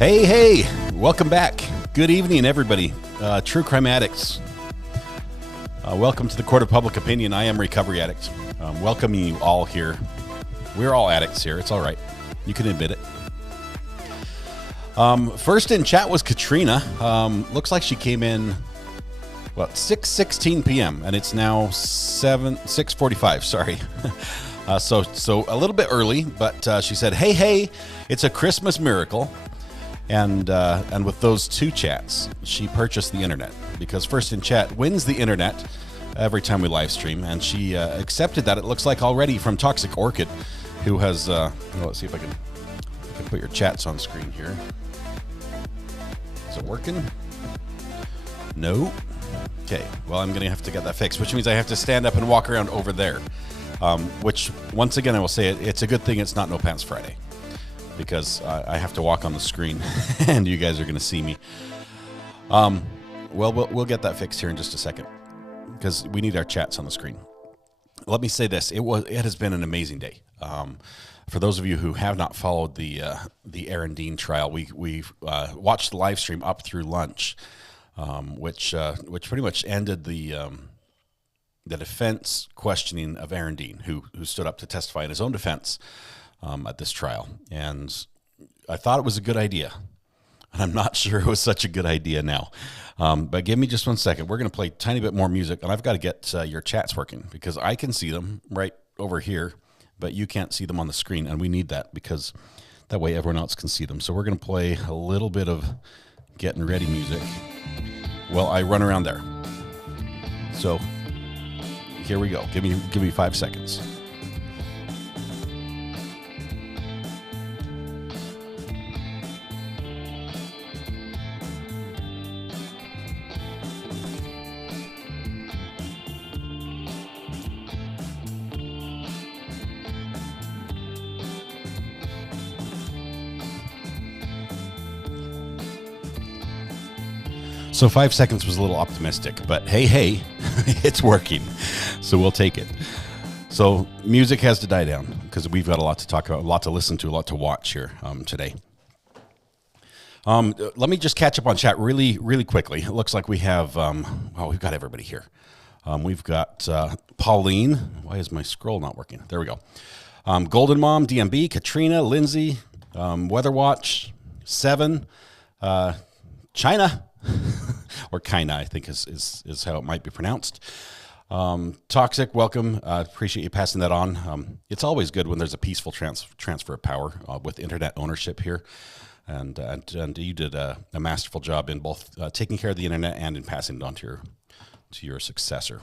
Hey, welcome back. Good evening, everybody. True crime addicts. Welcome to the Court of Public Opinion. I am Recovery Addict. Welcoming you all here. We're all addicts here. It's all right. You can admit it. First in chat was Katrina. Looks like she came in, 6:16 p.m. and it's now 6:45. Sorry. So a little bit early, but she said, hey, it's a Christmas miracle. And with those two chats, she purchased the internet because First in Chat wins the internet every time we live stream. And she accepted that, it looks like, already from Toxic Orchid, who has, let's see if I can put your chats on screen here. Is it working? No. Okay, well, I'm going to have to get that fixed, which means I have to stand up and walk around over there. Which, once again, I will say it's a good thing it's not No Pants Friday, because I have to walk on the screen and you guys are going to see me. Well, we'll get that fixed here in just a second because we need our chats on the screen. Let me say this. It has been an amazing day. For those of you who have not followed the Aaron Dean trial, we watched the live stream up through lunch, which pretty much ended the defense questioning of Aaron Dean, who stood up to testify in his own defense at this trial. And I thought it was a good idea, and I'm not sure it was such a good idea now. But give me just 1 second. We're going to play a tiny bit more music, and I've got to get your chats working because I can see them right over here, but you can't see them on the screen, and we need that because that way everyone else can see them. So we're going to play a little bit of getting ready music while I run around there. So here we go. Give me 5 seconds. So 5 seconds was a little optimistic, but hey, it's working. So we'll take it. So music has to die down because we've got a lot to talk about, a lot to listen to, a lot to watch here today. Let me just catch up on chat really, really quickly. It looks like we have, we've got everybody here. We've got Pauline. Why is my scroll not working? There we go. Golden Mom, DMB, Katrina, Lindsay, Weather Watch, Seven, China, or Kina, I think is how it might be pronounced. Toxic, welcome. Appreciate you passing that on. It's always good when there's a peaceful transfer of power with internet ownership here. And you did a masterful job in both taking care of the internet and in passing it on to your successor.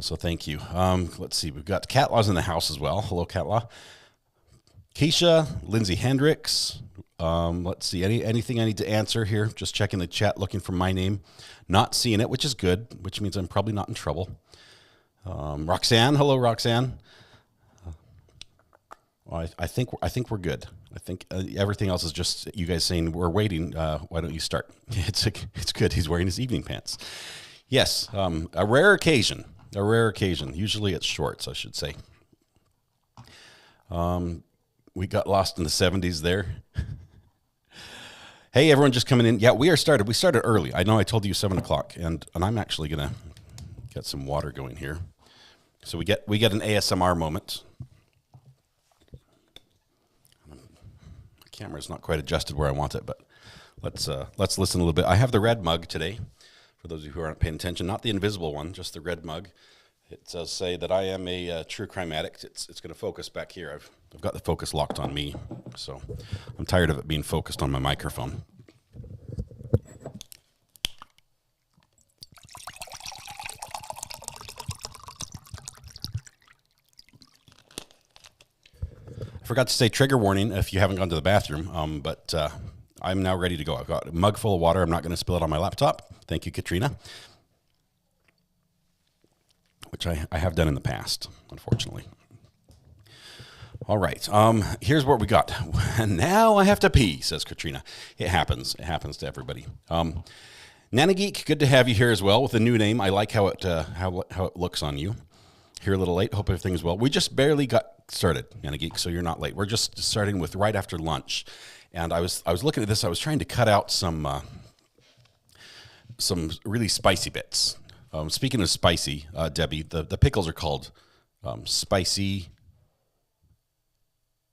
So thank you. Let's see. We've got Catlaws in the house as well. Hello, Catlaw. Keisha, Lindsay Hendricks. Let's see. Anything I need to answer here? Just checking the chat, looking for my name. Not seeing it, which is good, which means I'm probably not in trouble. Roxanne. Hello, Roxanne. Well, I think we're good. I think everything else is just you guys saying we're waiting. Why don't you start? It's good. He's wearing his evening pants. Yes, a rare occasion. Usually it's shorts, I should say. We got lost in the 70s there. Hey, everyone just coming in. Yeah, we started. We started early. I know I told you 7 o'clock, and I'm actually gonna get some water going here. So we get an ASMR moment. The camera's not quite adjusted where I want it, but let's listen a little bit. I have the red mug today. For those of you who aren't paying attention, not the invisible one, just the red mug. It does say that I am a true crime addict. It's going to focus back here. I've got the focus locked on me. So I'm tired of it being focused on my microphone. I forgot to say trigger warning if you haven't gone to the bathroom, but I'm now ready to go. I've got a mug full of water. I'm not going to spill it on my laptop. Thank you, Katrina. Which I have done in the past, unfortunately. All right, here's what we got. And now I have to pee, says Katrina. It happens. It happens to everybody. Nana Geek, good to have you here as well with a new name. I like how it looks on you. Here a little late. Hope everything's well. We just barely got started, Nana Geek, so you're not late. We're just starting with right after lunch. And I was looking at this. I was trying to cut out some really spicy bits. Speaking of spicy, Debbie, the pickles are called spicy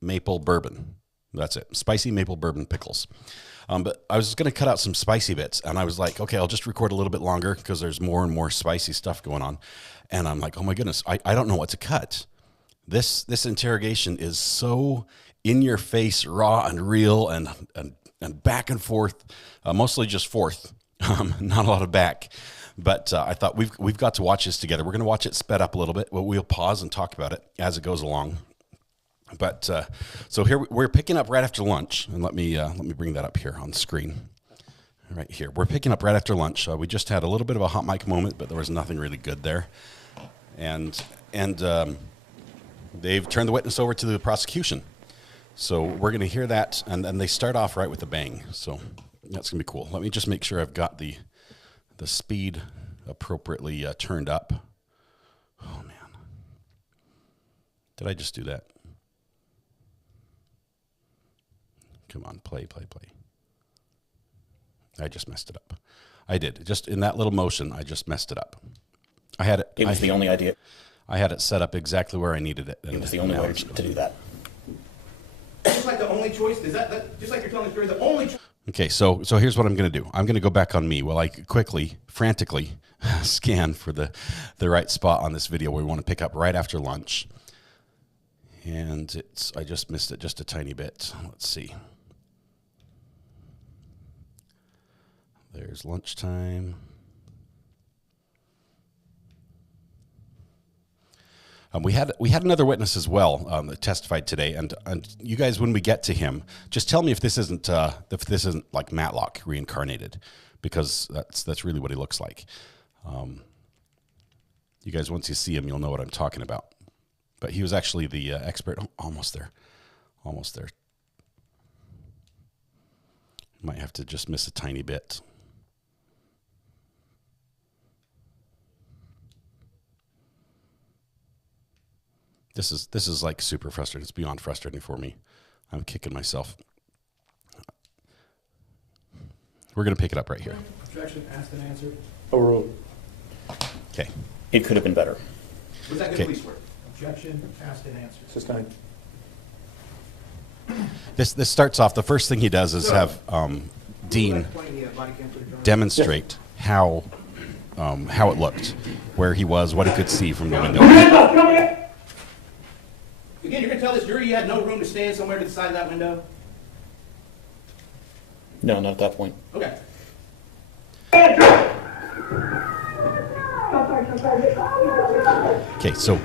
maple bourbon. That's it. Spicy maple bourbon pickles. But I was going to cut out some spicy bits, and I was like, okay, I'll just record a little bit longer because there's more and more spicy stuff going on. And I'm like, oh my goodness, I don't know what to cut. This interrogation is so in your face, raw and real, and back and forth, mostly just forth, not a lot of back. But I thought we've got to watch this together. We're going to watch it sped up a little bit. We'll pause and talk about it as it goes along. But so here we're picking up right after lunch, and let me bring that up here on the screen. Right here, we're picking up right after lunch. We just had a little bit of a hot mic moment, but there was nothing really good there, and they've turned the witness over to the prosecution. So we're going to hear that, and they start off right with a bang. So that's going to be cool. Let me just make sure I've got the speed appropriately turned up. Oh man, did I just do that? Come on, play. I just messed it up. I did. Just in that little motion, I just messed it up. I had it. It was the only idea. I had it set up exactly where I needed it. It was the only way to do that. Just like the only choice? Is that just like you're telling the story, the only choice? Okay, so here's what I'm going to do. I'm going to go back on me while I quickly, frantically scan for the right spot on this video where we want to pick up right after lunch. And I just missed it just a tiny bit. Let's see. There's lunchtime. We had another witness as well that testified today, and you guys, when we get to him, just tell me if this isn't like Matlock reincarnated, because that's really what he looks like. You guys, once you see him, you'll know what I'm talking about. But he was actually the expert. Oh, almost there. Might have to just miss a tiny bit. This is like super frustrating. It's beyond frustrating for me. I'm kicking myself. We're going to pick it up right here. Objection, asked and answered. Overruled. Okay. It could have been better. Was that good Okay. police work? Objection, asked and answered. Sustained. This starts off. The first thing he does is have Dean demonstrate how it looked, where he was, what he could see from the window. Again, you're going to tell this jury you had no room to stand somewhere to the side of that window? No, not at that point. Okay. Okay, so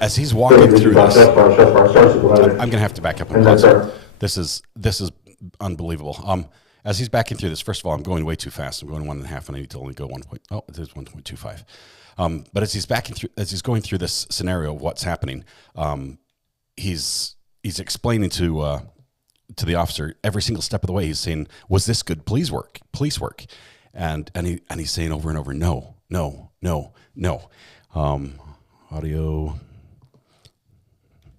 as he's walking through this, I'm going to have to back up and pause. This is unbelievable. As he's backing through this, first of all, I'm going way too fast. I'm going 1.5, and I need to only go 1. Oh, it is 1.25. But as he's going through this scenario of what's happening, he's explaining to the officer every single step of the way. He's saying, "Was this good police work? And he's saying over and over, no. Audio,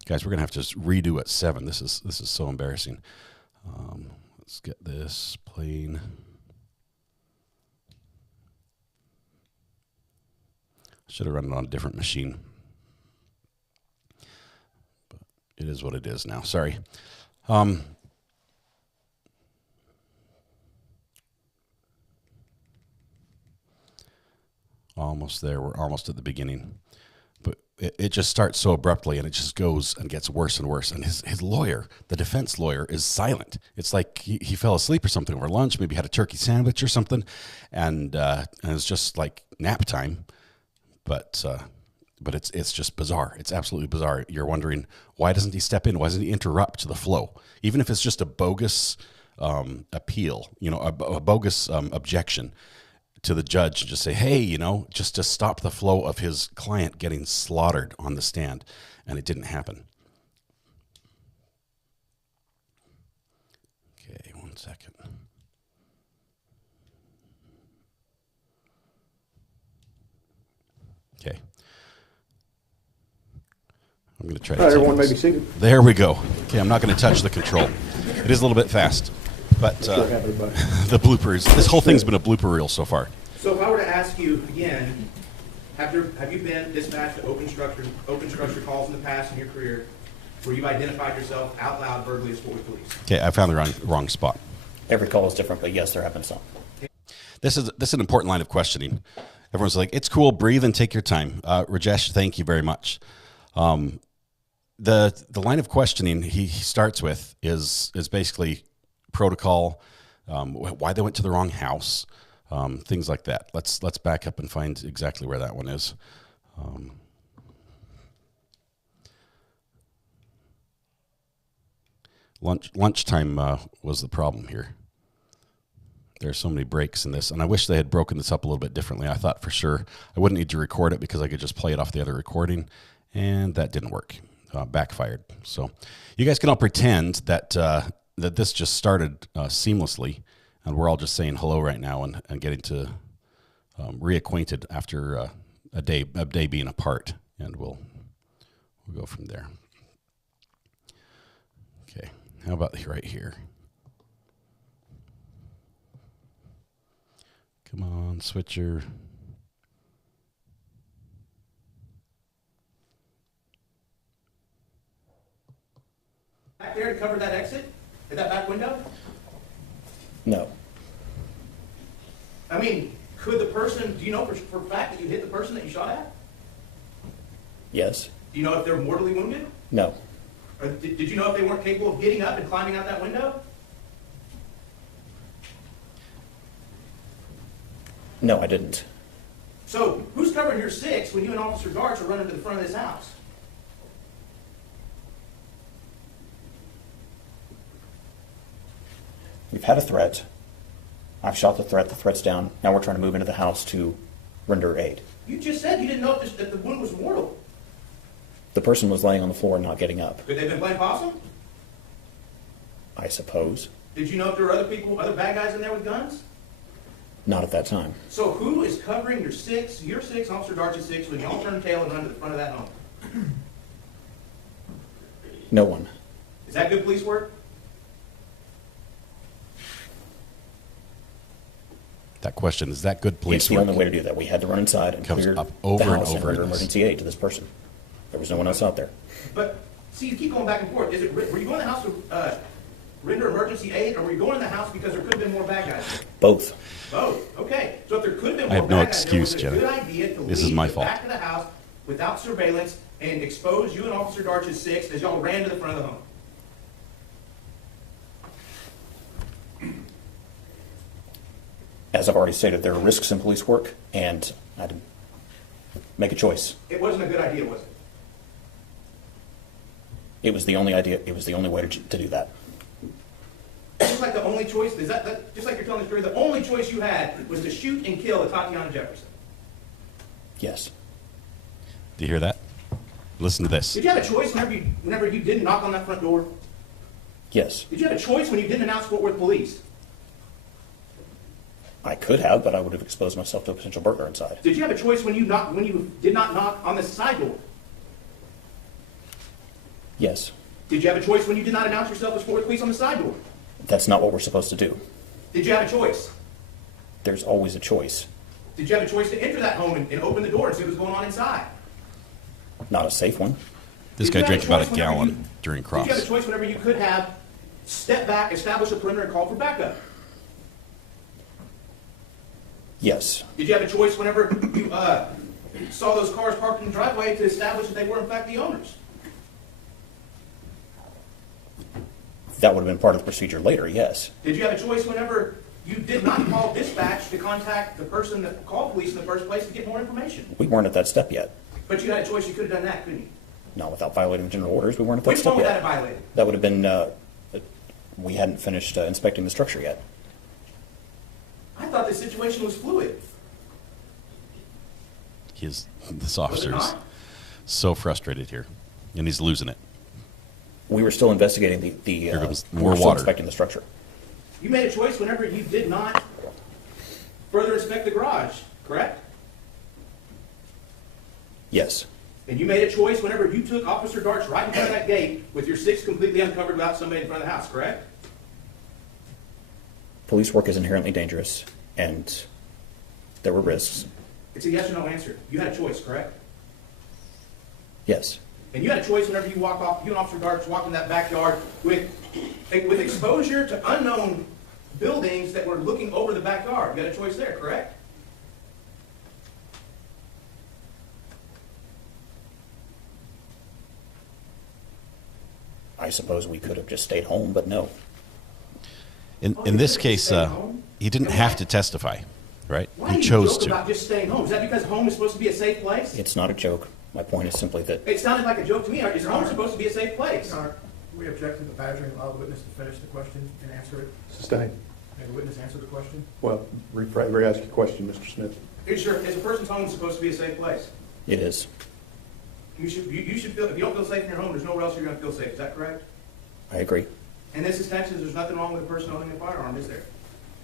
guys, we're gonna have to just redo at 7. This is so embarrassing. Let's get this playing. Should have run it on a different machine. But it is what it is now. Sorry. Almost there. We're almost at the beginning. But it just starts so abruptly, and it just goes and gets worse and worse. And his lawyer, the defense lawyer, is silent. It's like he fell asleep or something over lunch, maybe had a turkey sandwich or something, and it's just like nap time. But it's just bizarre. It's absolutely bizarre. You're wondering, why doesn't he step in? Why doesn't he interrupt the flow? Even if it's just a bogus appeal, a bogus objection to the judge, just say, hey, just to stop the flow of his client getting slaughtered on the stand. And it didn't happen. Okay, 1 second. Okay. I'm going to try to everyone may be seated. There we go. Okay, I'm not going to touch the control. It is a little bit fast, but the bloopers. This whole thing's been a blooper reel so far. So if I were to ask you again, have you been dispatched to open structure calls in the past in your career where you've identified yourself out loud verbally as Fort Worth Police? Okay, I found the wrong spot. Every call is different, but yes, there have been some. This is an important line of questioning. Everyone's like, it's cool, breathe and take your time. Rajesh, thank you very much. The line of questioning he starts with is basically protocol, why they went to the wrong house, things like that. Let's back up and find exactly where that one is. Lunchtime was the problem here. There's so many breaks in this, and I wish they had broken this up a little bit differently. I thought for sure I wouldn't need to record it because I could just play it off the other recording, and that didn't work. Backfired. So you guys can all pretend that that this just started seamlessly, and we're all just saying hello right now and getting to reacquainted after a day being apart, and we'll go from there. Okay, how about right here? Come on, switcher. Back there to cover that exit? At that back window? No. I mean, could the person, do you know for a fact that you hit the person that you shot at? Yes. Do you know if they're mortally wounded? No. Or did you know if they weren't capable of getting up and climbing out that window? No, I didn't. So, who's covering your six when you and Officer Garch are running to the front of this house? We've had a threat. I've shot the threat. The threat's down. Now we're trying to move into the house to render aid. You just said you didn't know if that the wound was mortal. The person was laying on the floor, not getting up. Could they have been playing possum? I suppose. Did you know if there were other people, other bad guys in there with guns? Not at that time. So who is covering your six, Officer Garch's six, when y'all turn tail and run to the front of that home? No one. Is that good police work? That question, is that good police It's the work? only way to do that. We had to run inside and Comes clear up over the and house over render in this. emergency aid to this person. There was no one else out there. But, see, you keep going back and forth. Were you going to the house to render emergency aid, or were you going in the house because there could have been more bad guys? Both. Both. Okay. So if there could have been I more have no bad guys, excuse, there was a Jenna. good idea to This is leave my the fault. back of the house without surveillance and expose you and Officer Garch's six as y'all ran to the front of the home. As I've already stated, there are risks in police work, and I had to make a choice. It wasn't a good idea, was it? It was the only idea. It was the only way to do that. Just like the only choice, just like you're telling the story, the only choice you had was to shoot and kill Atatiana Jefferson. Yes. Do you hear that? Listen to this. Did you have a choice whenever you didn't knock on that front door? Yes. Did you have a choice when you didn't announce Fort Worth Police? I could have, but I would have exposed myself to a potential burglar inside. Did you have a choice when you did not knock on the side door? Yes. Did you have a choice when you did not announce yourself as Fort Worth Police on the side door? That's not what we're supposed to do. Did you have a choice? There's always a choice. Did you have a choice to enter that home and open the door and see what was going on inside? Not a safe one. This Did guy you have drank a about choice a whenever gallon during Did you have a cross. choice whenever you could have stepped back, established a perimeter, and called for backup? Yes. Did you have a choice whenever you saw those cars parked in the driveway to establish that they were in fact the owners. That would have been part of the procedure later, yes. Did you have a choice whenever you did not call dispatch to contact the person that called police in the first place to get more information? We weren't at that step yet. But you had a choice, you could have done that, couldn't you? Not without violating general orders. We weren't at that Which step one would that yet. have violated? That would have been, we hadn't finished inspecting the structure yet. I thought this situation was fluid. This officer is not? so frustrated here, and he's losing it. We were still investigating Here comes we more were still water. inspecting the structure. You made a choice whenever you did not further inspect the garage, correct? Yes. And you made a choice whenever you took Officer Darts right in front of that gate with your six completely uncovered without somebody in front of the house, correct? Police work is inherently dangerous, and there were risks. It's a yes or no answer. You had a choice, correct? Yes. And you had a choice whenever you walk off, you and Officer Darts walked in that backyard with exposure to unknown buildings that were looking over the backyard. You had a choice there, correct? I suppose we could have just stayed home, but no. In this case, he didn't have to testify, right? Why He do you chose joke to. about just staying home? Is that because home is supposed to be a safe place? It's not a joke. My point is simply that It sounded like a joke to me. Is home supposed to be a safe place? Your Honor, we object to the badgering, allow the witness to finish the question and answer it. Sustained. May the witness answer the question? Well, re-ask your question, Mr. Smith. Is a person's home supposed to be a safe place? it is. You should feel, if you don't feel safe in your home, there's nowhere else you're going to feel safe. Is that correct? I agree. And this is Texas. There's nothing wrong with a person owning a firearm, is there?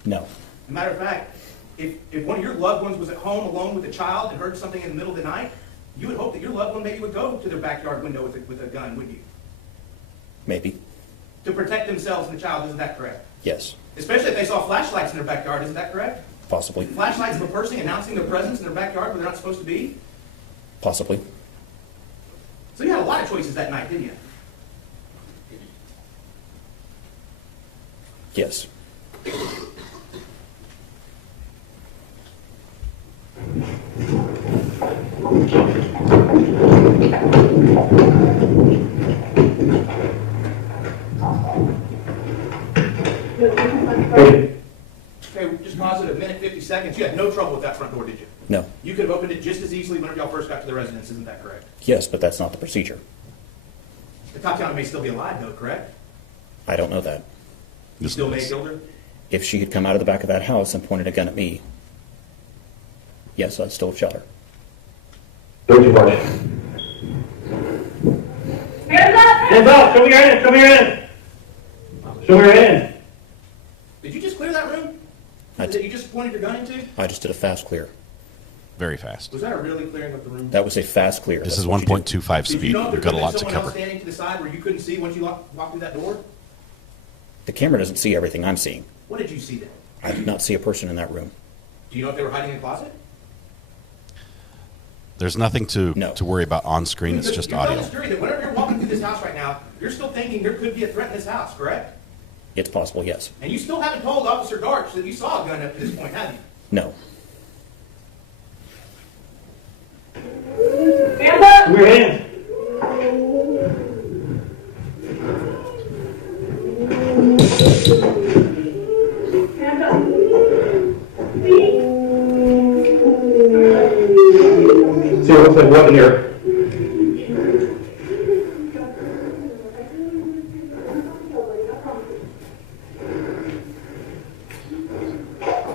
No. As a matter of fact, if one of your loved ones was at home alone with a child and heard something in the middle of the night, you would hope that your loved one maybe would go to their backyard window with a gun, wouldn't you? Maybe. To protect themselves and the child, isn't that correct? Yes. Especially if they saw flashlights in their backyard, isn't that correct? Possibly. Flashlights of a person announcing their presence in their backyard where they're not supposed to be. Possibly. So you had a lot of choices that night, didn't you? Yes. Okay, just pause it a minute, 50 seconds. You had no trouble with that front door, did you? No. You could have opened it just as easily whenever y'all first got to the residence, isn't that correct? Yes, but that's not the procedure. Atatiana may still be alive, though, correct? I don't know that. You still may have killed her? If she had come out of the back of that house and pointed a gun at me, yes, I'd still have shot her. Hands up! Show me your hands! Show me your hands! Show me your hands! Did you just clear that room? I That you just pointed your gun into? I just did a fast clear. Very fast. Was that a really clearing of the room? That was a fast clear. This That's is what you do. 1.25 Did you speed. know if there We've got a could lot have been to someone else cover. standing to the side where you couldn't see once you walked through that door? The camera doesn't see everything I'm seeing. What did you see then? I did not see a person in that room. Do you know if they were hiding in a closet? There's nothing to No. worry about on screen. It's just You're telling audio. the jury that whenever you're walking through this house right now, you're still thinking there could be a threat in this house, correct? It's possible, yes. And you still haven't told Officer Darch that you saw a gun up to this point, have you? No. Hands up! Show me your hands! Hands up. See what looks like weapon here.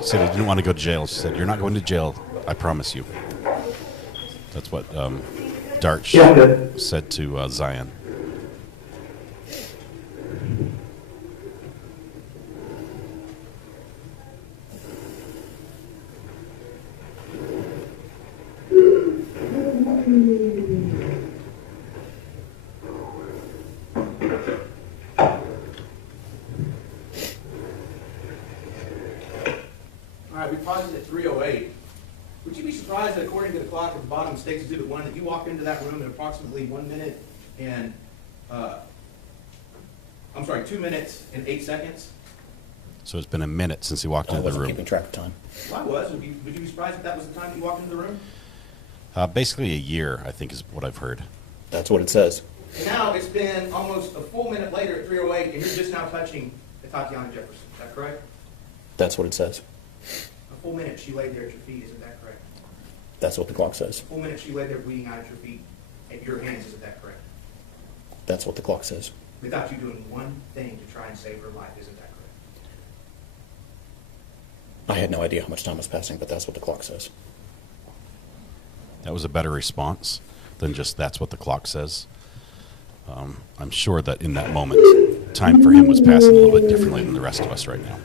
She said he didn't want to go to jail. She said, "You're not going to jail. I promise you." That's what Darch Yeah, I'm good. said to Zion. All right, we paused it at 3:08. Would you be surprised that according to the clock at the bottom of Stakes Exhibit 1 that you walked into that room in approximately 1 minute and, 2 minutes and 8 seconds? So it's been a minute since he walked I into the wasn't room. keeping track of time. Well, I was. Would you be surprised if that was the time that you walked into the room? Basically a year, I think, is what I've heard. That's what it says. Now it's been almost a full minute later at 3:08, and you're just now touching Atatiana Jefferson. Is that correct? That's what it says. A full minute she laid there at your feet. Isn't that correct? That's what the clock says. A full minute she laid there bleeding out at your feet, at your hands. Isn't that correct? That's what the clock says. Without you doing one thing to try and save her life. Isn't that correct? I had no idea how much time was passing, but that's what the clock says. That was a better response than just that's what the clock says. I'm sure that in that moment, time for him was passing a little bit differently than the rest of us right now.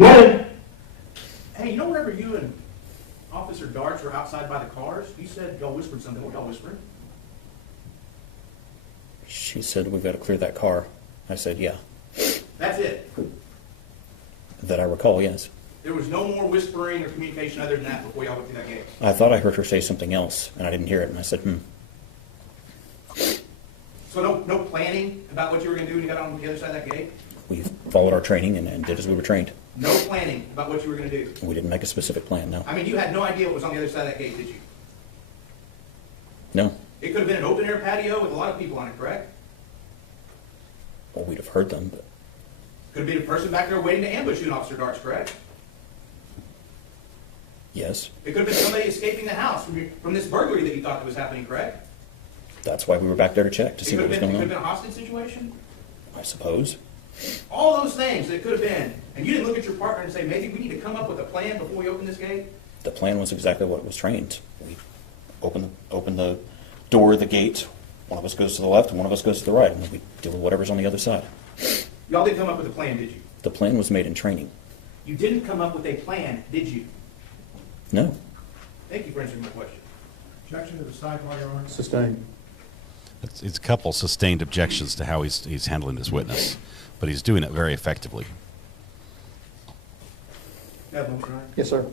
Morning. Hey, you know wherever you and Officer Darts were outside by the cars, you said y'all whispered something. What y'all whispering? She said, we've got to clear that car. I said, yeah. That's it. That I recall, yes. There was no more whispering or communication other than that before y'all went through that gate. I thought I heard her say something else, and I didn't hear it, and I said, So no planning about what you were going to do when you got on the other side of that gate? We followed our training and did as we were trained. No planning about what you were going to do? We didn't make a specific plan, no. I mean, you had no idea what was on the other side of that gate, did you? No. It could have been an open-air patio with a lot of people on it, correct? Well, we'd have heard them, but Could have been a person back there waiting to ambush you and Officer Darts, correct? yes. It could have been somebody escaping the house from this burglary that you thought that was happening, correct? That's why we were back there to check, to It see could what have was been, going a on. hostage situation. I suppose. All those things that could have been. And you didn't look at your partner and say, maybe we need to come up with a plan before we open this gate? The plan was exactly what was trained. We open the door, the gate. One of us goes to the left and one of us goes to the right, and then we deal with whatever's on the other side. Y'all didn't come up with a plan, did you? The plan was made in training. You didn't come up with a plan, did you? No. Thank you for answering my question. Objection to the sidebar, Your Honor. Sustained. It's a couple sustained objections to how he's handling this witness, but he's doing it very effectively. You have a motion, right? Yes, sir.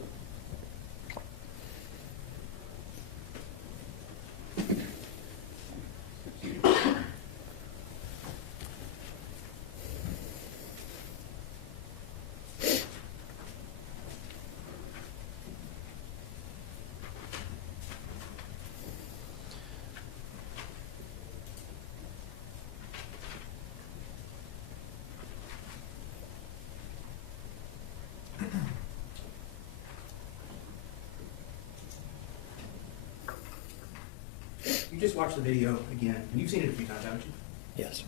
You just watched the video again, and you've seen it a few times, haven't you? Yes.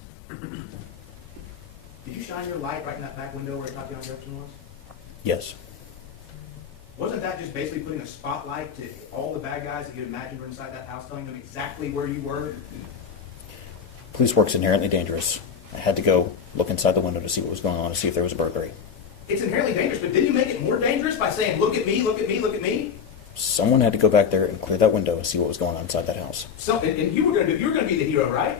Did you shine your light right in that back window where Atatiana Jefferson was? Yes. Wasn't that just basically putting a spotlight to all the bad guys that you'd imagined were inside that house, telling them exactly where you were? Police work's inherently dangerous. I had to go look inside the window to see what was going on, to see if there was a burglary. It's inherently dangerous, but didn't you make it more dangerous by saying, look at me, look at me, look at me? Someone had to go back there and clear that window and see what was going on inside that house. And you were going to be the hero, right?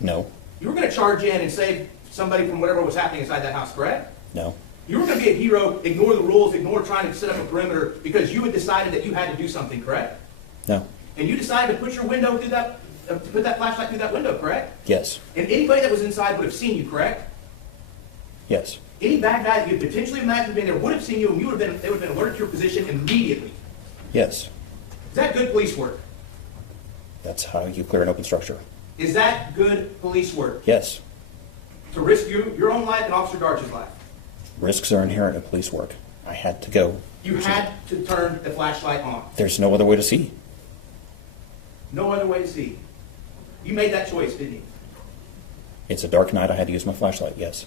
No. You were going to charge in and save somebody from whatever was happening inside that house, correct? No. You were going to be a hero, ignore the rules, ignore trying to set up a perimeter because you had decided that you had to do something, correct? No. And you decided to put your window through that, put that flashlight through that window, correct? Yes. And anybody that was inside would have seen you, correct? Yes. Any bad guy that you could potentially imagine being there would have seen you, and you would have been, they would have been alerted to your position immediately. Yes. Is that good police work? That's how you clear an open structure. Is that good police work? Yes. To risk your own life and Officer Darch's life? Risks are inherent in police work. I had to go. You had to turn the flashlight on. There's no other way to see. No other way to see. You made that choice, didn't you? It's a dark night. I had to use my flashlight. Yes.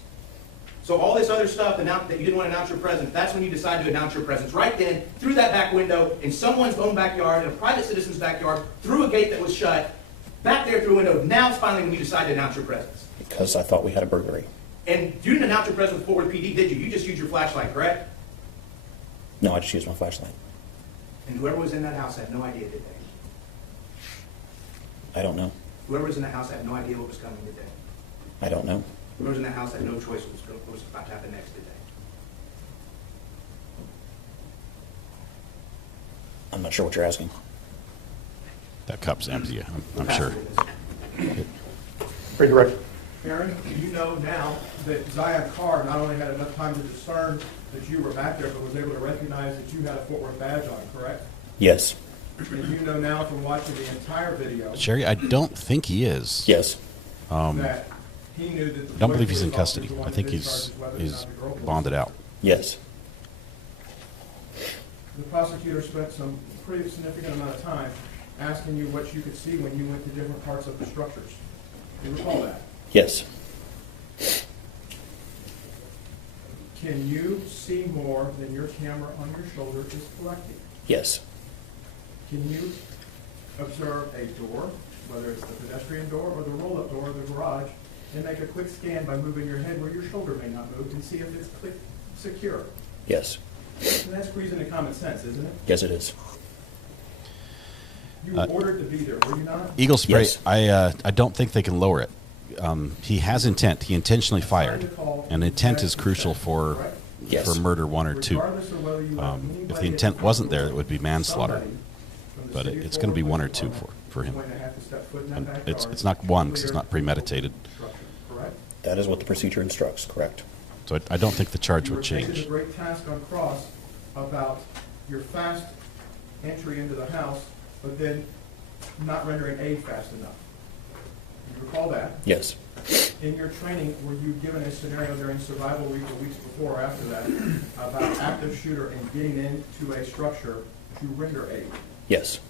So all this other stuff that you didn't want to announce your presence, that's when you decided to announce your presence. Right then, through that back window, in someone's own backyard, in a private citizen's backyard, through a gate that was shut, back there through a window. Now it's finally when you decided to announce your presence. Because I thought we had a burglary. And you didn't announce your presence with Fort Worth PD, did you? You just used your flashlight, correct? No, I just used my flashlight. And whoever was in that house had no idea, did they? I don't know. Whoever was in that house had no idea what was coming, did they? I don't know. Whoever was in that house had no choice what was about to happen next, did they? I'm not sure what you're asking. That cup's empty, I'm sure. Pretty direct. Aaron, you know now that Zion Carr not only had enough time to discern that you were back there, but was able to recognize that you had a Fort Worth badge on, correct? Yes. And you know now from watching the entire video Sherry, I don't think he is. Yes. that he knew that the I don't boy believe he's in police officer custody. was the one I think that discharged he's his weapon, he's not the girl police bonded officer. out. Yes. The prosecutor spent some pretty significant amount of time asking you what you could see when you went to different parts of the structures. Do you recall that? Yes. Can you see more than your camera on your shoulder is collecting? Yes. Can you observe a door, whether it's the pedestrian door or the roll-up door of the garage, and make a quick scan by moving your head where your shoulder may not move and see if it's secure? Yes. And that's squeezing into common sense, isn't it? Yes, it is. You were ordered to be there, were you not? Eagle spray. Yes. I don't think they can lower it. He has intent. He intentionally fired, and intent is crucial for Yes. murder 1 or 2. Regardless of whether you had If anybody the intent wasn't there, it would be somebody manslaughter. from the But city of it's Fort going to be Worth 1 or Police 2 Department for him. going to have to step foot in that And backyard it's not 1 because it's to not clear premeditated. structure, correct? That is what the procedure instructs, correct? So I don't think the charge You would were facing change. a great task on cross about your fast entry into the house, but then not rendering aid fast enough. You recall that? Yes. In your training, were you given a scenario during survival week or weeks before or after that about active shooter and getting into a structure to render aid? Yes.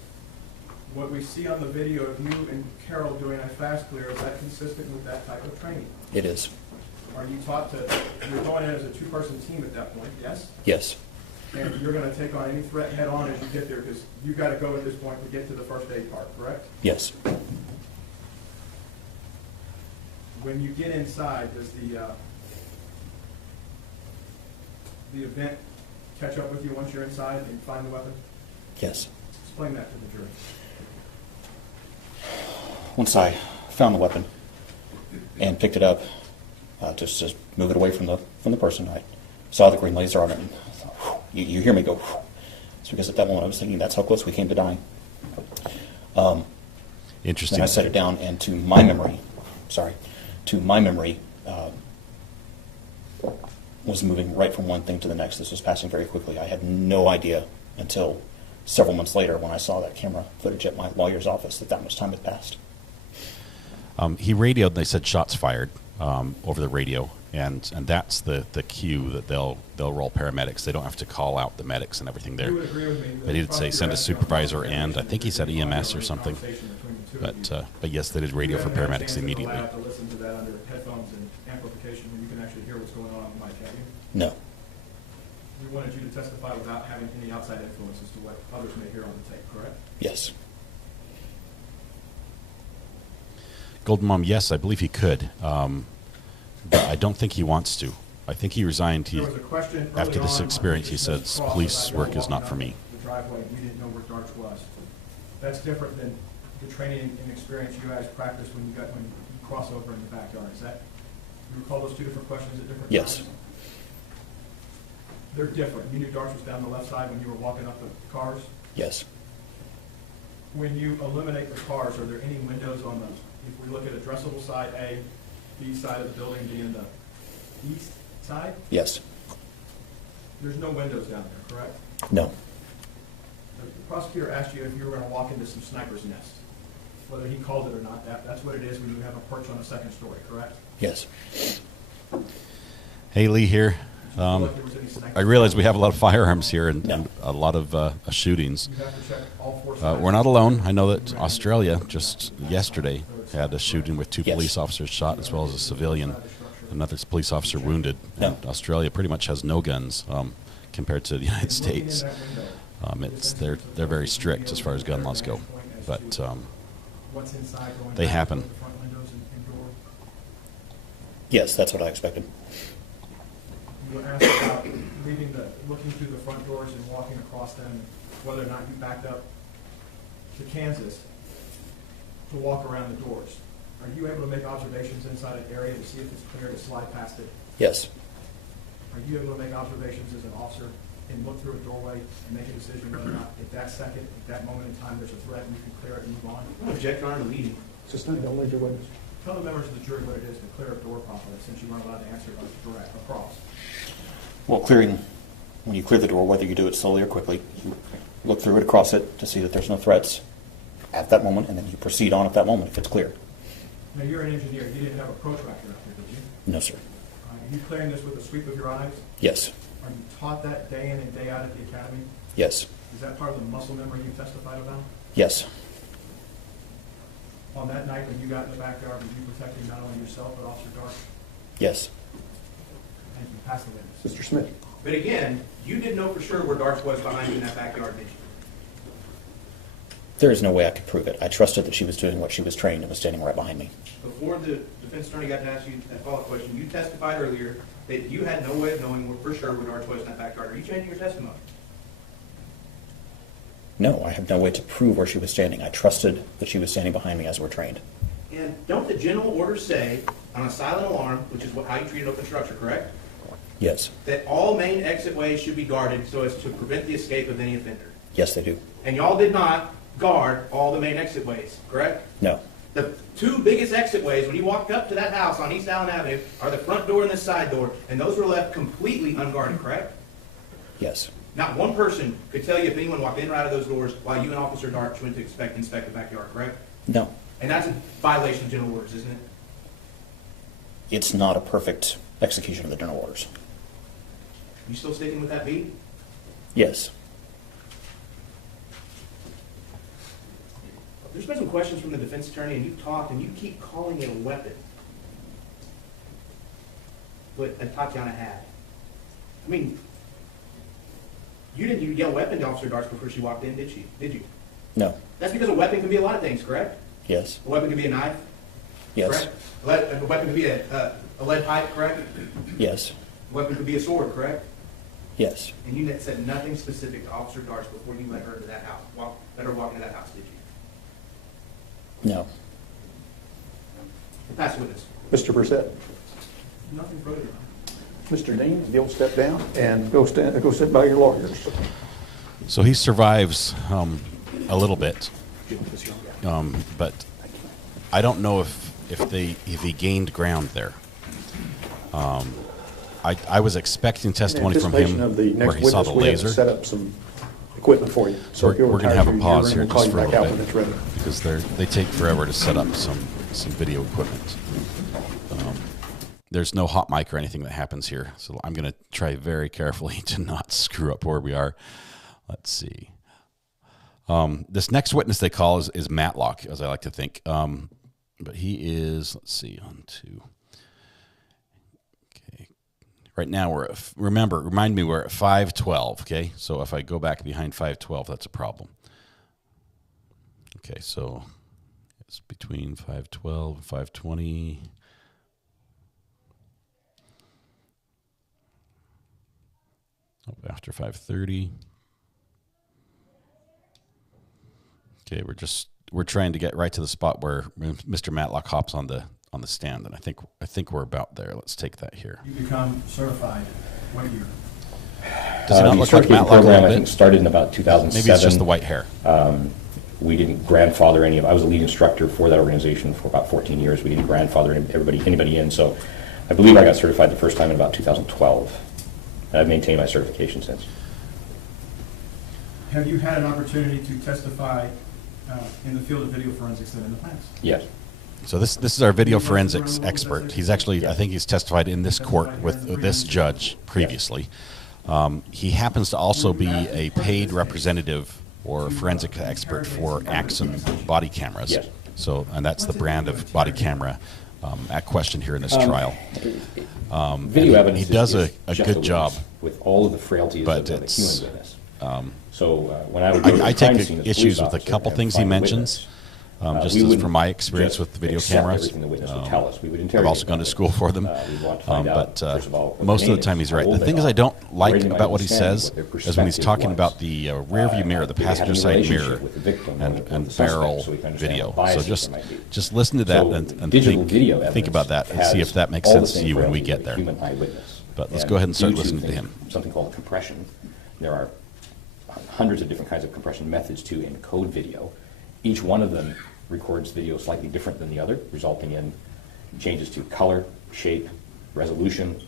What we see on the video of you and Carol doing a fast clear, is that consistent with that type of training? It is. Are you taught to, you're going in as a two-person team at that point, yes? Yes. And you're going to take on any threat head-on as you get there, because you've got to go at this point to get to the first aid part, correct? Yes. When you get inside, does the event catch up with you once you're inside and find the weapon? Yes. Explain that to the jury. Once I found the weapon and picked it up, just to move it away from the person, I saw the green laser on it. And I thought, whew, you hear me go, whew. It's because at that moment I was thinking that's how close we came to dying. Interesting. Then I set it down, and to my memory, was moving right from one thing to the next. This was passing very quickly. I had no idea until several months later when I saw that camera footage at my lawyer's office that much time had passed. He radioed. They said shots fired over the radio, and that's the cue that they'll roll paramedics. They don't have to call out the medics and everything there. You would agree with me that But he did say send a supervisor, and I think he said EMS or the something. conversation between the two of you. But yes, they did radio for You haven't had a paramedics chance in the immediately. lab to listen to that under headphones and amplification where you can actually hear what's going on the mic, have you? No. We wanted you to testify without having any outside influence as to what others may hear on the tape, correct? Yes. Golden Mom, yes, I believe he could, but I don't think he wants to. I think he resigned. There was a question After early this on, experience, he just said, missed across police about work you is not walking for down me. The driveway, we didn't know where Darts was. That's different than the training and experience you guys practiced when you cross over in the backyard. Is that, you recall those two different questions at different Yes. times? They're different. You knew Darts was down the left side when you were walking up the cars. Yes. When you eliminate the cars, are there any windows on the, if we look at addressable side A, B side of the building being the east side, Yes. there's no windows down there, correct? No. The prosecutor asked you if you were going to walk into some sniper's nest. Whether he called it or not, that's what it is when you have a perch on a second story, correct? Yes. Hey, Lee here. Do you feel like there was any sniper- I realize we have a lot of firearms here and, No. and a lot of shootings. You have to check all four sides. We're not alone. I know that Australia just yesterday had a shooting with 2 Yes. police officers shot as well as a civilian, another police officer wounded. No. And Australia pretty much has no guns compared to the United And looking in States. that window, They're very strict as far as gun laws go, but what's inside going they back happen. to the front windows and door? Yes, that's what I expected. You were asked about looking through the front doors and walking across them, whether or not you backed up to Kansas to walk around the doors. Are you able to make observations inside an area to see if it's clear to slide past it? Yes. Are you able to make observations as an officer and look through a doorway and make a decision whether or not at that second, at that moment in time, there's a threat and you can clear it and move on? I don't object, Your Honor, to leading. Don't lead your witness. Tell the members of the jury what it is to clear a door properly, since you weren't allowed to answer direct across. Well, when you clear the door, whether you do it slowly or quickly, you look through it, across it, to see that there's no threats at that moment, and then you proceed on at that moment if it's clear. Now, you're an engineer. You didn't have a protractor up here, did you? No, sir. Are you clearing this with a sweep of your eyes? Yes. Are you taught that day in and day out at the academy? Yes. Is that part of the muscle memory you testified about? Yes. On that night when you got in the backyard, were you protecting not only yourself but Officer Dart? Yes. Thank you. Pass the witness. Mr. Smith. But again, you didn't know for sure where Darts was behind you in that backyard, did you? There is no way I could prove it. I trusted that she was doing what she was trained and was standing right behind me. Before the defense attorney got to ask you that follow-up question, you testified earlier that you had no way of knowing for sure where Darts was in that backyard. Are you changing your testimony? No, I have no way to prove where she was standing. I trusted that she was standing behind me as we're trained. And don't the general orders say on a silent alarm, which is how you treat an open structure, correct? Yes. That all main exit ways should be guarded so as to prevent the escape of any offender. Yes, they do. And y'all did not guard all the main exit ways, correct? No. The two biggest exit ways when you walk up to that house on East Allen Avenue are the front door and the side door, and those were left completely unguarded, correct? Yes. Not one person could tell you if anyone walked in or out of those doors while you and Officer Dart went to inspect the backyard, correct? No. And that's a violation of general orders, isn't it? It's not a perfect execution of the general orders. You still sticking with that beat? Yes. There's been some questions from the defense attorney, and you've talked, and you keep calling it a weapon. What Atatiana had. I mean, you didn't yell weapon to Officer Darts before she walked in, did she? Did you? No. That's because a weapon can be a lot of things, correct? Yes. A weapon can be a knife, Yes. correct? A weapon can be a lead pipe, correct? Yes. A weapon could be a sword, correct? Yes. And you said nothing specific to Officer Darts before you let her into that house, let her walk into that house, did you? No. Pass the witness. Mr. Brissett. Nothing further. Mr. Dean, if you'll step down and go sit by your lawyers. So he survives a little bit, but I don't know if he gained ground there. I was expecting testimony from him Of the next where he saw the witness, we have to laser. set up some equipment for you. So We're if you'll going to retire have to a your pause room, here we'll call just you for a back little out when it's bit ready. because they take forever to set up some video equipment. There's no hot mic or anything that happens here, so I'm going to try very carefully to not screw up where we are. Let's see. This next witness they call is Matlock, as I like to think. But he is, let's see, on two. Okay. Right now we're at, remind me we're at 512, okay? So if I go back behind 512, that's a problem. Okay, so it's between 512 and 520. After 5:30. Okay, we're trying to get right to the spot where Mr. Matlock hops on the stand, and I think we're about there. Let's take that here. You become certified what year? Does he not look like Matlock a program, little I think, bit? started in about 2007. Maybe it's just the white hair. We didn't grandfather any of. I was a lead instructor for that organization for about 14 years. We didn't grandfather anybody in. So, I believe I got certified the first time in about 2012. I've maintained my certification since. Have you had an opportunity to testify in the field of video forensics then in the past? Yes. So this is our video forensics expert. He's actually, I think he's testified in this court with this judge previously. He happens to also be a paid representative or forensic expert for Axon body cameras. Yes. So, and that's the brand of body camera at question here in this trial. Video evidence he does is a just good witness job, with all of the frailties but of a it's, human witness. So when I would go to the I crime take scene as a issues police with a officer couple and things he find a mentions. witness, Just we as wouldn't from my experience just with the video accept cameras. everything the witness would tell us. We would interrogate I've also gone to them. school for them. We'd want to find out, But first of all, what most their of the name time is, he's how right. old The they things are, I don't where like they might about what he understand says what their is when he's perspective talking was. about the rear view mirror, the Do they have passenger any side relationship mirror, with the victim or and the suspect, barrel so we can understand video. what biases So just there might be. listen to that So and digital video think about that and see has if that makes all the sense to same you when we frailties get of a there. human eyewitness. But let's go ahead and start due to listening to him. Something called compression. there are hundreds of different kinds of compression methods to encode video. Each one of them records video slightly different than the other, resulting in changes to color, shape, resolution.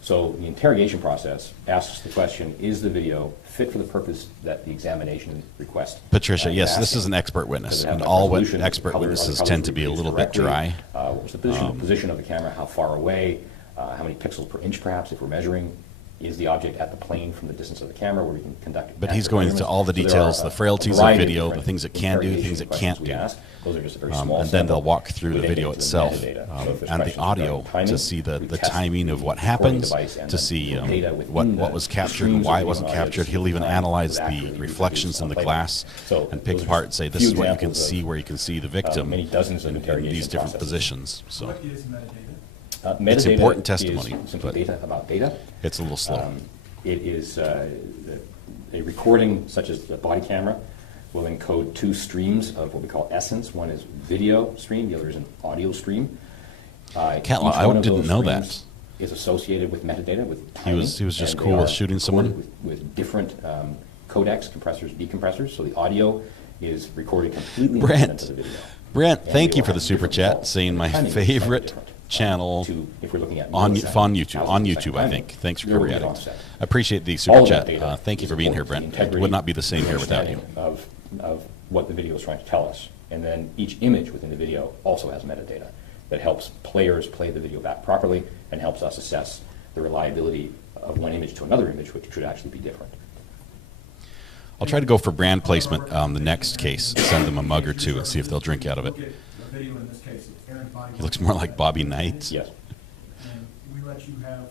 So the interrogation process asks the question, is the video fit for the purpose that the examination requests? Patricia, yes, this is an expert witness, and all expert witnesses tend to be a little bit dry. What was the position of the camera, how far away, how many pixels per inch perhaps if we're measuring? Is the object at the plane from the distance of the camera where we can conduct? But he's going into all the details, the frailties of video, the things it can do, things it can't do. Those are just a very small and then they'll walk through the then video get to the itself metadata. and the audio to see the timing of what happens, to see what was captured and why it wasn't captured. He'll even analyze the reflections in the glass and pick apart and say, this is what you can see, where you can see the victim many dozens of in these different positions. So What is metadata? it's metadata important testimony, is simply but data about data. it's a little slow. It is a recording such as the body camera will encode two streams of what we call essence. One is video stream, the other is an audio stream. I Each one of didn't those know streams is associated with metadata, with timing, He was just and cool they with are shooting recorded someone? with different codecs, compressors, decompressors. So the audio is recorded completely Brent. independent of the video. Brent, And thank they you will for the have super different chat, results. saying my Timing is slightly favorite different, channel to, if we're looking at on milliseconds, YouTube, I think. Thanks for you're career looking at addicts. offset. I appreciate the All super of that chat. data Thank you is for being here, important to Brent. the It would not be the same here without understanding you. Of what the video is trying to tell us. And then each image within the video also has metadata that helps players play the video back properly and helps us assess the reliability of one image to another image, which should actually be different. I'll try to go for brand placement on the next case, send them a mug or two and see if they'll drink out of it. Look at the video in this case, it's Aaron's body. He looks more like Bobby Knight. Yes. And we let you have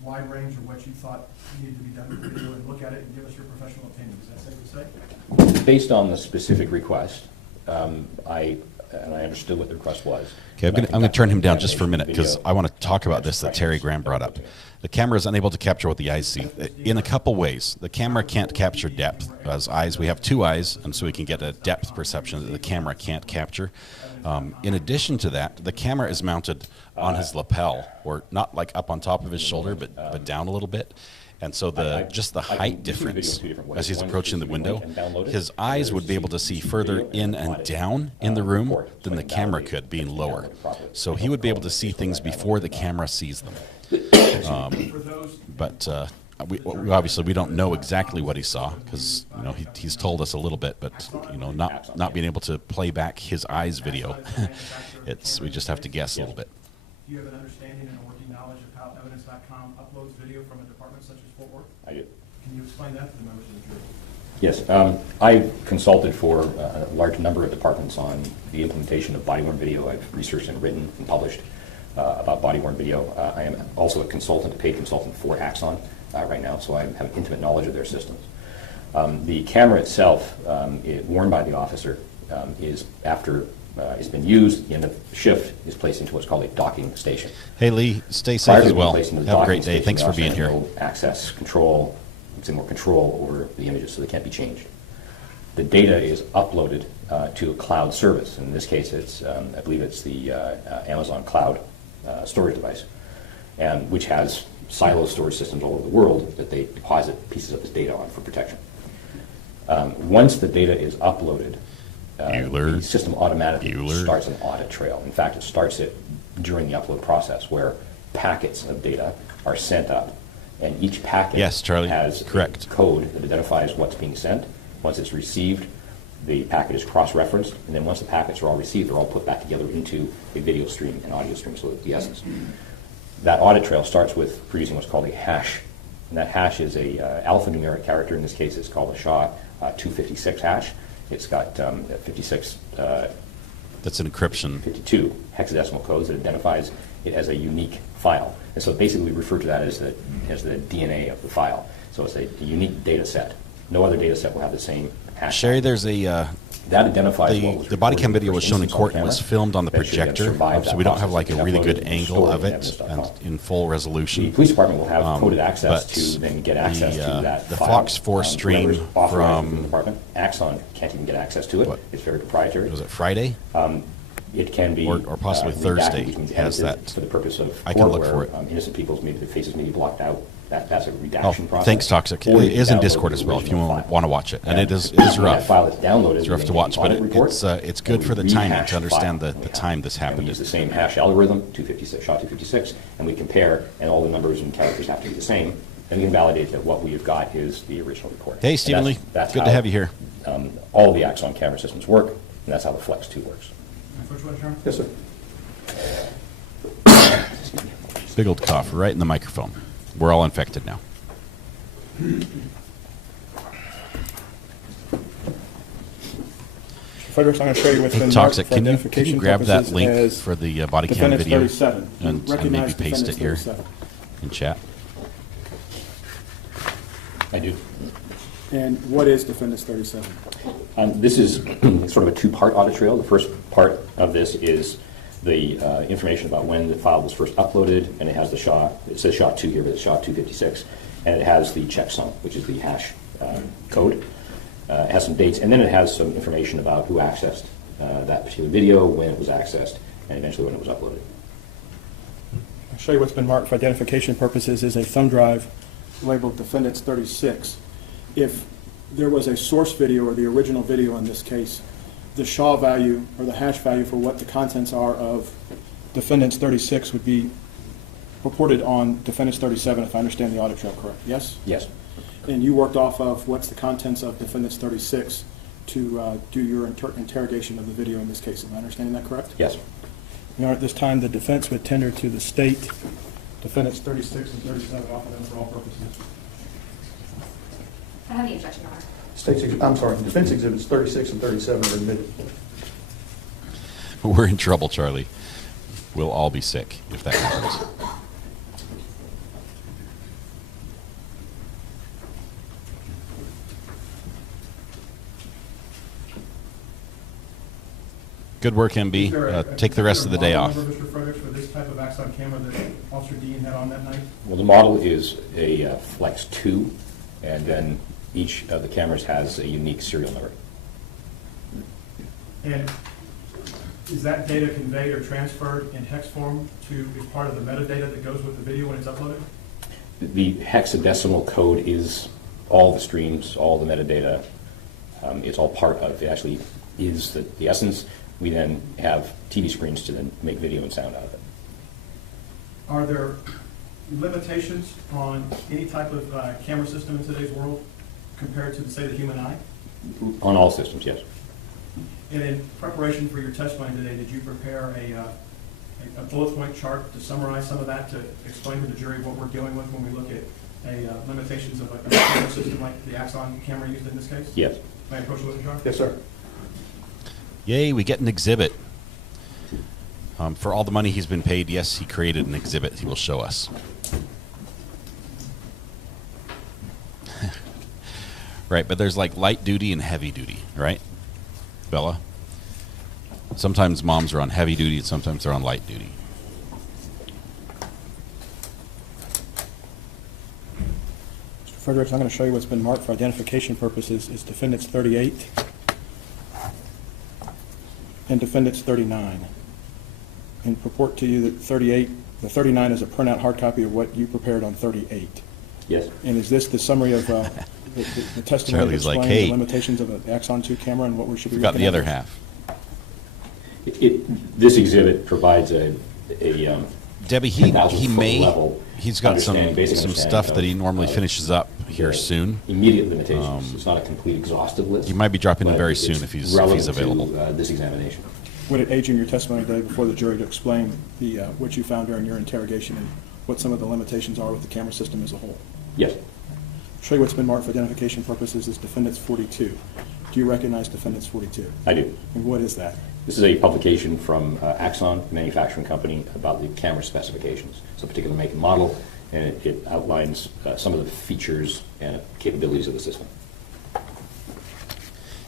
wide range of what you thought needed to be done with the video and look at it and give us your professional opinion. Is that safe to say? Based on the specific request, I understood what the request was. Okay, I'm going to turn him down just for a minute because I want to talk about this that Terry Graham brought up. The camera is unable to capture what the eyes see in a couple ways. The camera can't capture depth. As eyes, we have two eyes, and so we can get a depth perception that the camera can't capture. In addition to that, the camera is mounted on his lapel, or not like up on top of his shoulder, but down a little bit. And so just the height difference as he's approaching the window, his eyes would be able to see further in and down in the room than the camera could, being lower. So he would be able to see things before the camera sees them. But we obviously we don't know exactly what he saw because he's told us a little bit, but not being able to play back his eyes video, we just have to guess a little bit. Do you have an understanding and a working knowledge of how evidence.com uploads video from a department such as Fort Worth? I do. Can you explain that to the members of the jury? Yes, I consulted for a large number of departments on the implementation of body-worn video. I've researched and written and published about body-worn video. I am also a paid consultant for Axon right now, so I have intimate knowledge of their systems. The camera itself, worn by the officer, is after it's been used, at the end of the shift, is placed into what's called a docking station. Hey Lee, stay safe Prior to as being well. placed into the Have a docking great day. station, Thanks the for being officer here. has no access, control, more control over the images, so they can't be changed. The data is uploaded to a cloud service. In this case, it's I believe it's the Amazon cloud storage device, and which has silo storage systems all over the world that they deposit pieces of this data on for protection. Once the data is uploaded, the system automatically starts an audit trail. In fact, it starts it during the upload process where packets of data are sent up, and each packet has a code that identifies what's being sent. Once it's received, the packet is cross-referenced, and then once the packets are all received, they're all put back together into a video stream and audio stream, so the essence. That audit trail starts with producing what's called a hash, and that hash is a alphanumeric character. In this case, it's called a SHA-256 hash. It's got 56. That's an encryption. 52 hexadecimal codes that identifies it as a unique file, and so basically we refer to that as the DNA of the file. So it's a unique data set. No other data set will have the same hash. Sherry, there's that identifies the body cam video was shown in court and was filmed on the projector, so we don't have like a really good angle of it and in full resolution. The police department will have coded access to then get access to that the file. Fox 4 stream from the department. Axon can't even get access to it. It's very proprietary. Was it Friday? It can be. Or possibly Thursday redacted, which means has edited that. for the purpose of I can court look where, for it. innocent people's maybe their faces may be blocked out. That's a redaction process. Thanks, Toxic. Or you It can is in download Discord the as well if you original want file. to watch it. And Yeah. it is When rough. that file that's downloaded, It's rough we to make watch, an but audit report, it's good and for we the timing rehash to understand file. the time this And we happened. use the same hash algorithm, 256, SHA-256, and we compare, and all the numbers and characters have to be the same, and we can validate that what we've got is the original report. Hey, And Stephen Lee. that's Good how, to have you here. All the Axon camera systems work, and that's how the Flex 2 works. Which one, Sharon? Yes, sir. Big old cough right in the microphone. We're all infected now. Fredericks, I'm going to show you what's Hey, been Toxic, marked for can you identification grab that purposes link as for the body cam defendant's video 37. and maybe Recognize paste it here defendant's 37. in chat? I do. And what is defendant's 37? This is sort of a two-part audit trail. The first part of this is the information about when the file was first uploaded, and it has the SHA, it says SHA-2 here, but it's SHA-256, and it has the checksum, which is the hash code. It has some dates, and then it has some information about who accessed that particular video, when it was accessed, and eventually when it was uploaded. I'll show you what's been marked for identification purposes is a thumb drive labeled defendant's 36. If there was a source video or the original video in this case, the SHA value or the hash value for what the contents are of defendant's 36 would be reported on defendant's 37, if I understand the audit trail correct. Yes? Yes. And you worked off of what's the contents of defendant's 36 to do your interrogation of the video in this case. Am I understanding that correct? Yes. Now, at this time, the defense would tender to the state defendants 36 and 37 off of them for all purposes. I have the objection, Your Honor. I'm sorry, defense exhibits 36 and 37 are admitted. We're in trouble, Charlie. We'll all be sick if that happens. Good work, Is MB. there Take the rest of the day model off. number, Mr. Fredericks, for this type of Axon camera that Officer Dean had on that night? Well, the model is a Flex 2, and then each of the cameras has a unique serial number. And is that data conveyed or transferred in hex form to be part of the metadata that goes with the video when it's uploaded? The hexadecimal code is all the streams, all the metadata. It's all part of, it actually is the essence. We then have TV screens to then make video and sound out of it. Are there limitations on any type of camera system in today's world compared to, say, the human eye? On all systems, yes. And in preparation for your testimony today, did you prepare a bullet point chart to summarize some of that, to explain to the jury what we're dealing with when we look at limitations of a camera system like the Axon camera used in this case? Yes. May I approach the witness, Your Honor? Yes, sir. Yay, we get an exhibit. For all the money he's been paid, yes, he created an exhibit he will show us. Right, but there's like light duty and heavy duty, right, Bella? Sometimes moms are on heavy duty and sometimes they're on light duty. Mr. Fredericks, I'm going to show you what's been marked for identification purposes is defendant's 38 and defendant's 39. And purport to you that the 39 is a printout hard copy of what you prepared on 38. Yes. And is this the summary of the testimony that Charlie's like, explains hey, the limitations of an Axon 2 camera and what we should be Forgot looking the at? other half. This exhibit provides a Debbie, he 10,000-foot may, level he's got some understanding, basic understanding stuff that he of, normally finishes up here the soon. Immediate limitations. It's not a complete exhaustive list. He might be dropping in but very it's soon if he's relevant available. to, this examination. Would it age in your testimony today before the jury to explain what you found during your interrogation and what some of the limitations are with the camera system as a whole? Yes. Show you what's been marked for identification purposes is defendant's 42. Do you recognize defendant's 42? I do. And what is that? This is a publication from Axon, manufacturing company, about the camera specifications. It's a particular make and model, and it outlines some of the features and capabilities of the system.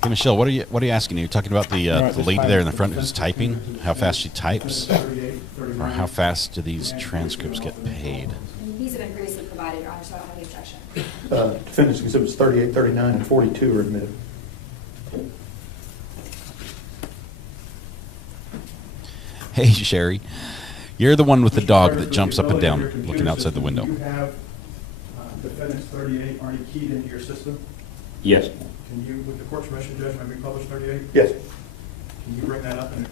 Hey, Michelle, what are you asking? You're talking about the Right, lady there in the front who's typing, how fast she types, or how fast do these transcripts get paid? These have been previously provided, Your Honor, so I don't have the objection. Defendants exhibits 38, 39, and 42 are admitted. Hey, Sherry. You're the one with the dog that jumps up and down looking outside the window. Do you have defendants 38 already keyed into your system? Yes. Can you, with the court's permission, Judge, may we publish 38? Yes. Can you bring that up? And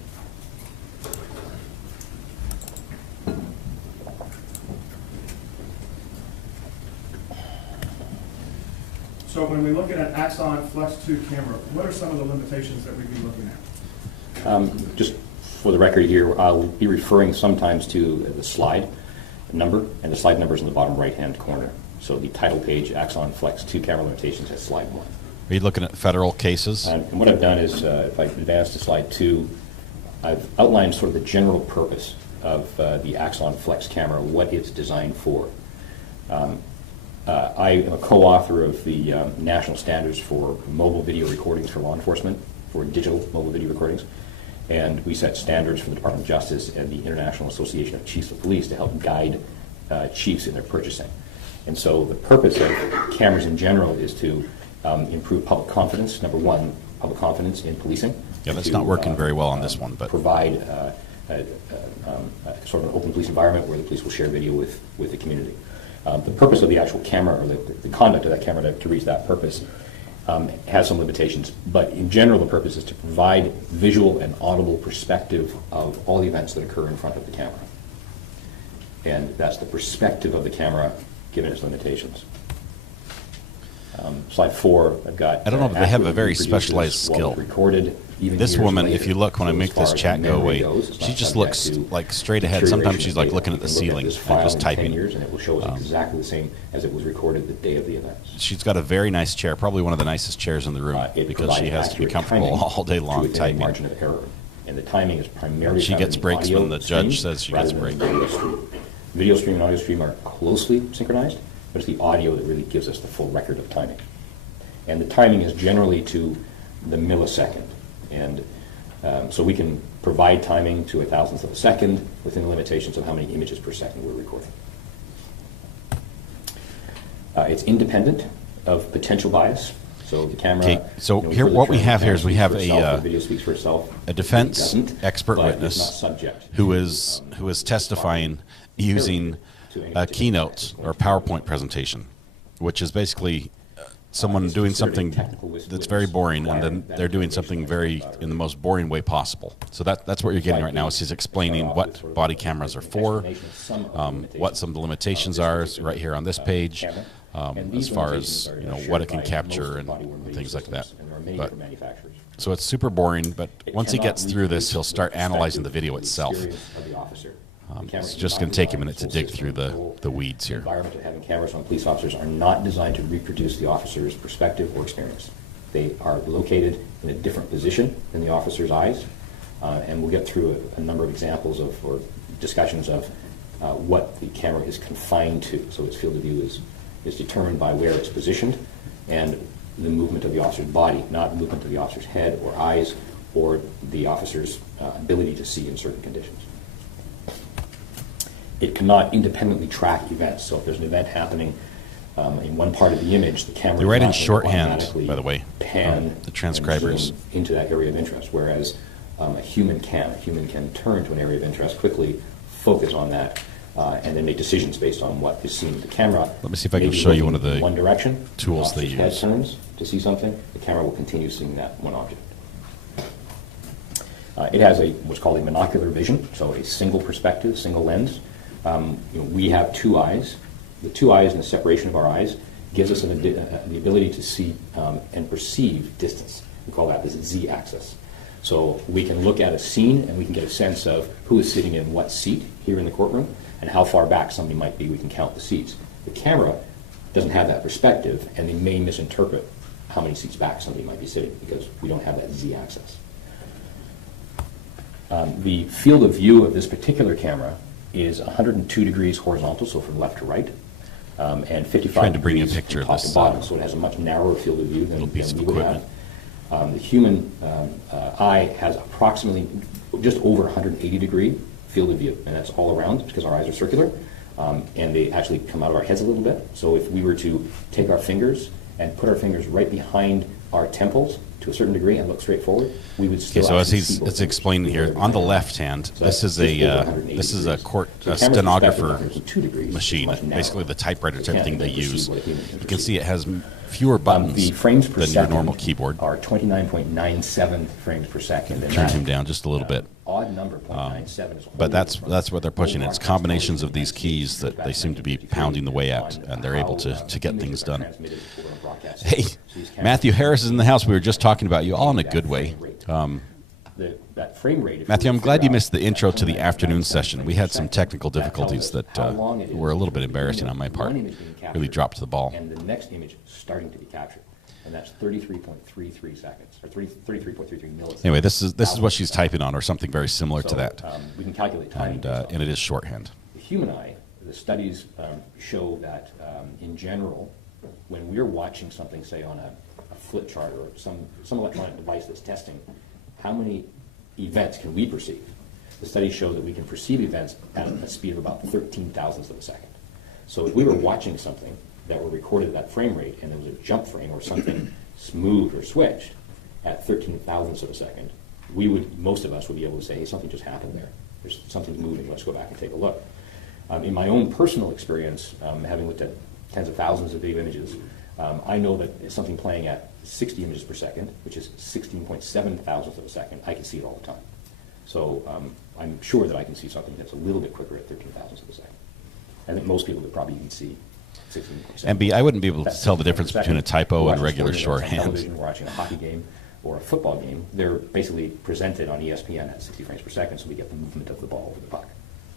so when we look at an Axon Flex 2 camera, what are some of the limitations that we'd be looking at? Just for the record here, I'll be referring sometimes to the slide number, and the slide number is in the bottom right-hand corner. So the title page, Axon Flex 2 camera limitations, has slide 1. Are you looking at federal cases? And what I've done is, if I advance to slide 2, I've outlined sort of the general purpose of the Axon Flex camera, what it's designed for. I am a co-author of the national standards for mobile video recordings for law enforcement, for digital mobile video recordings. And we set standards for the Department of Justice and the International Association of Chiefs of Police to help guide chiefs in their purchasing. And so the purpose of cameras in general is to improve public confidence. Number one, public confidence in policing. Yeah, that's not working very well on this one, but provide sort of an open police environment where the police will share video with the community. The purpose of the actual camera, or the conduct of that camera to reach that purpose, has some limitations, but in general the purpose is to provide visual and audible perspective of all the events that occur in front of the camera. And that's the perspective of the camera given its limitations. Slide 4, I've got... I don't know if they have a very specialized skill. Recorded, this woman, if you look, when I make this chat go away, she just looks like straight ahead. Sometimes she's like looking at the ceiling and just typing. And it will show us exactly the same as it was recorded the day of the event. She's got a very nice chair, probably one of the nicest chairs in the room, because she has to be comfortable all day long typing. Margin of error. And the timing is primarily... She gets breaks when the judge says she gets breaks. Video stream and audio stream are closely synchronized, but it's the audio that really gives us the full record of timing. And the timing is generally to the millisecond. And so we can provide timing to a thousandth of a second within the limitations of how many images per second we're recording. It's independent of potential bias. So the camera... Okay, so here, what we have here is we have video speaks for itself. A defense expert witness who is testifying using a keynote or PowerPoint presentation, which is basically someone doing something that's very boring, and then they're doing something very in the most boring way possible. So that's what you're getting right now. Is he's explaining what body cameras are for, what some of the limitations are right here on this page, as far as what it can capture and things like that. But, so it's super boring, but once he gets through this, he'll start analyzing the video itself. It's just going to take a minute to dig through the weeds here. The environment of having cameras on police officers are not designed to reproduce the officer's perspective or experience. They are located in a different position than the officer's eyes, and we'll get through a number of examples of or discussions of what the camera is confined to. So its field of view is determined by where it's positioned and the movement of the officer's body, not movement of the officer's head or eyes or the officer's ability to see in certain conditions. It cannot independently track events. So if there's an event happening in one part of the image, the camera... They write in shorthand, by the way, pan the transcribers into that area of interest, whereas a human can turn to an area of interest quickly, focus on that, and then make decisions based on what is seen with the camera. Let me see if I can show you one of the one direction, tools they use. Head use. turns to see something, the camera will continue seeing that one object. It has what's called a monocular vision, so a single perspective, single lens. We have two eyes. The two eyes and the separation of our eyes gives us the ability to see and perceive distance. We call that the z-axis. So we can look at a scene and we can get a sense of who is sitting in what seat here in the courtroom and how far back somebody might be. We can count the seats. The camera doesn't have that perspective, and they may misinterpret how many seats back somebody might be sitting because we don't have that z-axis. The field of view of this particular camera is 102 degrees horizontal, so from left to right, and 55 degrees from top to bottom, so it has a much narrower field of view than we would have. The human eye has approximately just over 180 degree field of view, and that's all around because our eyes are circular, and they actually come out of our heads a little bit. So if we were to take our fingers and put our fingers right behind our temples to a certain degree and look straight forward, we would still. Okay, so as actually see both it's images explaining here, before on the everything. left hand, So this that's is just over a 180 this is a degrees. court So a the camera's stenographer perspective is 2 degrees, machine, much narrower. basically the typewriter type You thing they can't perceive use. what a human can You can perceive. see it has fewer buttons The frames per than your second normal keyboard. are 29.97 frames per second. and Turn that, him down just a little bit. Odd number, 0.97 is But that's holding that's what they're pushing. from It's over combinations of our these keys that they seem to be pounding the way at, and they're able to get images things are done. transmitted over a broadcast Hey, system. So these cameras- Matthew Harris is in the house. We were just talking about you, all in a good way. That frame rate, if Matthew, you I'm glad you figure missed the out intro that to the 29.97 afternoon session. We had some frames per technical second, that tells difficulties us that how long it is were a little bit between embarrassing on my part. one image being captured Really dropped the ball. And the next image starting to be captured. And that's 33.33 seconds, or 33.33 milliseconds. Anyway, this is what she's typing on, or something very similar to that, We can calculate timing. based on and it is shorthand. the human eye, the studies show that in general, when we're watching something, say on a flip chart or some electronic device that's testing, how many events can we perceive? The studies show that we can perceive events at a speed of about 13 thousandths of a second. So if we were watching something that were recorded at that frame rate and there was a jump frame or something moved or switched at 13 thousandths of a second, most of us would be able to say, hey, something just happened there. There's something's moving, let's go back and take a look. In my own personal experience, having looked at tens of thousands of video images, I know that it's something playing at 60 images per second, which is 16.7 thousandths of a second. I can see it all the time. So I'm sure that I can see something that's a little bit quicker at 13 thousandths of a second. I think most people would probably even see 16.7. And B, I wouldn't be able to That's tell the 60 difference frames per between a second. typo We're and watching regular sporting events on shorthand. television, we're watching a hockey game or a football game. They're basically presented on ESPN at 60 frames per second, so we get the movement of the ball over the puck.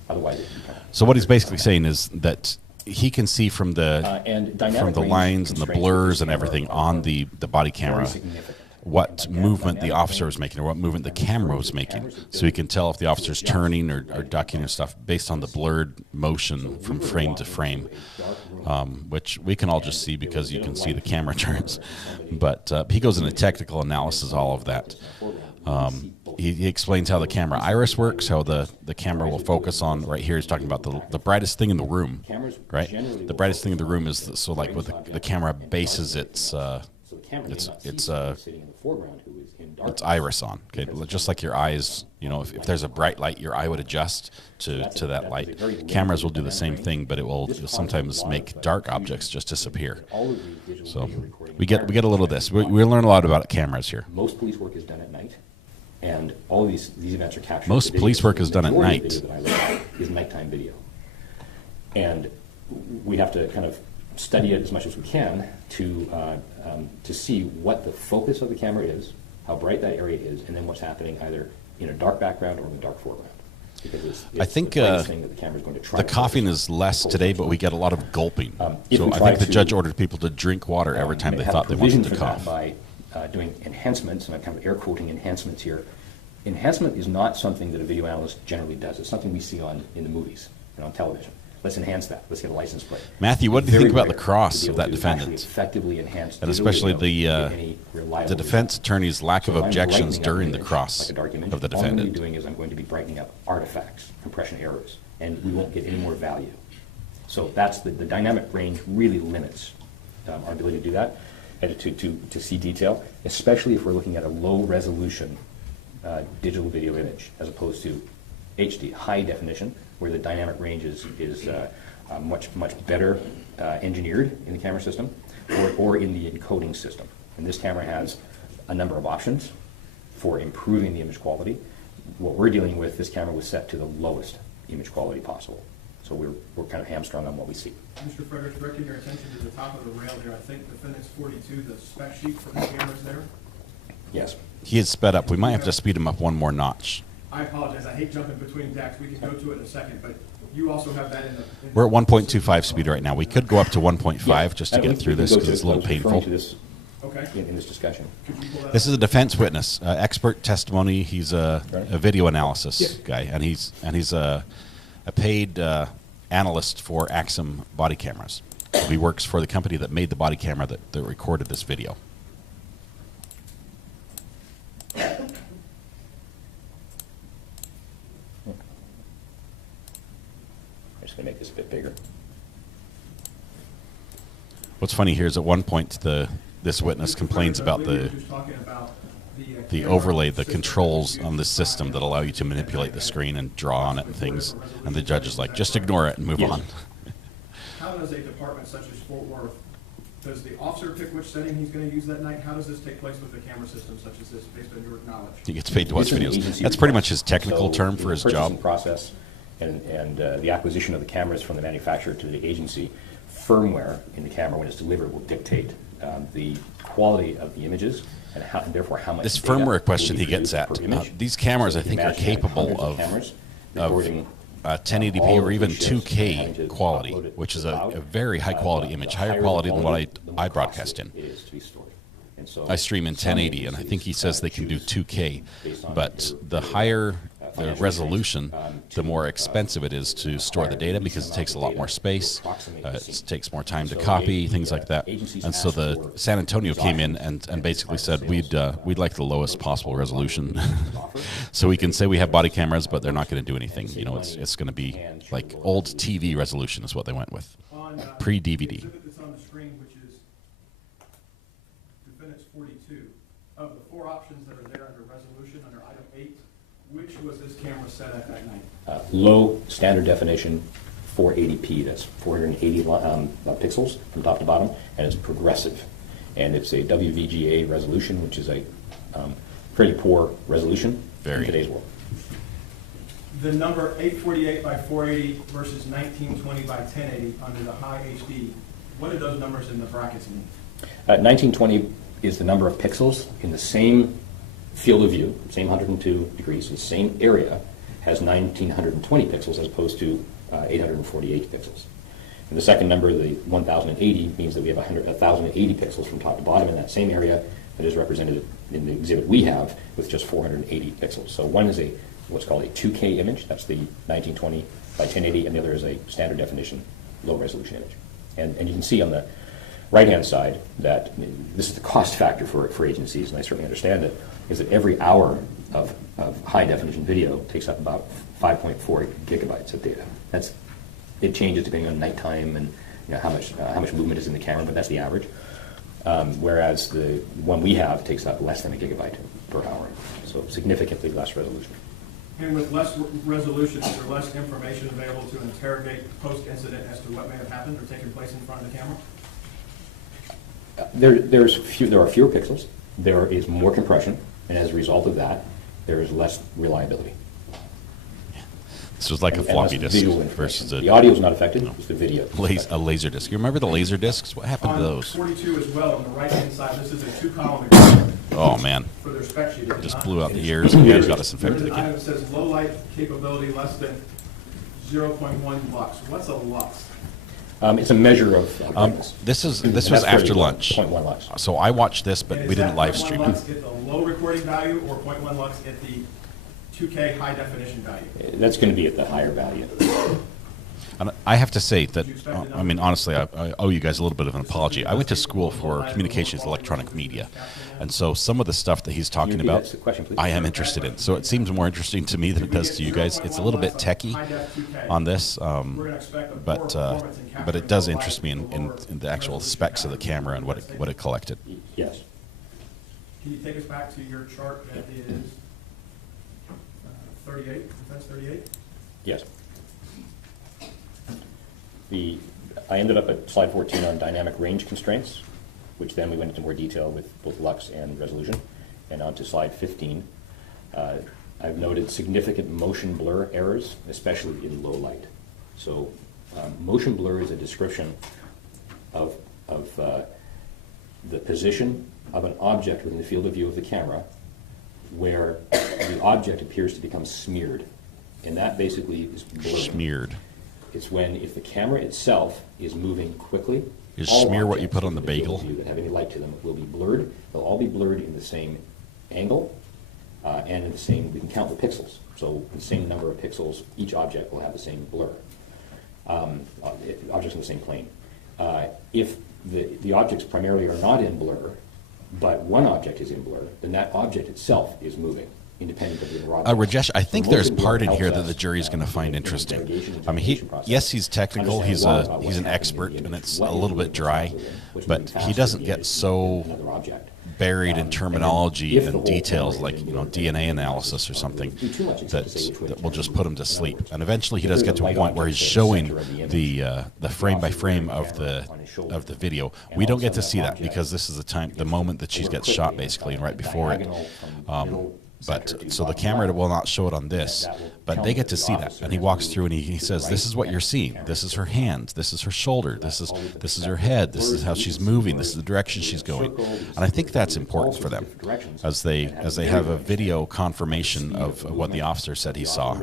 Otherwise, it becomes. So what he's basically saying is that he can see from And the dynamic range lines and the constraints blurs with and this everything camera on are the body camera significant. what And movement the dynamic officer range is making or what movement the camera was making. cameras are So he can tell if the built officer's to adjust turning or right ducking and stuff based on the blurred motion from frame to frame, which we can all just see because you can see the camera turns. But he goes into technical analysis, all of that. He explains how the camera iris works, how the camera will focus on, right here he's talking about the brightest thing in the room, right? The brightest thing in the room is, so like with the camera bases its its iris on, okay? Just like your eyes, if there's a bright light, your eye would adjust to that light. Cameras will do the same thing, but you'll sometimes make dark objects just disappear. So we get a little of this. We learn a lot about cameras here. Most police work is done at night, and all of these events are captured. Most The video- police work is done at majority of night. the video that I look at is nighttime video. And we have to kind of study it as much as we can to see what the focus of the camera is, how bright that area is, and then what's happening either in a dark background or in a dark foreground. Because it's I think the brightest thing that the camera's going to try the to coughing focus is less on. today, but we get a lot of gulping. If So we I try think the to, judge ordered people to drink water every time they have thought they provision wanted to for that cough. by doing enhancements, and I'm kind of air quoting enhancements here. Enhancement is not something that a video analyst generally does. It's something we see in the movies and on television. Let's enhance that. Let's get a license plate. Matthew, what do you Very think about the rare cross to be of able that to defendant? actually effectively enhance And digital especially video to get any reliable the defense result. attorney's lack of So if I'm objections brightening up during an the image, cross like a dark image, of the all I'm going to defendant. be doing is I'm going to be brightening up artifacts, compression errors, and we won't get any more value. So that's the dynamic range really limits our ability to do that and to see detail, especially if we're looking at a low resolution digital video image as opposed to HD, high definition, where the dynamic range is much better engineered in the camera system or in the encoding system. And this camera has a number of options for improving the image quality. What we're dealing with, this camera was set to the lowest image quality possible. So we're kind of hamstrung on what we see. Mr. Fredericks, directing your attention to the top of the rail there, I think Defendant's 42, the spec sheet for the cameras there. Yes. He is sped up. We might have to speed him up one more notch. I apologize, I hate jumping between decks. We can go to it in a second, but you also have that in the. We're at 1.25 speed right now. We could go up to 1.5 Yeah. just to And get we through can this go because to it's a it. I little was referring painful. to this Okay. in this discussion. Could you pull that This up? is a defense witness, expert testimony. He's a video analysis Yeah. guy, and he's a paid analyst for Axum body cameras. He works for the company that made the body camera that recorded this video. I'm just going to make this a bit bigger. What's funny here is at one point this witness complains about the overlay, the controls on the system that allow you to manipulate the screen and draw on it and things. And the judge is like, just ignore it and move on. How does a department such as Fort Worth, does the officer pick which setting he's going to use that night? How does this take place with a camera system such as this, based on your knowledge? He gets paid to watch This is an videos. agency That's pretty request. much his technical So term for the his purchasing job. process and the acquisition of the cameras from the manufacturer to the agency, firmware in the camera when it's delivered will dictate the quality of the images and therefore how much This data firmware will question be he gets produced at, per image. these cameras So I you think are imagine capable hundreds of cameras of recording 1080p all or of even the ships and having 2K to quality, upload it which to is the a cloud. very high quality The image, higher higher quality than what quality, the more I costly broadcast in. it is to be stored. And so I stream in some 1080, and I think he says they can do choose 2K, based on but your- the higher the financial resolution, constraints, the more expensive it is to store the data because it takes a lot more space, it takes more time to copy, things like that. And so the San Antonio came in and basically said we'd like the lowest possible resolution, so we can say we have body cameras, but they're not going to do anything. You know, it's going to be like old TV resolution is what they went with, On pre-DVD. the exhibit that's on the screen, which is Defendant's 42, of the 4 options that are there under resolution, under item 8, which was this camera set at that night? Low standard definition 480p, that's 480 pixels from top to bottom, and it's progressive. And it's a WVGA resolution, which is a pretty poor resolution in today's world. The number 848 by 480 versus 1920 by 1080 under the high HD, what do those numbers in the brackets mean? 1920 is the number of pixels in the same field of view, same 102 degrees, the same area has 1920 pixels as opposed to 848 pixels. And the second number, the 1080, means that we have 1080 pixels from top to bottom in that same area that is represented in the exhibit we have with just 480 pixels. So one is what's called a 2K image, that's the 1920 by 1080, and the other is a standard definition low resolution image. And you can see on the right-hand side that this is the cost factor for agencies, and I certainly understand it, is that every hour of high-definition video takes up about 5.4 gigabytes of data. It changes depending on nighttime and how much movement is in the camera, but that's the average. Whereas the one we have takes up less than a gigabyte per hour, so significantly less resolution. And with less resolution, is there less information available to interrogate post-incident as to what may have happened or taken place in front of the camera? There are fewer pixels, there is more compression, and as a result of that, there is less reliability. This was like a floppy disk versus the audio is not affected, it's the video. A laser disc. You remember the laser discs? What happened to those? On 42 as well, on the right-hand side, this is a 2-column exhibit. Oh man, For their spec sheet. just blew out the ears and got us infected There's an item again. that says low light capability less than 0.1 lux. What's a lux? It's a measure of brightness. This was That's after very low, lunch, 0.1 lux. so I watched this, but And we is didn't that live 0.1 stream lux it. at the low recording value or 0.1 lux at the 2K high definition value? That's going to be at the higher value. And I have to say that, I mean, honestly, I owe you guys a little bit of an apology. I went to school for communications, electronic media, and so some of the stuff that he's talking Can you repeat about, that question, please? I am interested in. So it seems more interesting to me than it does to you guys. It's a little bit techy on this, but it does interest me in the actual specs of the camera and what it collected. Yes. Can you take us back to your chart that is 38? Is that 38? Yes. I ended up at slide 14 on dynamic range constraints, which then we went into more detail with both lux and resolution. And on to slide 15. I've noted significant motion blur errors, especially in low light. So motion blur is a description of the position of an object within the field of view of the camera where the object appears to become smeared. And that basically is blurring. Smeared. It's when, if the camera itself is moving quickly, Is all smear what you objects put on the within field of bagel? view that have any light to them will be blurred. They'll all be blurred in the same angle, and in the same, we can count the pixels. So the same number of pixels, each object will have the same blur. Objects in the same plane. If the objects primarily are not in blur, but one object is in blur, then that object itself is moving independent of the object. Rajesh, I think So there's most of part what in helps here that us, the jury's going to find in interesting. interrogation and I mean, interrogation process, yes, he's technical, understand he's a lot about he's what's an happening expert, in the and image, it's what a is little moving bit dry, faster than- which but moving he faster doesn't than get the so other object. buried in And then terminology if the and whole details point like, is you in know, your DNA interrogation analysis or process, something do too much except to say which way the that will camera just put him to moves. In sleep. other words, And eventually he if does there's get to a light point where he's object, say, showing center of the image, the frame by officer frame wearing a of camera on his shoulder, the video. and We all don't of a get to sudden see that object because this is the gets moment that she over gets quickly shot and basically and right from before it. diagonal from middle center to So the bottom camera left. will not show it on this, That will but tell they me get that to the see that. officer And he has walks moved through and he to the says, right this is what and you're the seeing. camera This is to her the hands. This is her shoulder. This is always the this is her perspective. head. This is Blurs, how we she's can see moving. This is blurs, the direction we she's can going. circle, we can And I think see that's all important sorts for of them different directions, as they have a video confirmation of what the officer said he saw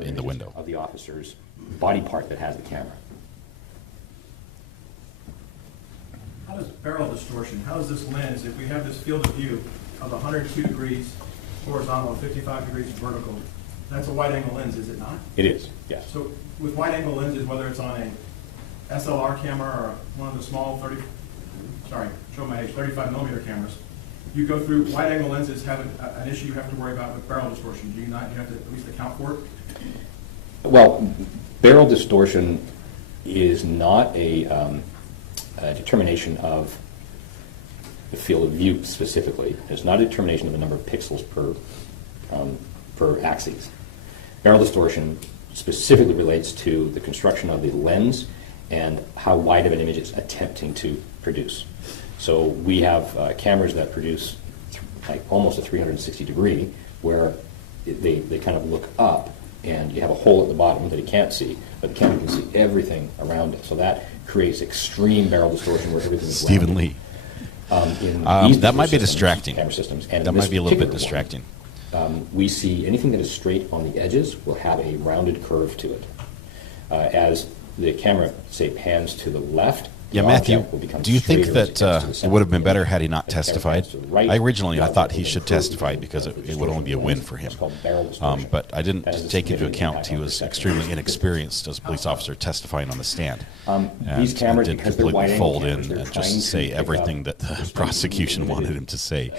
in the window. Of the officer's body part that has the camera. How does barrel distortion, how does this lens, if we have this field of view of 102 degrees horizontal and 55 degrees vertical, that's a wide angle lens, is it not? It is, yes. So with wide angle lenses, whether it's on a SLR camera or one of the small 35 millimeter cameras, you go through, wide angle lenses have an issue you have to worry about with barrel distortion. Do you not, you have to at least account for it? Well, barrel distortion is not a determination of the field of view specifically. It's not a determination of the number of pixels per axis. Barrel distortion specifically relates to the construction of the lens and how wide of an image it's attempting to produce. So we have cameras that produce like almost a 360 degree where they kind of look up and you have a hole at the bottom that you can't see, but the camera can see everything around it. So that creates extreme barrel distortion where everything is Stephen rounded. Lee. That might be distracting. Camera systems, and That in might this be a little bit particular distracting. one, we see anything that is straight on the edges will have a rounded curve to it. As the camera, say, pans to the left, Yeah, the Matthew, object will become do you think straighter as that it gets to the it center would have been of the better image. had he not As the camera testified? pans to the right, Originally, the I thought object he will should then curve testify with because the it would distortion only be a of the win lens. for him. It's called barrel distortion. But I didn't That has a take into significant account impact he on was perception. extremely inexperienced as a police officer testifying on the stand. These cameras, did because they're completely wide-angle fold cameras, in they're and trying just to say pick everything up that the the prosecution limited, wanted him to say.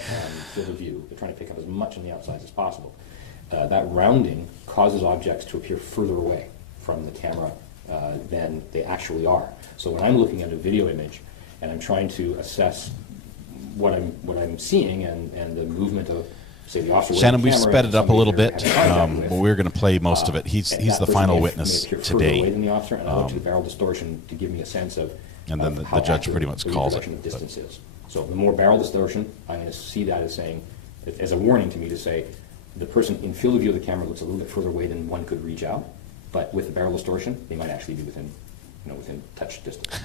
Field of view. They're trying to pick up as much on the outsides as possible. That rounding causes objects to appear further away from the camera than they actually are. So when I'm looking at a video image and I'm trying to assess what I'm seeing and the movement of, say, the officer. Shannon, we wearing the sped it camera, up a little somebody bit, you're having contact with, but we're going to play most of it. He's and the that person final may witness appear further away today. than the officer, and I look to the barrel distortion to give me a sense of And then of the how judge accurate pretty much the calls it, reproduction of distance is. So the more barrel distortion, I'm going to see that as saying, as a warning to me to say, the person in field of view of the camera looks a little bit further away than one could reach out, but with the barrel distortion, they might actually be within touch distance.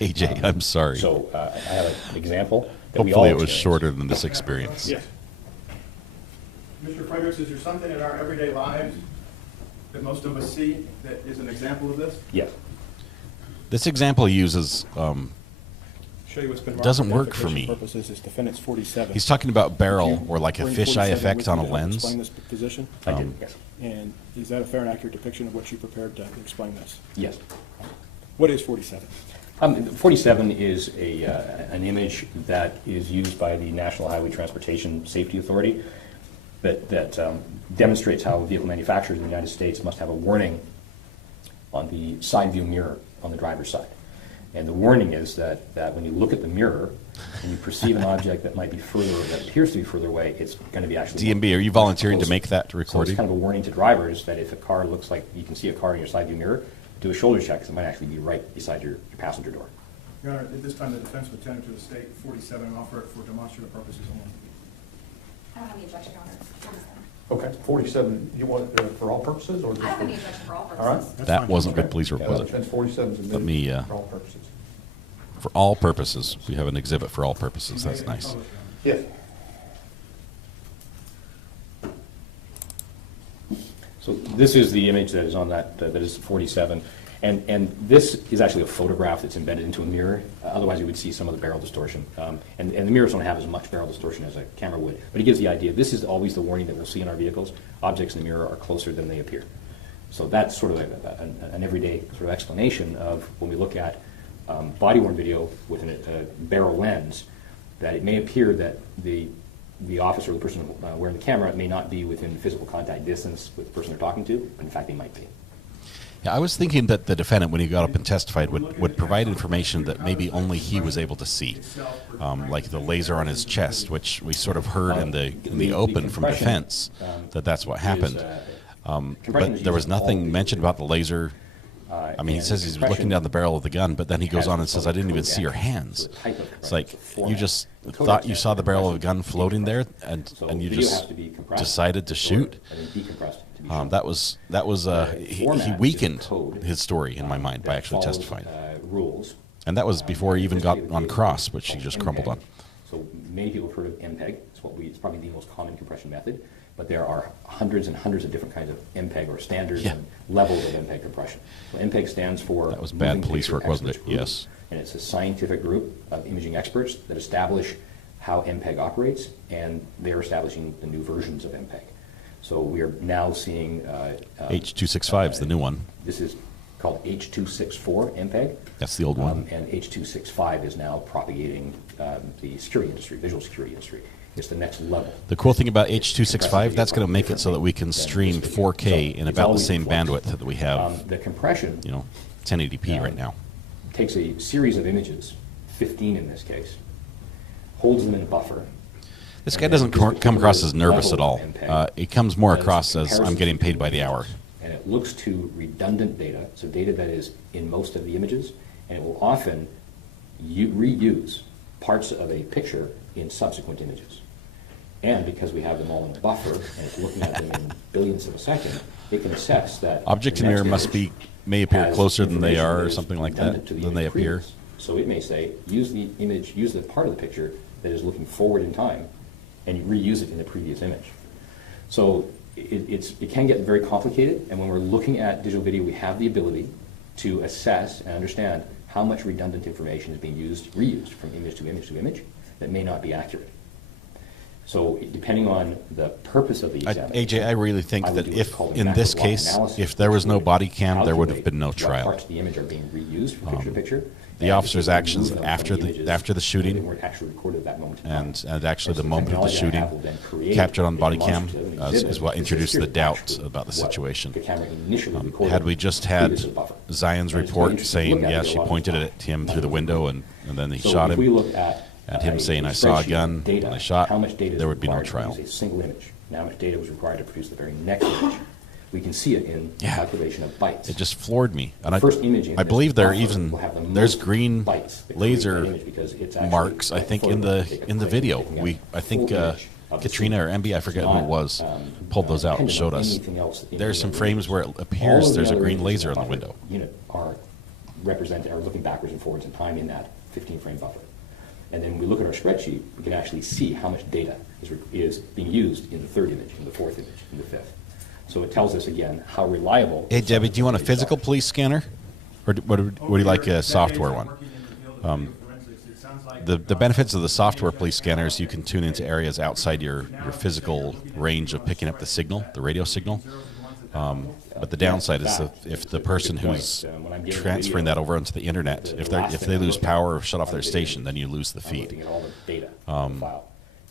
AJ, I'm sorry. So I have an example that we all Hopefully it was experience. shorter than this experience. Yes. Mr. Fredericks, is there something in our everyday lives that most of us see that is an example of this? Yes. This example uses, Show you what's been marked doesn't for work for identification me. Purposes is defendant's 47. he's talking about barrel Could you or like a bring fisheye 47 effect with on you a to lens. Explain this position. I did, yes. And is that a fair and accurate depiction of what you prepared to explain this? Yes. What is 47? 47 is an image that is used by the National Highway Transportation Safety Authority that demonstrates how vehicle manufacturers in the United States must have a warning on the side view mirror on the driver's side. And the warning is that when you look at the mirror and you perceive an object that might be further, that appears to be further away, it's going to be actually DMB, are you volunteering to closer. make that So recording? it's kind of a warning to drivers that if a car looks like you can see a car in your side view mirror, do a shoulder check because it might actually be right beside your passenger door. Your Honor, at this time, the defense would tender to the state 47 and offer it for demonstrative purposes only. I don't have any objection, Your Honor. 47. Okay, 47, you want it for all purposes, or I just? don't have any objection for all purposes. All right. That wasn't good police work, was it? Defense 47 is Let me, admitted for all purposes. For all purposes. We have an exhibit for all purposes. That's nice. Yes. So this is the image that is on that is 47. And this is actually a photograph that's embedded into a mirror. Otherwise, you would see some of the barrel distortion. And the mirrors don't have as much barrel distortion as a camera would. But it gives the idea. This is always the warning that we'll see in our vehicles. Objects in the mirror are closer than they appear. So that's sort of an everyday sort of explanation of when we look at body-worn video with a barrel lens, that it may appear that the the officer or the person wearing the camera may not be within physical contact distance with the person they're talking to, but in fact they might be. Yeah, I was thinking that the defendant, when he got up and testified, would provide information that maybe only he was able to see, like the laser on his chest, which we sort of heard in the open from defense that's what happened. But there was nothing mentioned about the laser. I mean, he says he's looking down the barrel of the gun, but then he goes on and says, "I didn't even see your hands." It's like you just thought you saw the barrel of a gun floating there, and you just decided to shoot. That was he weakened his story in my mind by actually testifying. And that was before he even got on cross, which he just crumbled on. So many people have heard of MPEG. It's probably the most common compression method, but there are hundreds and hundreds of different kinds of MPEG or standards and levels of MPEG compression. So MPEG stands for that was bad police work, wasn't it? Group, yes. And it's a scientific group of imaging experts that establish how MPEG operates, and they're establishing the new versions of MPEG. So we are now seeing H.265 is the new one. This is called H.264 MPEG. That's the old one. And H.265 is now propagating the security industry, visual security industry. It's the next level. The cool thing about H.265, that's going to make it so that we can stream 4K in about the same bandwidth that we have. The compression, 1080p right now. Takes a series of images, 15 in this case, holds them in a buffer. This guy doesn't come across as nervous at all. It comes more across as I'm getting paid by the hour. And it looks to redundant data, so data that is in most of the images, and it will often reuse parts of a picture in subsequent images. And because we have them all in the buffer, and it's looking at them in billionths of a second, it can assess that object in mirror may appear closer than they are, or something like that, than they appear. So it may say, use the image, use the part of the picture that is looking forward in time, and you reuse it in the previous image. So it can get very complicated, and when we're looking at digital video, we have the ability to assess and understand how much redundant information is being reused from image to image to image that may not be accurate. So depending on the purpose of the examination, AJ, I really think that if, in this case, if there was no body cam, there would have been no trial. Parts of the image are being reused from picture to picture. The officer's actions after the shooting, they weren't actually recorded at that moment in time. and actually the moment of the shooting captured on body cam is what introduced the doubt about the situation. Had we just had Zion's report saying, yeah, she pointed at him through the window and then he shot him, and him saying, I saw a gun and I shot, there would be no trial. A single image. Now, how much data was required to produce the very next image? We can see it in calculation of bytes. It just floored me. And first image I believe there's green laser marks, I think, in the video. I think Katrina or MB, I forget who it was, pulled those out and showed us. There's some frames where it appears there's a green laser on the window. Unit are looking backwards and forwards in time in that 15-frame buffer. And then when we look at our spreadsheet, we can actually see how much data is being used in the third image, in the fourth image, in the fifth. So it tells us, again, how reliable... Hey, Debbie, do you want a physical police scanner? Or would you like a software one? The benefits of the software police scanner is you can tune into areas outside your physical range of picking up the signal, the radio signal. But the downside is that if the person who's transferring that over onto the internet, if they lose power or shut off their station, then you lose the feed.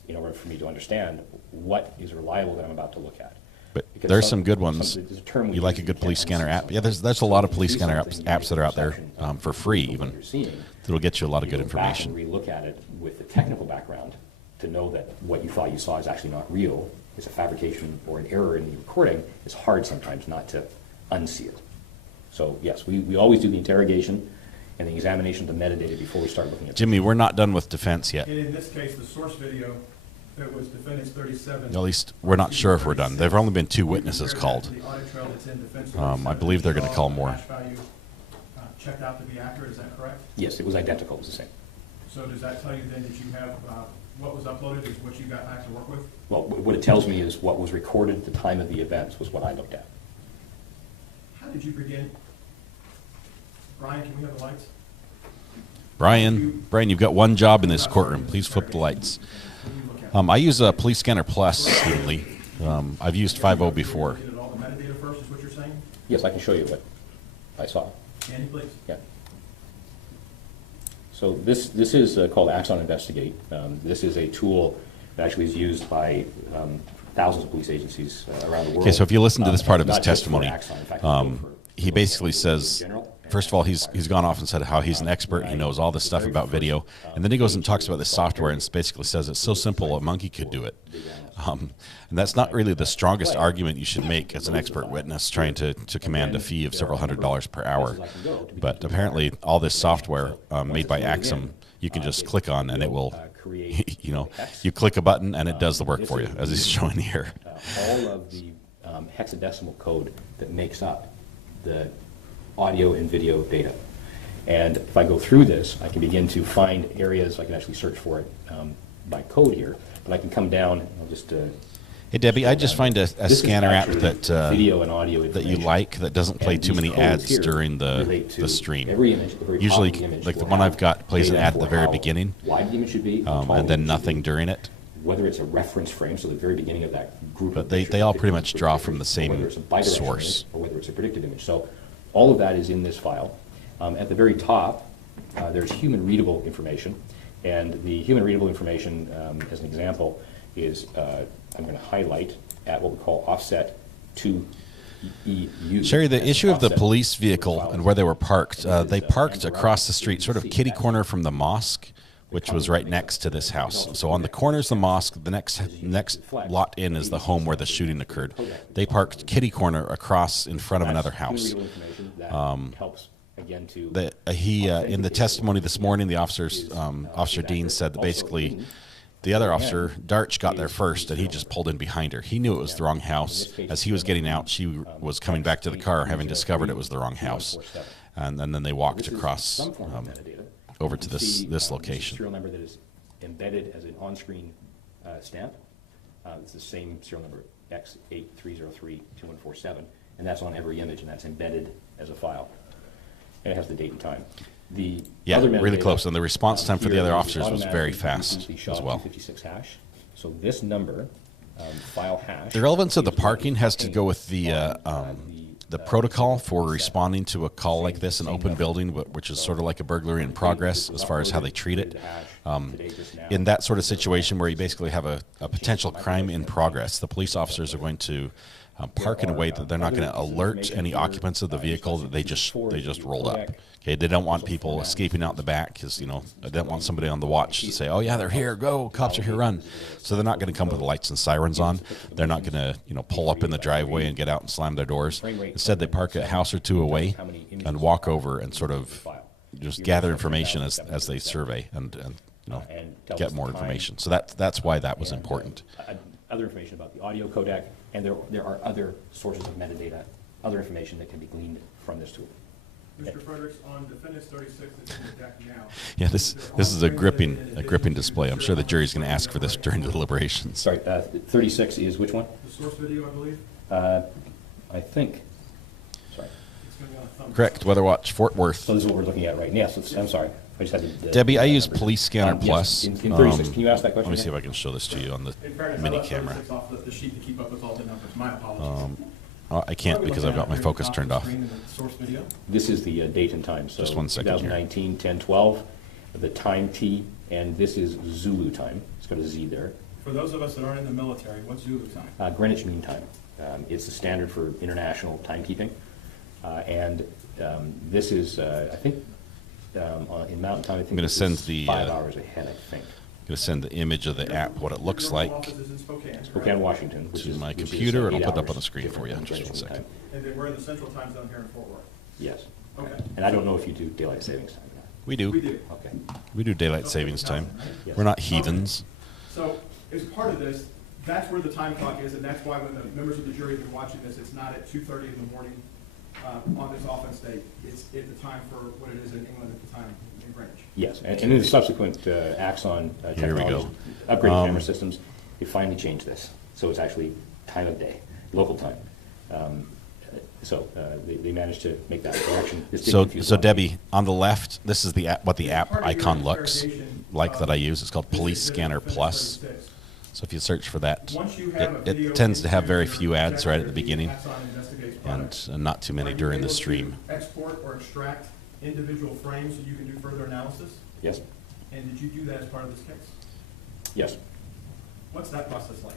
In order for me to understand what is reliable that I'm about to look at. But there's some good ones. You like a good police scanner app? Yeah, there's a lot of police scanner apps that are out there for free even. That'll get you a lot of good information. We look at it with the technical background to know that what you thought you saw is actually not real. It's a fabrication or an error in the recording. It's hard sometimes not to unsee it. So yes, we always do the interrogation and the examination of the metadata before we start looking at Jimmy, we're not done with defense yet. In this case, the source video, that was defendants 37. At least we're not sure if we're done. There've only been 2 witnesses called. I believe they're going to call more. Checked out to be accurate, is that correct? Yes, it was identical. It was the same. So does that tell you then that you have what was uploaded is what you got back to work with? Well, what it tells me is what was recorded at the time of the events was what I looked at. How did you begin? Brian, can we have the lights? Brian, you've got one job in this courtroom. Please flip the lights. I use a Police Scanner Plus, Stephen Lee. I've used 5.0 before. All the metadata first is what you're saying? Yes, I can show you what I saw. Andy, please. Yeah. So this is called Axon Investigate. This is a tool It actually is used by thousands of police agencies around the world. Okay, so if you listen to this part of his Not just for testimony, Axon. In fact, he basically says, first of all, he's gone off and said how he's an expert, he knows all this stuff about video, and then he goes and talks about this software and basically says it's so simple a monkey could do it. And that's not really the strongest argument you should make as an expert witness trying to command a fee of several $100s per hour. But apparently all this software made by Axum, you can just click on and it will, you know, you click a button and it does the work for you, as he's showing here. All of the hexadecimal code that makes up the audio and video data. And if I go through this, I can begin to find areas, I can actually search for it by code here, but I can come down, I'll just... Hey Debbie, I just find a scanner app actually that video and audio that you information. like that doesn't play And too these many codes ads here during relate to the stream. every image, the very top Usually, of the image like the will one have I've got plays an data ad at the for very how beginning, wide the image should be, how tall and the then image should nothing be, during it. whether it's a reference frame, so the very beginning of that group. But of they pictures, all it pretty could much be draw predicted, from the or same whether it's a bidirectional source. image, or whether it's a predicted image. So all of that is in this file. At the very top, there's human readable information, and the human readable information, as an example, is I'm going to highlight at what we call offset 2EU. Sherry, the That's issue of the offset police vehicle profile. and where they were parked, they parked and across the street, sort of kitty corner from the mosque, which was right next to this house. So on the corners of the mosque, the next lot in is the home where the shooting occurred. They parked kitty corner across in front of another house. Helps again to In the testimony this morning, the Officer Dean said that basically the other officer, Darch, got there first, and he just pulled in behind her. He knew it was the wrong house. As he was getting out, she was coming back to the car, having discovered it was the wrong house. And then they walked across over to this location. Serial number that is embedded as an on-screen stamp. It's the same serial number, X83032147, and that's on every image, and that's embedded as a file. And it has the date and time. The Yeah, other really metadata, close, and the response time for the here other is officers was very automatically fast uses the as well. SHA-256 hash. So this number, file hash. The relevance of the is parking has to contained go with the on protocol for set. responding to a call like this, an Same open number. building, which is sort of like a burglary in progress as far as how they treat it. Today, just now. In that sort of situation where you basically have a potential crime in progress, the police officers are going to park in a way that they're not going to alert any occupants of the vehicle that they just rolled up. Okay, they don't want people escaping out the back because, you know, they don't want somebody on the watch to say, oh yeah, they're here, go, cops are here, run. So they're not going to come with the lights and sirens on. They're not going to, you know, pull up in the driveway and get out and slam their doors. Instead, they park a house or two away and walk over and sort of just gather information as they survey and you know, get more information. So that's why that was important. Other information about the audio codec, and there are other sources of metadata, other information that can be gleaned from this tool. Mr. Fredericks, on Defendants 36 that's in the deck now. Yeah, this is a gripping display. I'm sure the jury's going to ask for this during the deliberations. Sorry, 36 is which one? The source video, I believe. I think. Sorry. It's going to be on a thumb. Correct. Weather Watch, Fort Worth. So this is what we're looking at right now. Yes, I'm sorry. I just had the Debbie, I use numbers. Police Scanner Yes, Plus. in 36. Can you ask that question? Let me see again? if I can show this to you on the In fairness, I mini left camera. 36 off the sheet to keep up with all the numbers. My apologies. I can't because I've got my focus turned off. Source video. This is the date and time. So Just 1 second here. 2019, 10/12, the time T, and this is Zulu time. It's got a Z there. For those of us that aren't in the military, what's Zulu time? Greenwich Mean Time. It's the standard for international timekeeping. This is, I think, in Mountain Time, I think I'm gonna this send is the, 5 hours ahead, I think. I'm going to send the image of the app, what it looks Your like, office is in Spokane. Spokane, Washington, which to is my which is, computer, and I'll 8 put it up hours on the screen for you in different just than 1 Greenwich second. Mean Time. And then we're in the central time zone here in Fort Worth. Yes. Okay. And I don't know if you do daylight savings time. We do. We do. Okay. We do daylight savings time. Yes. We're not heathens. So as part of this, that's where the time clock is, and that's why when the members of the jury have been watching this, it's not at 2:30 in the morning on this offense date. It's at the time for what it is in England at the time in Greenwich. Yes, and in the subsequent Axon Here we go. technology, upgraded camera systems, they finally changed this. So it's actually time of day, local time. They managed to make that correction. This did confuse a So lot of people. Debbie, on the left, this is the app, what the app Part of your icon looks interrogation, like that I use. It's called this Police is Scanner Defendant Plus. 36. So if you search for that, Once you have a video it tends to have into very your few ads right at the checker, beginning, Axon investigates products. and not too many Are you during the able to stream. Export or extract individual frames so you can do further analysis? Yes, And did you do that as part of this case? yes. What's that process like?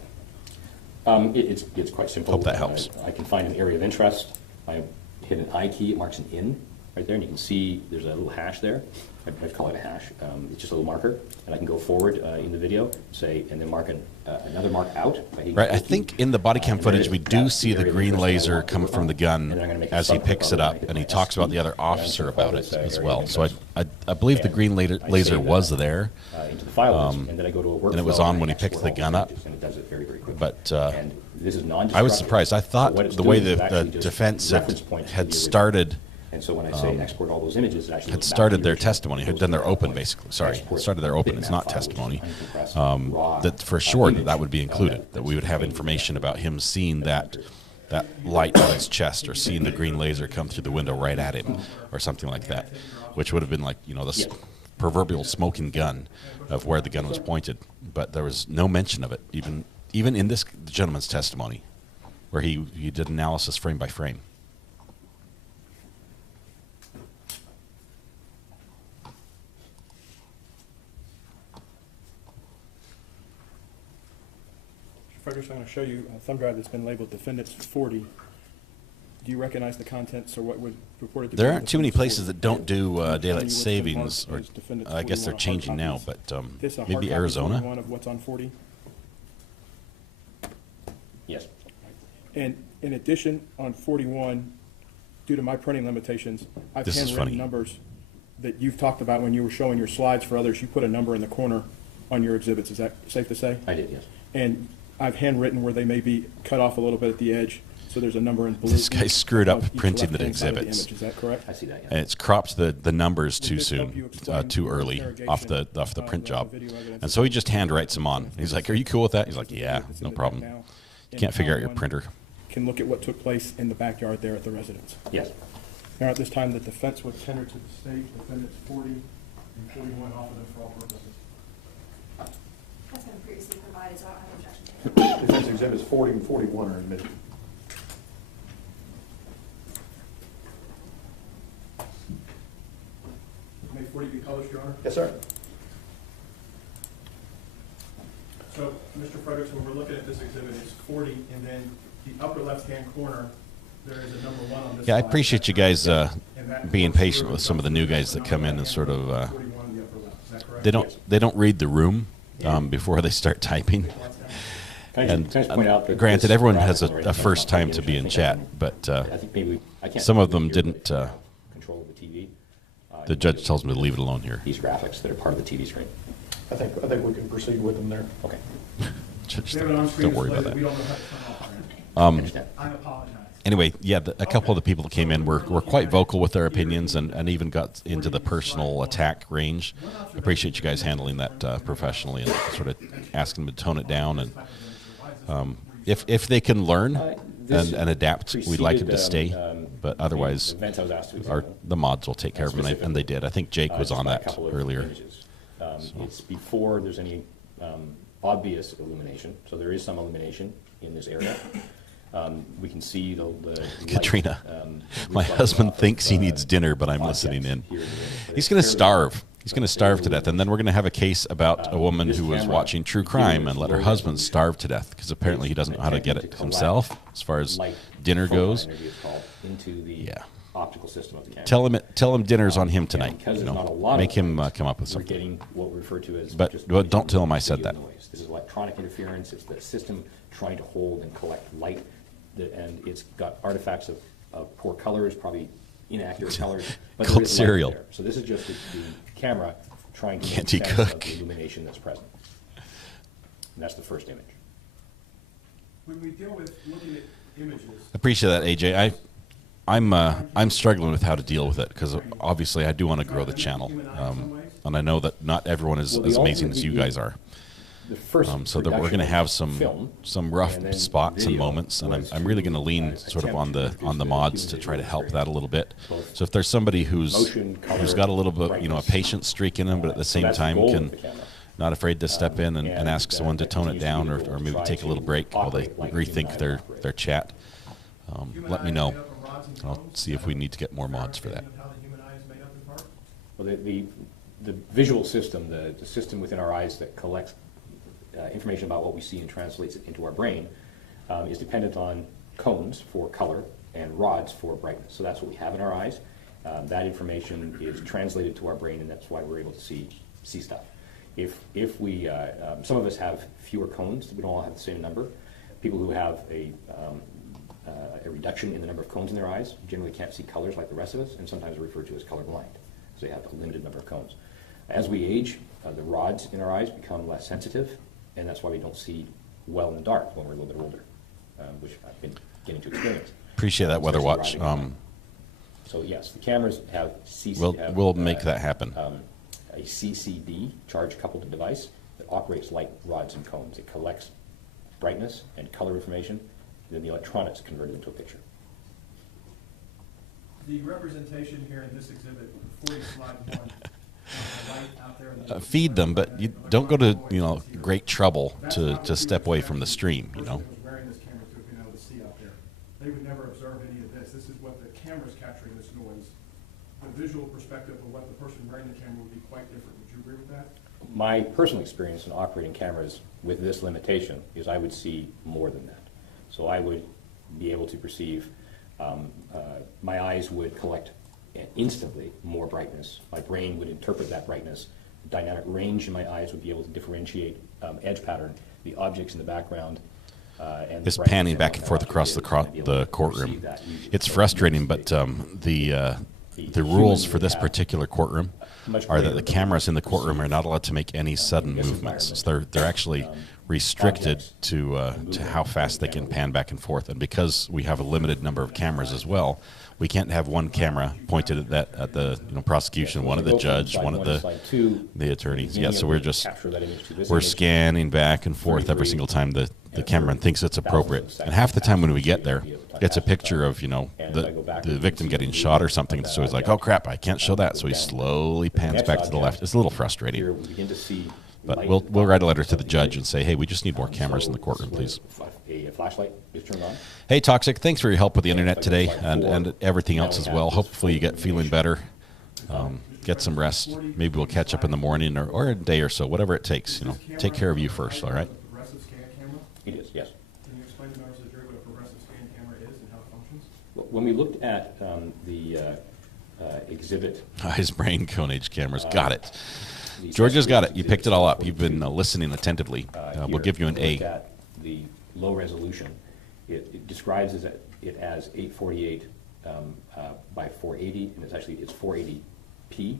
It's quite simple. Hope that helps. I can find an area of interest. I hit an I key, it marks an in right there, and you can see there's a little hash there. I call it a hash. It's just a little marker, and I can go forward in the video, say, and then mark another mark out. Right, I think in the body cam footage we do see the green laser come from the gun as he picks it up, and he talks about the other officer about it as well. So I believe the green laser was there, into the file list, and then I go to a workflow, and it was on when he picked the gun up. And it does it very, very quickly. But and this is I was surprised. I thought the way the defense had started. And so when I say export all those images, it actually had started their testimony, had done their open, basically. Sorry, started their open. It's not testimony. That for sure that would be included. That we would have information about him seeing that light on his chest, or seeing the green laser come through the window right at him, or something like that, which would have been like, you know, this proverbial smoking gun of where the gun was pointed. But there was no mention of it, even in this gentleman's testimony, where he did analysis frame by frame. Frederick's, I'm going to show you a thumb drive that's been labeled Defendants 40. Do you recognize the contents, or what would purported to be? There aren't too many places 40? that don't do daylight Tell you what's been savings, marked or as Defendants I guess they're 41 changing now, hard but copies. This a hard maybe copy Arizona. 41 of what's on 40? Yes. And in addition, on 41, due to my printing limitations, I've This is handwritten funny. numbers that you've talked about when you were showing your slides for others. You put a number in the corner on your exhibits. Is that safe to say? I did, yes. And I've handwritten where they may be cut off a little bit at the edge, so there's a number in blue. This guy screwed up above each printing the left-hand side of the exhibits. image. Is that correct? I see that, yes. And it's cropped the numbers too Would this help you soon, explain too your early off the interrogation print of job, the video evidence? and so he just handwrites them on. He's like, "Are you cool with that?" He's like, "Yeah, It's in no the problem." back now. You can't And figure out your one printer. Can look at what took place in the backyard there at the residence. Yes. Now, at this time, the defense would tender to the state defendants 40 and 41 offered them for all purposes. That's been previously provided, so I don't have an objection to it. Defense exhibits 40 and 41 are admitted. May 40 be published, Your Honor? Yes, sir. So, Mr. Fredericks, when we're looking at this exhibit, it's 40, and then the upper left-hand corner, there is a number 1 on this Yeah, I slide. appreciate you guys And that being goes patient through with some of the new guys that come in and sort of 41 in the upper left. Is that correct? they don't read the room before they start typing. Can I just point out that Granted, this everyone graphic has already a comes first off the time image. to be I in think chat, but I think maybe I can't some of really them hear didn't. the control of the TV. The judge tells me to leave it alone here. These graphics that are part of the TV screen. I think we can proceed with them there. Okay. Judge, We have an on-screen don't worry display about that we that. don't know how to turn off. I understand. I apologize. Anyway, yeah, a couple of the people that came in were quite vocal with their opinions, and even got into the personal attack range. Appreciate you guys handling that professionally and sort of asking them to tone it down. And if they can learn and adapt, we'd like them to stay. But otherwise, The event I was asked to examine. the mods will take care of them, and they did. I think Jake was just on by a that couple of earlier. images. It's before there's any obvious illumination, so there is some illumination in this area. We can see the light, Katrina, my reflecting husband off of, thinks he needs dinner, but I'm listening in. objects here and there. He's going to Fairly- starve. He's going to starve to death, and then we're going to have a case about a woman this who was camera watching true crime and let her is husband starve to death because apparently he doesn't know how to get it himself as far as dinner goes. Light energy, it's called, into the Yeah. optical system of the camera. Tell him dinner's on him And tonight. because You there's not a know, lot make of him noise, come up with we're something. getting what we refer to as But just don't tell him I said video that. noise. This is electronic interference. It's the system trying to hold and collect light, and it's got artifacts of poor colors, probably inaccurate colors. But there Cold is light cereal. there. So this is just the camera trying to Can't make he sense of cook? the illumination that's present. And that's the first image. When we deal with looking at images, Appreciate that, AJ. I'm struggling with how to deal with it because obviously I do want to grow the channel, and I know that not everyone is Well, the as amazing ultimate- as you guys are. The first So that we're going to have some rough and then spots and video moments, and was I'm really going to lean attempt sort of on to the reproduce mods to human try to visual help that a little bit. experience, both So if there's somebody who's motion, color, got a little bit, a brightness. patient streak in them, but at the same that's the time goal of can the camera. not afraid to step in and ask someone to that tone it continues to down, be or, the goal, or maybe try take a little to break while they operate like rethink human their eyes operate. their chat. human Let me eye is know. made up of rods and I'll cones. see if we need to get more mods for that. Of how the human eye is made up in part? Well, the visual system, the system within our eyes that collects information about what we see and translates it into our brain is dependent on cones for color and rods for brightness. So that's what we have in our eyes. That information is translated to our brain, and that's why we're able to see stuff. If we, some of us have fewer cones, we don't all have the same number. People who have a reduction in the number of cones in their eyes generally can't see colors like the rest of us, and sometimes are referred to as colorblind. So they have a limited number of cones. As we age, the rods in our eyes become less sensitive, and that's why we don't see well in the dark when we're a little bit older, which I've been getting to experience. Appreciate that, Weather Watch. So yes, the cameras have We'll make that happen. A CCD, charge-coupled device, that operates like rods and cones. It collects brightness and color information, and then the electronics convert it into a picture. The representation here in this exhibit, 40 slide 1, the light out there in the Feed them, but you don't go to great trouble to step away from the stream. The person that was wearing this camera to have been able to see out there. They would never observe any of this. This is what the camera's capturing, this noise. The visual perspective of what the person wearing the camera would be quite different. Would you agree with that? My personal experience in operating cameras with this limitation is I would see more than that. So I would be able to perceive, my eyes would collect instantly more brightness. My brain would interpret that brightness. Dynamic range in my eyes would be able to differentiate edge pattern, the objects in the background. And This panning back and forth across the courtroom. It's frustrating, but the rules for this particular courtroom are that the cameras in the courtroom are not allowed to make any sudden movements. So they're actually restricted to how fast they can pan back and forth. And because we have a limited number of cameras as well, we can't have one camera pointed at the prosecution, one at the judge, one at the attorneys. Yeah, so we're scanning back and forth every single time the camera thinks it's appropriate. And half the time when we get there, it's a picture of the victim getting shot or something. So he's like, oh crap, I can't show that. So he slowly pans back to the left. It's a little frustrating. But we'll write a letter to the judge and say, hey, we just need more cameras in the courtroom, please. A flashlight is turned on. Hey, Toxic, thanks for your help with the internet today and everything else as well. Hopefully you get feeling better. Get some rest. Maybe we'll catch up in the morning or a day or so, whatever it takes. Take care of you first, all right? Progressive scan camera? It is, yes. Can you explain to members of the jury what a progressive scan camera is and how it functions? When we looked at the exhibit... His brain cone age cameras. Got it. Georgia's got it. You picked it all up. You've been listening attentively. We'll give you an A. Look at the low resolution. It describes it as 848 by 480, and it's 480p,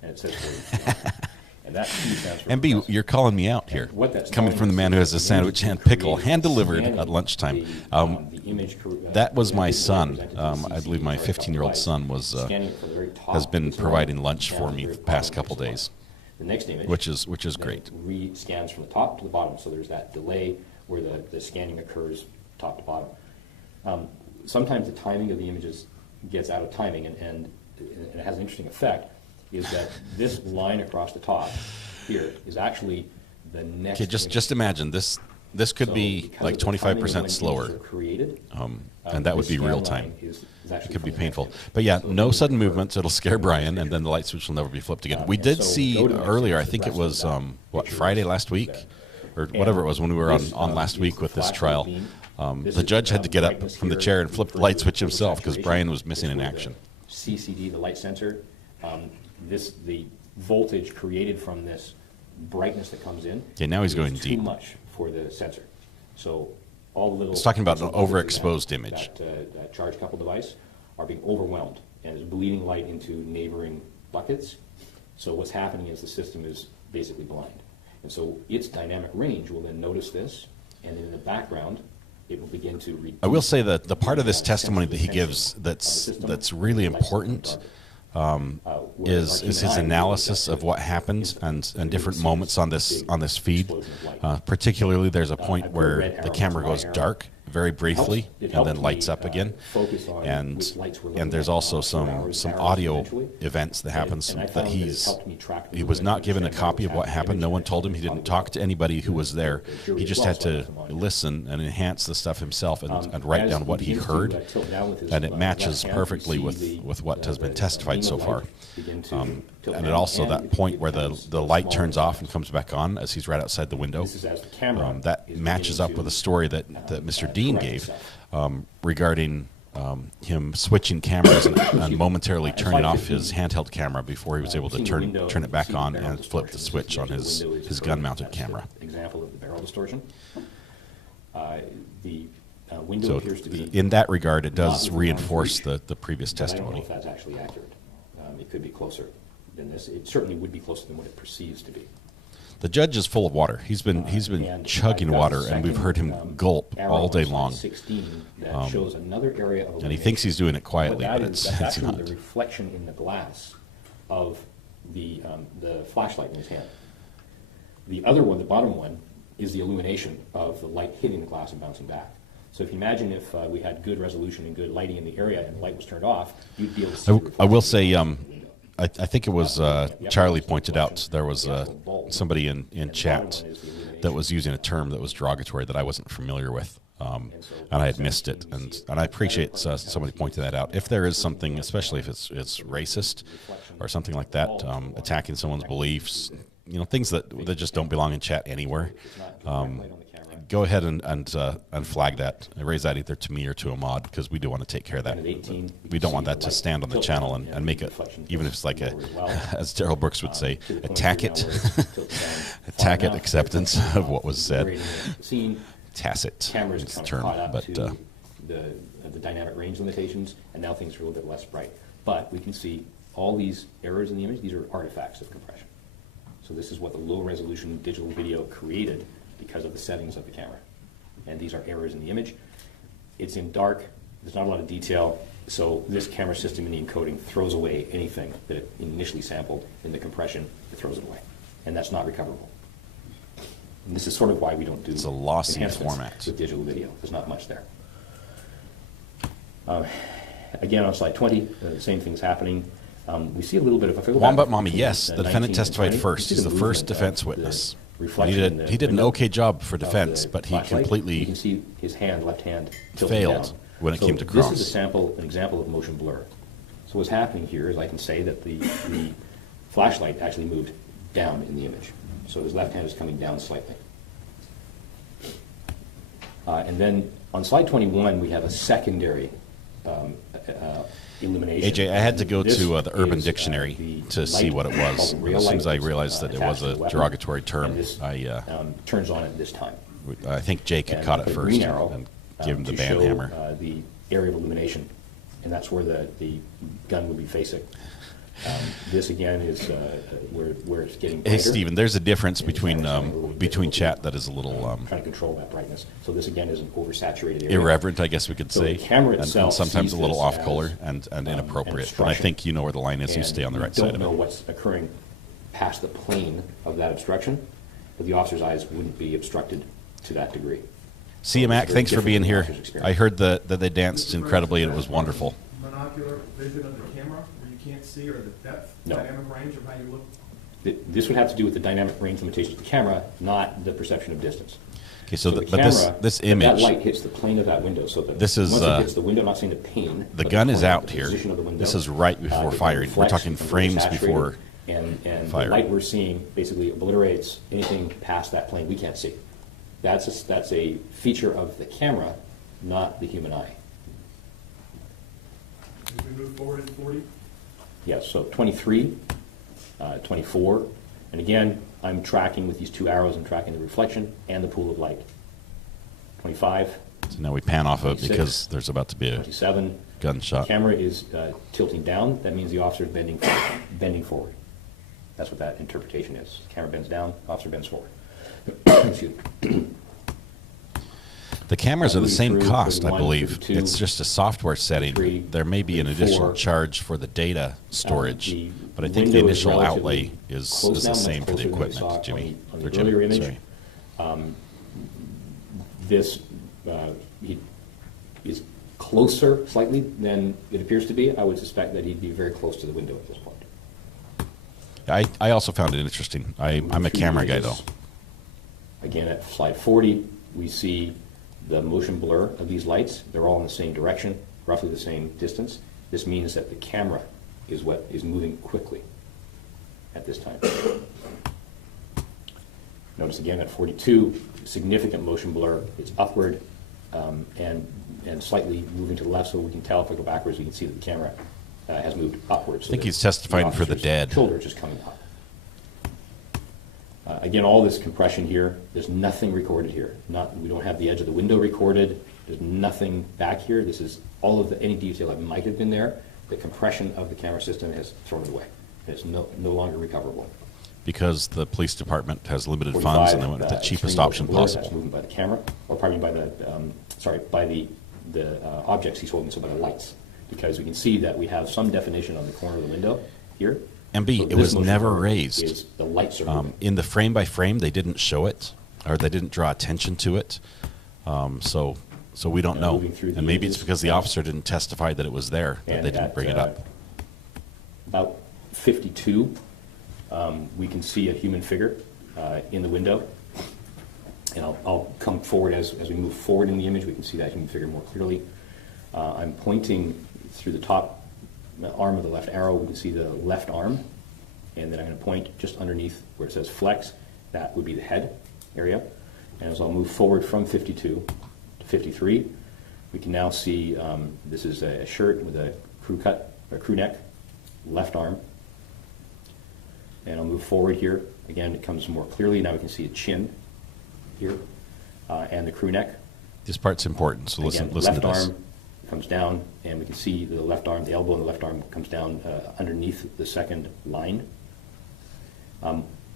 and it says 480. And that P stands for MB, you're calling me out here. Coming from the man who has a sandwich and pickle hand-delivered at lunchtime. That was my son. I believe my 15-year-old son has been providing lunch for me the past couple days. The next image, which is great. Re-scans from the top to the bottom, so there's that delay where the scanning occurs top to bottom. Sometimes the timing of the images gets out of timing, and it has an interesting effect, is that this line across the top here is actually the next image. Just imagine, this could be like 25% slower, and that would be real time. It could be painful. But yeah, no sudden movements. It'll scare Brian, and then the light switch will never be flipped again. We did see earlier, I think it was, Friday last week? Or whatever it was when we were on last week with this trial. The judge had to get up from the chair and flip the light switch himself because Brian was missing in action. CCD, the light sensor, the voltage created from this brightness that comes in. Yeah, now he's going deep. Too much for the sensor. So all the little... It's talking about an overexposed image. That charge coupled device are being overwhelmed and is bleeding light into neighboring buckets. So what's happening is the system is basically blind. And so its dynamic range will then notice this, and then in the background, it will begin to reduce. I will say that the part of this testimony that he gives that's really important is his analysis of what happened and different moments on this feed. Particularly, there's a point where the camera goes dark very briefly and then lights up again, and there's also some audio events that happens that he was not given a copy of what happened. No one told him. He didn't talk to anybody who was there. He just had to listen and enhance the stuff himself and write down what he heard, and it matches perfectly with what has been testified so far. and it also that point where the light turns off and comes back on as he's right outside the window. This is as the camera That is matches up beginning with a to, story that Mr. Dean correct gave itself. regarding him switching cameras and momentarily It's turning like off his handheld camera before he was able to seeing the turn window, it back see the on barrel and flip the distortion. switch on The window is his curved. gun-mounted That's the camera. Example of the barrel distortion. The window So appears to be in that regard, it not does within reinforce arm's reach, the previous but I don't know testimony. if that's actually accurate. It could be closer than this. It certainly would be closer than what it perceives to be. The judge is full of water. He's been And chugging I've got a water, and we've heard him second, gulp arrow all day on slide long. 16 that shows another area of And he thinks he's doing it quietly, What that but is, it's that's actually not. the reflection in the glass of the flashlight in his hand. The other one, the bottom one, is the illumination of the light hitting the glass and bouncing back. So if you imagine if we had good resolution and good lighting in the area and the light was turned off, you'd be able to see the I reflection will say, in the window. I think it was Charlie pointed out there was somebody in chat that was using a term that was derogatory that I wasn't familiar with, and I had missed it. And I appreciate somebody pointing that out. If there is something, especially if it's racist or something like that, attacking someone's beliefs, things that just don't belong in chat anywhere. Go ahead and flag that, and raise that either to me or to Ahmad, because we do want to take care of that. We don't want that to stand on the channel and make it, even if it's like as Daryl Brooks would say, attack it acceptance of what was said. Tacit Cameras is the kind of term, caught up but to the dynamic range limitations, and now things are a little bit less bright. But we can see all these errors in the image. These are artifacts of compression. So this is what the low-resolution digital video created because of the settings of the camera. And these are errors in the image. It's in dark. There's not a lot of detail. So this camera system in the encoding throws away anything that it initially sampled in the compression. It throws it away. And that's not recoverable. And this is sort of why we don't do It's a lossy enhancements format. with digital video. There's not much there. Again, on slide 20, the same thing's happening. We see a little bit of... Wombat Mommy, yes, the defendant testified first. He's the first defense witness. He did an okay job for defense, but he completely you can see his hand, left hand, tilted failed down. when it So came to This cross. is an example of motion blur. So what's happening here is I can say that the flashlight actually moved down in the image. So his left hand is coming down slightly. And then on slide 21, we have a secondary illumination. AJ, I had to go This to the Urban is, Dictionary the to see light what it was. called real As soon light as I that's, realized that it attached was to the a weapon, derogatory term, and this, turns on at this time. I think Jake had And caught I it put a first green arrow, and gave him the to band show, hammer. The area of illumination, and that's where the gun would be facing. This again is where it's getting brighter. Hey, Stephen, there's a difference And the between camera's having a little between difficulty, chat that is a little trying to control that brightness. So this again is an oversaturated area. irreverent, I guess we could So the say, camera and itself sometimes a sees little this off as, color and an inappropriate. And I obstruction. think you know where the line is. You And stay on the right we side don't of know it. what's occurring past the plane of that obstruction, but the officer's eyes wouldn't be obstructed to that degree. See you, Mac. very Thanks for different being from here. officer's experience. I heard that they danced incredibly and it was wonderful. Monocular vision of the camera, where you can't see, or the depth, No. dynamic range of how you look? This would have to do with the dynamic range limitations of the camera, not the perception of distance. Okay, so the but this camera, this that image, light hits the plane of that window, so that This is, once it hits the window, I'm not saying the pane. the but gun is plane, out the here. position of the window, This is right before it firing. We're reflects talking from frames oversaturated, before and firing. the light we're seeing basically obliterates anything past that plane we can't see. That's a feature of the camera, not the human eye. As we move forward in 40, Yes, so 23, 24, and again, I'm tracking with these two arrows, I'm tracking the reflection and the pool of light. 25, So now we pan off of it 26, because there's about to be a 27. gunshot. The camera is tilting down. That means the officer is bending forward. That's what that interpretation is. Camera bends down, officer bends forward. Excuse me. The cameras are the same 33, cost, I 31, believe. 32, It's just a software setting. 33, There may be an additional 34. charge for the data storage, The but I think the window is initial outlay relatively is close now, the much same for the closer than we equipment, saw Jimmy. on Or the Jim, earlier image. sorry. This he is closer slightly than it appears to be. I would suspect that he'd be very close to the window at this point. I also found it interesting. I'm a camera guy, though. Again, at slide 40, we see the motion blur of these lights. They're all in the same direction, roughly the same distance. This means that the camera is what is moving quickly. at this time. Notice again at 42, significant motion blur. It's upward and slightly moving to the left, so we can tell if I go backwards, we can see that the camera has moved upwards. I think he's testifying for the dead. Shoulder just coming up. Again, all this compression here, there's nothing recorded here. We don't have the edge of the window recorded. There's nothing back here. This is all of any detail that might have been there. The compression of the camera system has thrown it away. It's no longer recoverable. Because the police department has limited funds and they went with the cheapest option possible. That's moving by the camera, or probably by the objects he's holding, so by the lights. Because we can see that we have some definition on the corner of the window here. And B, So it was this motion never blur raised. is the lights are moving. In the frame by frame, they didn't show it, or they didn't draw attention to it. So we don't know. Moving through the And maybe images. it's because the officer didn't testify that it was there, that And they didn't bring it up. About 52, we can see a human figure in the window. And I'll come forward as we move forward in the image. We can see that human figure more clearly. I'm pointing through the top arm of the left arrow. We can see the left arm. And then I'm going to point just underneath where it says flex. That would be the head area. And as I'll move forward from 52 to 53, we can now see this is a shirt with a crew cut, or crew neck, left arm. And I'll move forward here. Again, it comes more clearly. Now we can see a chin here and the crew neck. This part's important, so listen Again, to left this. arm comes down, and we can see the left arm, the elbow in the left arm comes down underneath the second line.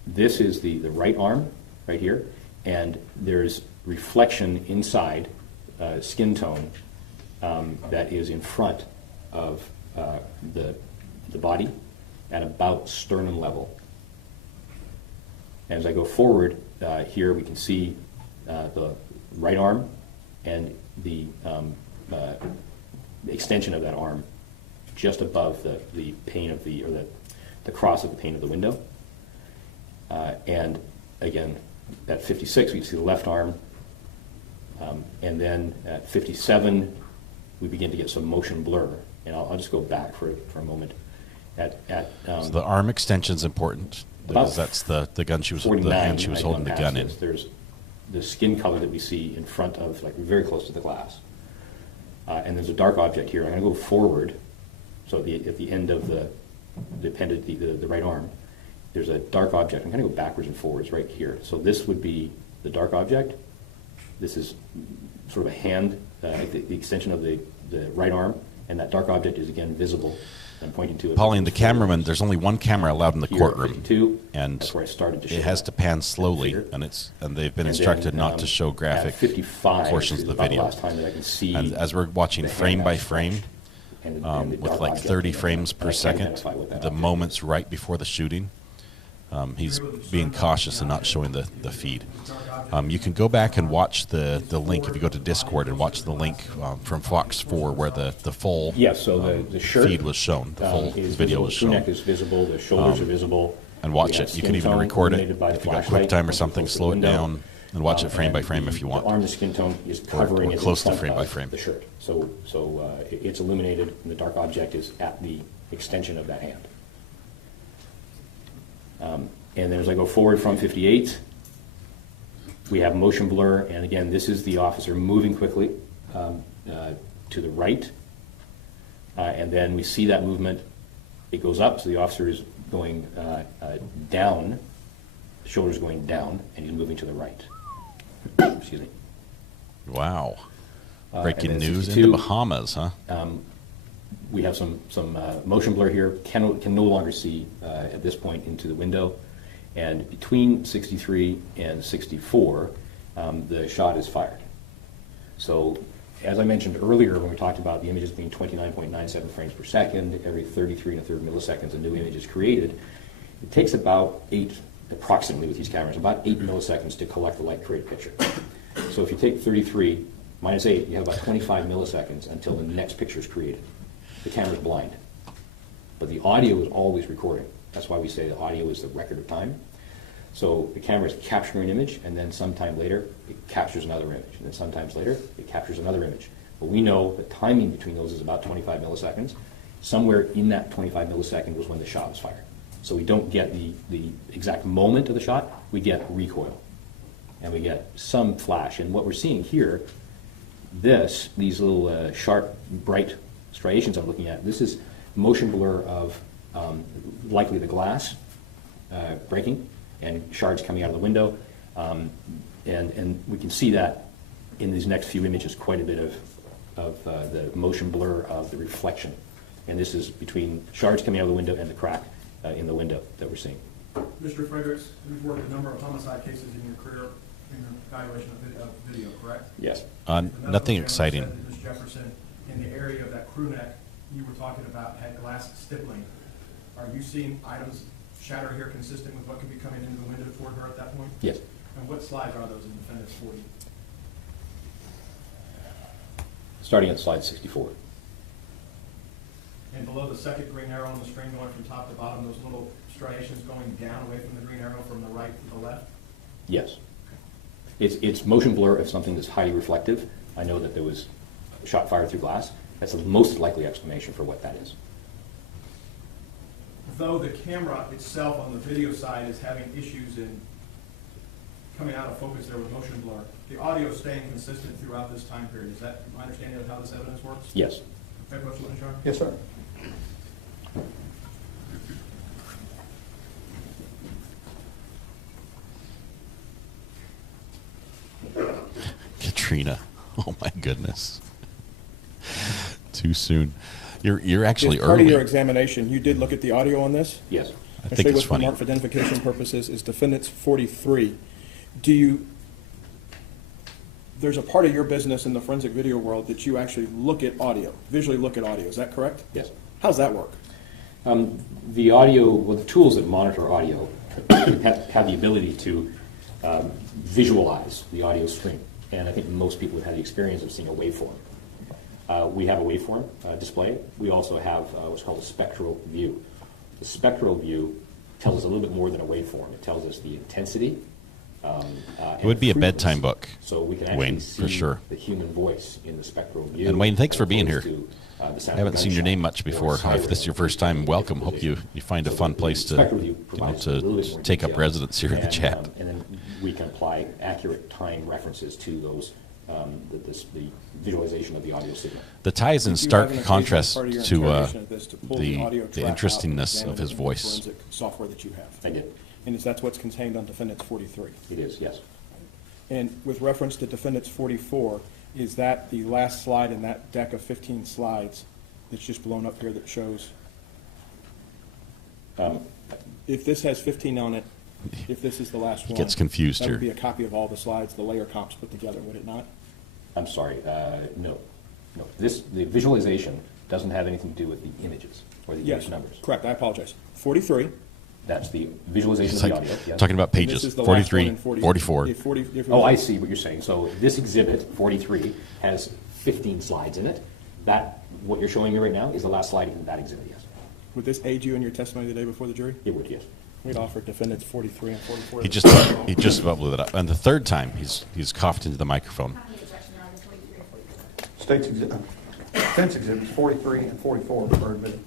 This is the right arm right here, and there's reflection inside skin tone that is in front of the body at about sternum level. As I go forward here, we can see the right arm and the extension of that arm just above the pane of the cross of the pane of the window. And again, at 56, we can see the left arm. And then at 57, we begin to get some motion blur. And I'll just go back for a moment. So the arm extension's important, because that's the gun she was, the hand she was holding the gun in. There's the skin color that we see in front of, like very close to the glass. And there's a dark object here. I'm going to go forward. So at the end of the right arm, there's a dark object. I'm going to go backwards and forwards right here. So this would be the dark object. This is sort of a hand, the extension of the right arm, and that dark object is again visible. I'm pointing to it. Pauline, the cameraman, there's only one camera allowed in the Here, courtroom, 52, and that's where I started to show it has that to pan slowly, figure. and they've been And instructed then, not to show graphic at 55 portions of is the about the video. last time that I can see And as we're watching the hand frame by actually frame, and the with dark like object 30 in it, frames and per I can't second, identify what that the object moments right before the shooting, he's being cautious and not showing the feed. You can go back and watch the link if you go to Discord and watch the link from Fox 4 where the full so the shirt feed was shown, the full is video visible, was the crew shown. neck is visible, the shoulders are visible. And We watch have it. You skin can even tone record it illuminated by the if you got flashlight, QuickTime or close something, to the slow it window. down and watch it frame by And frame if you The arm want. to skin tone is covering or it close to in front frame by of frame. the shirt. So it's illuminated, and the dark object is at the extension of that hand. And then as I go forward from 58, we have motion blur, and again, this is the officer moving quickly to the right, and then we see that movement. It goes up, so the officer is going down, shoulders going down, and he's moving to the right. Excuse me. Wow. And Breaking then news in 62, the Bahamas, huh? We have some motion blur here. Can no longer see at this point into the window. And between 63 and 64, the shot is fired. So, as I mentioned earlier, when we talked about the images being 29.97 frames per second, every 33 1/3 milliseconds a new image is created, it takes about approximately with these cameras, about 8 milliseconds to collect the light, create a picture. So if you take 33 minus 8, you have about 25 milliseconds until the next picture is created. The camera's blind. But the audio is always recording. That's why we say the audio is the record of time. So the camera is capturing an image, and then sometime later, it captures another image. And then sometimes later, it captures another image. But we know the timing between those is about 25 milliseconds. Somewhere in that 25 millisecond was when the shot was fired. So we don't get the exact moment of the shot, we get recoil. And we get some flash. And what we're seeing here, these little sharp, bright striations I'm looking at, this is motion blur of likely the glass breaking and shards coming out of the window. And we can see that in these next few images, quite a bit of the motion blur of the reflection. And this is between shards coming out of the window and the crack in the window that we're seeing. Mr. Fredericks, you've worked a number of homicide cases in your career, in your evaluation of video, correct? Yes. The medical Nothing examiner exciting. said that Ms. Jefferson, in the area of that crew neck you were talking about, had glass stippling. Are you seeing items shatter here consistent with what could be coming into the window toward her at that point? Yes. And what slides are those in Defendant's 40? Starting at slide 64. And below the second green arrow on the screen going from top to bottom, those little striations going down away from the green arrow from the right to the left? Yes. It's motion blur of something that's highly reflective. I know that there was a shot fired through glass. That's the most likely explanation for what that is. Though the camera itself on the video side is having issues in coming out of focus there with motion blur, the audio is staying consistent throughout this time period. Is that my understanding of how this evidence works? Yes. Okay, Question, John? Yes, sir. Katrina. Oh my goodness. Too soon. You're actually As part of your early. examination, you did look at the audio on this? Yes. I I'll think show you it's what's been funny. marked for identification purposes is Defendant's 43. There's a part of your business in the forensic video world that you actually look at audio, visually look at audio, is that correct? Yes. How's that work? The audio, well, the tools that monitor audio have the ability to visualize the audio stream. And I think most people have had the experience of seeing a waveform. We have a waveform display. We also have what's called a spectral view. The spectral view tells us a little bit more than a waveform. It tells us the intensity. It would be a bedtime book, So we can actually Wayne, see for sure. the human voice in the spectral view. And Wayne, thanks for being as here. opposed to, the sound I of haven't a seen your name gunshot much or before. siren If this is your first in time, welcome. different Hope you position. find a So fun the place to spectral view provides a little bit more take up detail. residence here in the chat. And then we can apply accurate time references to those, the visualization of the audio signal. The tie is in Did you stark have an occasional contrast part of your to interrogation of this to pull audio the track out interestingness and of his examine it in the voice. forensic software that you have? I did. And that's what's contained on Defendant's 43? It is, yes. And with reference to Defendant's 44, is that the last slide in that deck of 15 slides that's just blown up here that shows? If this has 15 on it, if this is the last one. gets confused that would here. be a copy of all the slides, the layer comps put together, would it not? I'm sorry, no. No, the visualization doesn't have anything to do with the images or the image numbers. Correct, I apologize. 43. That's the visualization It's of like the audio, yes. talking about and this pages. is the last one 43, in 44. If 40 if it Oh, was- I see what you're saying. So this exhibit, 43, has 15 slides in it. That, what you're showing me right now, is the last slide in that exhibit, yes. Would this aid you in your testimony the day before the jury? It would, yes. We'd offer Defendants 43 and 44. He just about blew that up. And the third time, he's coughed into the microphone. How many objection are there, 43 or 44? State's defense exhibits 43 and 44 are admitted.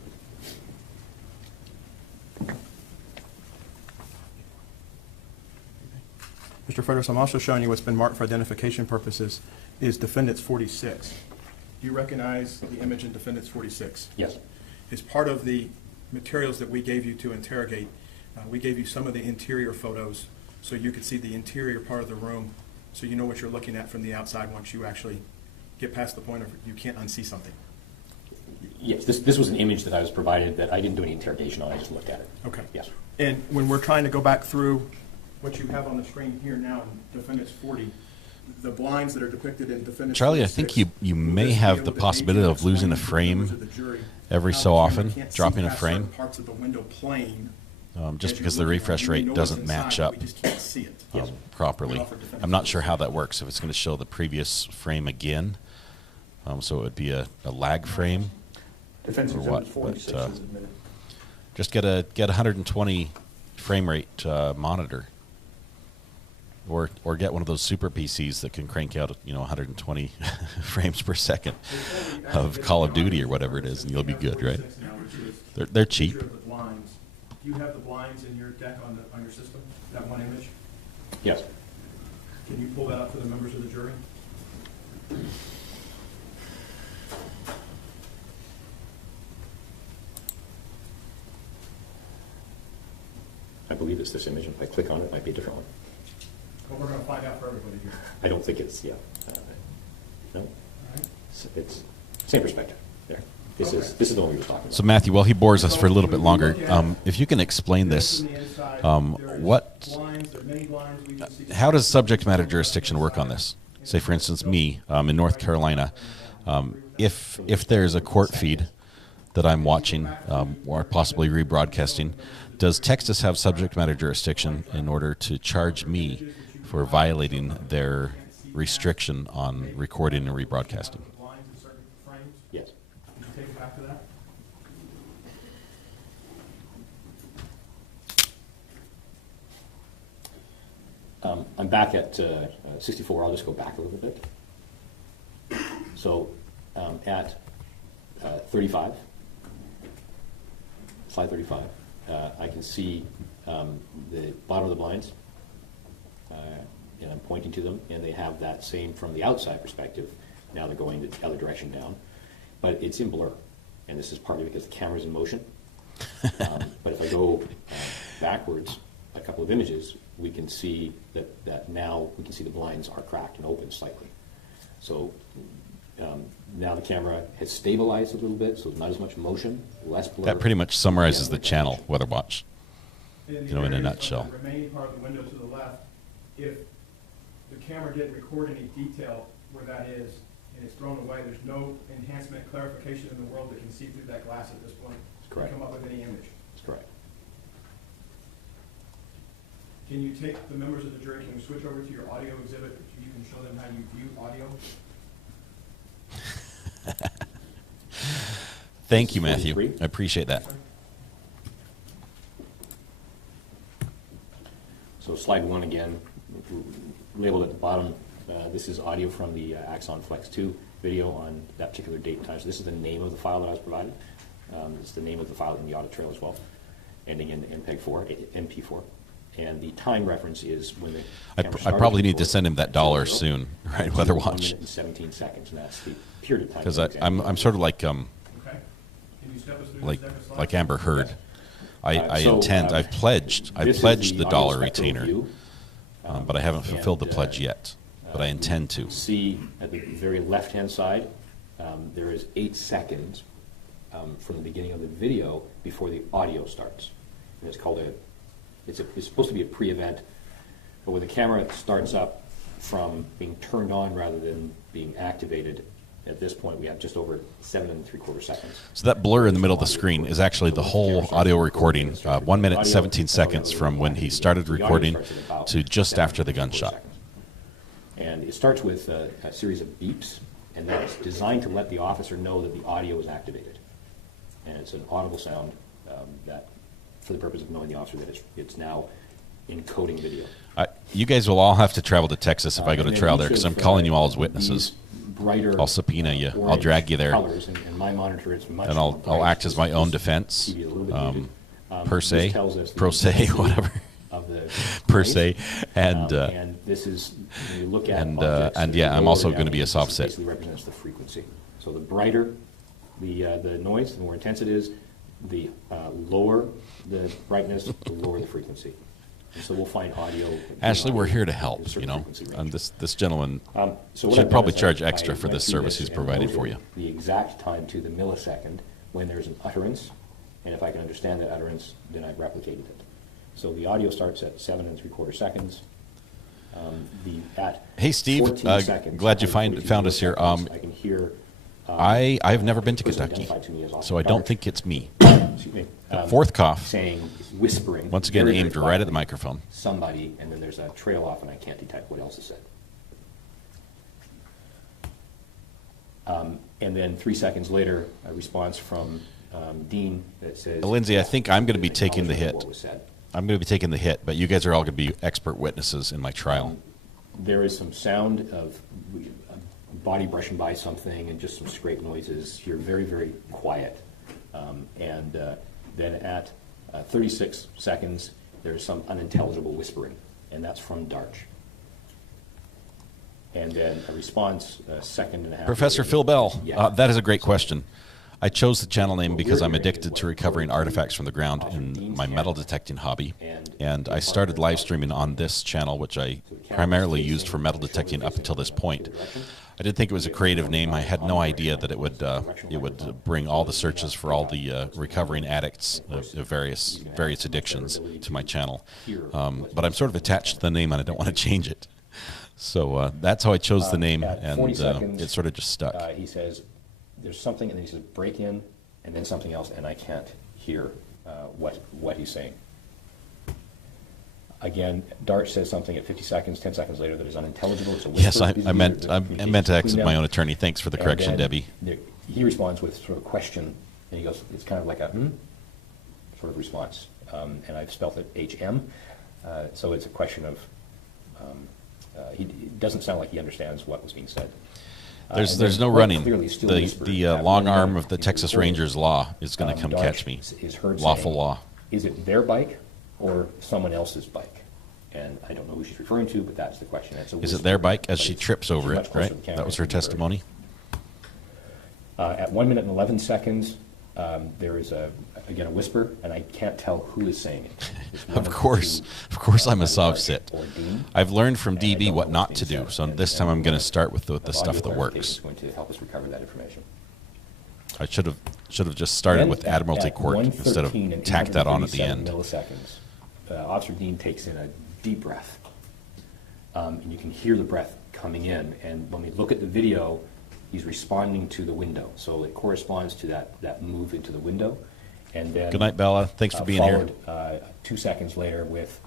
Mr. Fredericks, I'm also showing you what's been marked for identification purposes is Defendants 46. Do you recognize the image in Defendants 46? Yes. As part of the materials that we gave you to interrogate, we gave you some of the interior photos so you could see the interior part of the room, so you know what you're looking at from the outside once you actually get past the point of you can't unsee something. Yes, this was an image that I was provided that I didn't do any interrogation on, I just looked at it. Okay. Yes. And when we're trying to go back through what you have on the screen here now in Defendants 40, the blinds that are depicted in Defendants Charlie, I 46, think you may will this have be the able to possibility aid you of losing a explaining to frame members of the jury every how so the camera often, can't see dropping a past frame. certain parts of the window plane Just as because you're the looking at it. refresh We rate know doesn't what's inside, match but up We just can't see it. properly. I'm not sure how that works, if it's going to show the previous frame again. So it would be a lag frame. Defense Or exhibit what, 46 but, is admitted. Just get a 120 frame rate monitor, or get one of those super PCs that can crank out 120 frames per second of Call of Duty or whatever it is, and you'll be good, right? They're cheap. Picture of the blinds Do you have the blinds in your deck on your system, that one image? Yes. Can you pull that up for the members of the jury? I believe it's this image. If I click on it, it might be a different one. Well, we're going to find out for everybody here. I don't think it's, yeah. No? It's same perspective. There. This is the one we were talking about. So Matthew, while he bores us for a little bit longer, if you can explain this, how does subject matter jurisdiction work on this? Say, for instance, me in North Carolina, if there's a court feed that I'm watching or possibly rebroadcasting, does Texas have subject matter jurisdiction in order to charge me for violating their restriction on recording and rebroadcasting? Yes. Did you take it back to that? I'm back at 64. I'll just go back a little bit. So at 35, slide 35, I can see the bottom of the blinds, and I'm pointing to them, and they have that same from the outside perspective. Now they're going the other direction down, but it's in blur, and this is partly because the camera's in motion. But if I go backwards a couple of images, we can see that now we can see the blinds are cracked and open slightly. So now the camera has stabilized a little bit, so not as much motion, less blur. That pretty much summarizes the channel, Weather Watch, in a nutshell. The remaining part of the window to the left, if the camera didn't record any detail where that is, and it's thrown away, there's no enhancement, clarification in the world that can see through that glass at this point. That's correct. Come up with any image. That's correct. Can you take the members of the jury, can you switch over to your audio exhibit so you can show them how you view audio? Thank you, Matthew. I appreciate that. So slide 1 again, labeled at the bottom. This is audio from the Axon Flex 2 video on that particular date and time. So this is the name of the file that I was provided. It's the name of the file in the audit trail as well, ending in MP4. And the time reference is when the camera I probably need to started send him that dollar soon, right? Weather Watch. 1 minute and 17 seconds, and that's the period of time. Because I'm sort of like Okay. Can you step us through the second slide? like Amber Heard. I So, intend. I've pledged this is the audio dollar spectral retainer, view. but I haven't fulfilled the And, pledge yet. But I intend to. See at the very left-hand side, there is 8 seconds from the beginning of the video before the audio starts. And it's called it's supposed to be a pre-event, but when the camera starts up from being turned on rather than being activated, at this point we have just over 7 3/4 seconds. So that blur in the middle of the screen is actually the whole audio recording, 1 minute and 17 seconds from when he started recording to just after the gunshot. And it starts with a series of beeps, and that's designed to let the officer know that the audio is activated. And it's an audible sound that, for the purpose of knowing the officer that it's now encoding video. You guys will all have to travel to Texas if I go to And then trial each there, because of, I'm calling you all as witnesses. these Brighter, I'll subpoena you. I'll orange drag you there. colors, and my monitor is much And more I'll bright. act as my own This defense, TV is a little bit muted. per This se, tells us the pro se, intensity whatever, of the per noise. se, and this is, when you look at and, objects, and the yeah, I'm lower also down going to be a this soft set. basically represents the frequency. So the brighter the noise, the more intense it is, the lower the brightness, the lower the frequency. And so we'll find audio. Ashley, we're here to in a help, certain you know, frequency range. and this gentleman So what should I've done probably is charge I extra for went this through service this he's and providing for you. noted the exact time to the millisecond when there's an utterance, and if I can understand that utterance, then I've replicated it. So the audio starts at 7 3/4 seconds. Hey, Steve, 14 seconds, glad you at found 42 us here. milliseconds, I can hear. I've never been to person Kentucky, identified to me as so I don't think it's me. Excuse me. Fourth cough, Saying, whispering. once again very, very aimed right at the quietly, microphone. Somebody, and then there's a trail off, and I can't detect what else is said. And then 3 seconds later, a response from Dean that says, Lindsay, I think I'm going to be taking the hit. What was said. I'm going to be taking the hit, but you guys are all going to be expert witnesses in my trial. There is some sound of a body brushing by something and just some scrape noises. You're very, very quiet. And then at 36 seconds, there's some unintelligible whispering, and that's from Darch. And then a response a second and a half. Professor later. Phil Bell, Yeah. that is a great question. I chose the channel name because I'm addicted to recovering artifacts from the ground in my metal detecting hobby. And I started live streaming on this channel, which I primarily used for metal detecting up until this point. I did think it was a creative name. I had no idea that it would bring all the searches for all the recovering addicts of various addictions to my channel. But I'm sort of attached to the name, and I don't want to change it. So that's how I chose the name, At and 40 seconds, it sort of just stuck. He says, there's something, and then he says, break in, and then something else, and I can't hear what he's saying. Exit Darch says something at 50 seconds, 10 seconds later that is unintelligible. It's a whisper. Yes, I These are meant the I communications meant to between exit them. my own attorney. Thanks for the And correction, then Debbie. He responds with sort of a question, and he goes, it's kind of like a sort of response. And I've spelled it HM, so it's a question of, it doesn't sound like he understands what was being said. There's And then no quite running. clearly still The whispered the at long one arm minute of the he's Texas recording. Rangers law is going to come Darch catch me. is heard Lawful saying, law. Is it their bike or someone else's bike? And I don't know who she's referring to, but that's the question. It's a Is it whisper, their bike as but she it's trips over much it, closer to the right? camera That was her than you heard. testimony. At 1 minute and 11 seconds, there is a whisper, and I can't tell who is saying it. It's one Of course I'm a soft sit. or Dean. I've learned from And I DB don't what know not what's to being do. said. So And- this time I'm going to start with the audio stuff that clarification works. is going to help us recover that information. I should have just started Then with at Admiralty Court instead of 1:13 and tacked that on at the 837 end. Milliseconds, Officer Dean takes in a deep breath, and you can hear the breath coming in. And when we look at the video, he's responding to the window, so it corresponds to that move into the window. And then Good night, Bella. Thanks for being here. followed, 2 seconds later with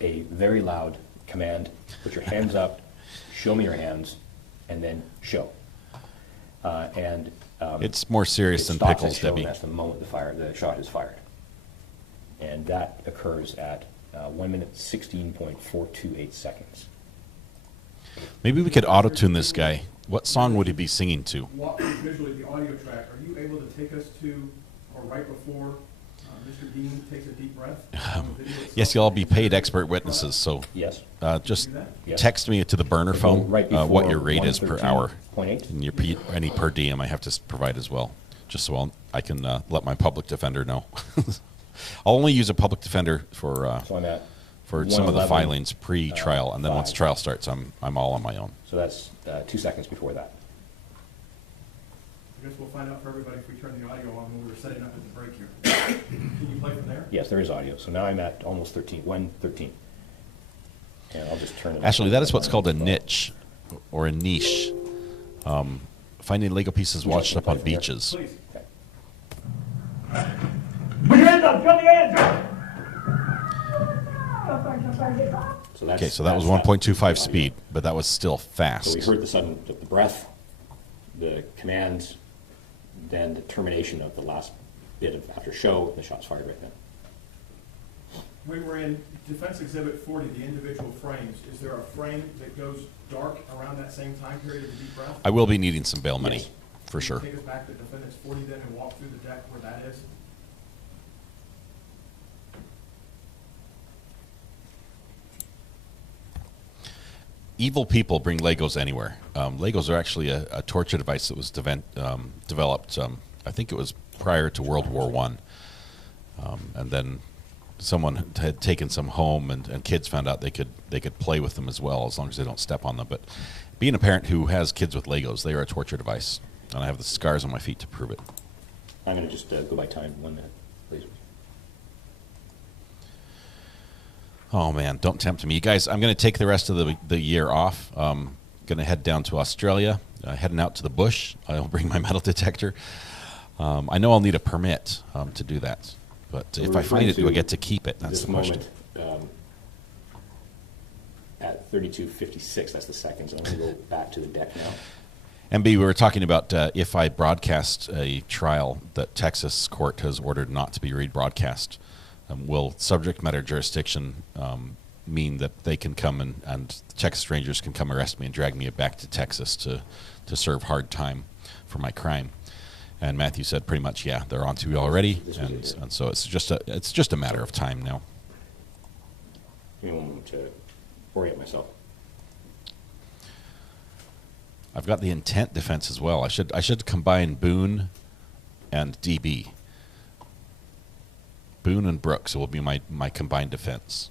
a very loud command: put your hands up, show me your hands, and then show. It's more serious It than stops at pickles, show, and Debbie. that's the moment the shot is fired. And that occurs at 1 minute 16.428 seconds. Maybe we could auto-tune this guy. What song would he be singing to? Walk through visually the audio track. Are you able to take us to, or right before Mr. Dean takes a deep breath? on the video itself? Yes, you'll all be paid expert witnesses, so Yes. just Yes. text me to the burner phone Right what before your rate is per hour. 113.8. And any per diem I have to provide as well, just so I can let my public defender know. I'll only use a public defender for So I'm at some of the 111, filings pre-trial, and then once 5. trial starts, I'm all on my own. So that's 2 seconds before that. I guess we'll find out for everybody if we turn the audio on when we were setting up at the break here. Can you play from there? Yes, there is audio. So now I'm at almost 113. And I'll just turn it. Actually, that is what's called a niche or a niche. Finding Lego pieces washed up on beaches. Please. Okay. Put your hands up, show me your hands up. So that's, Okay, so that was that's 1.25 speed, but that was still So fast. we heard the breath, the commands, then the termination of the last bit of after show, and the shots fired right then. When we're in Defense Exhibit 40, the individual frames, is there a frame that goes dark around that same time period of the deep breath? I will be needing some bail money, Yes. for sure. Take us back to Defendant's 40 then and walk through the deck where that is? Evil people bring Legos anywhere. Legos are actually a torture device that was developed, I think it was prior to World War I. And then someone had taken some home, and kids found out they could play with them as well, as long as they don't step on them. But being a parent who has kids with Legos, they are a torture device. And I have the scars on my feet to prove it. I'm going to just go by time, 1 minute, please. Oh man, don't tempt me, you guys. I'm going to take the rest of the year off. Going to head down to Australia, heading out to the bush. I'll bring my metal detector. I know I'll need a permit to do that, but So if we're I find it, do I referring get to to keep it? That's This the question. moment, at 32:56, that's the seconds. I'm going to go back to the deck now. MB, we were talking about if I broadcast a trial that Texas court has ordered not to be rebroadcast, will subject matter jurisdiction mean that they can come and Texas Rangers can come arrest me and drag me back to Texas to serve hard time for my crime? And Matthew said pretty much, yeah, they're on to you already, This was it, yeah. and so it's just a matter of time now. Give me a moment to orient myself. I've got the intent defense as well. I should combine Boone and DB. Boone and Brooks will be my combined defense.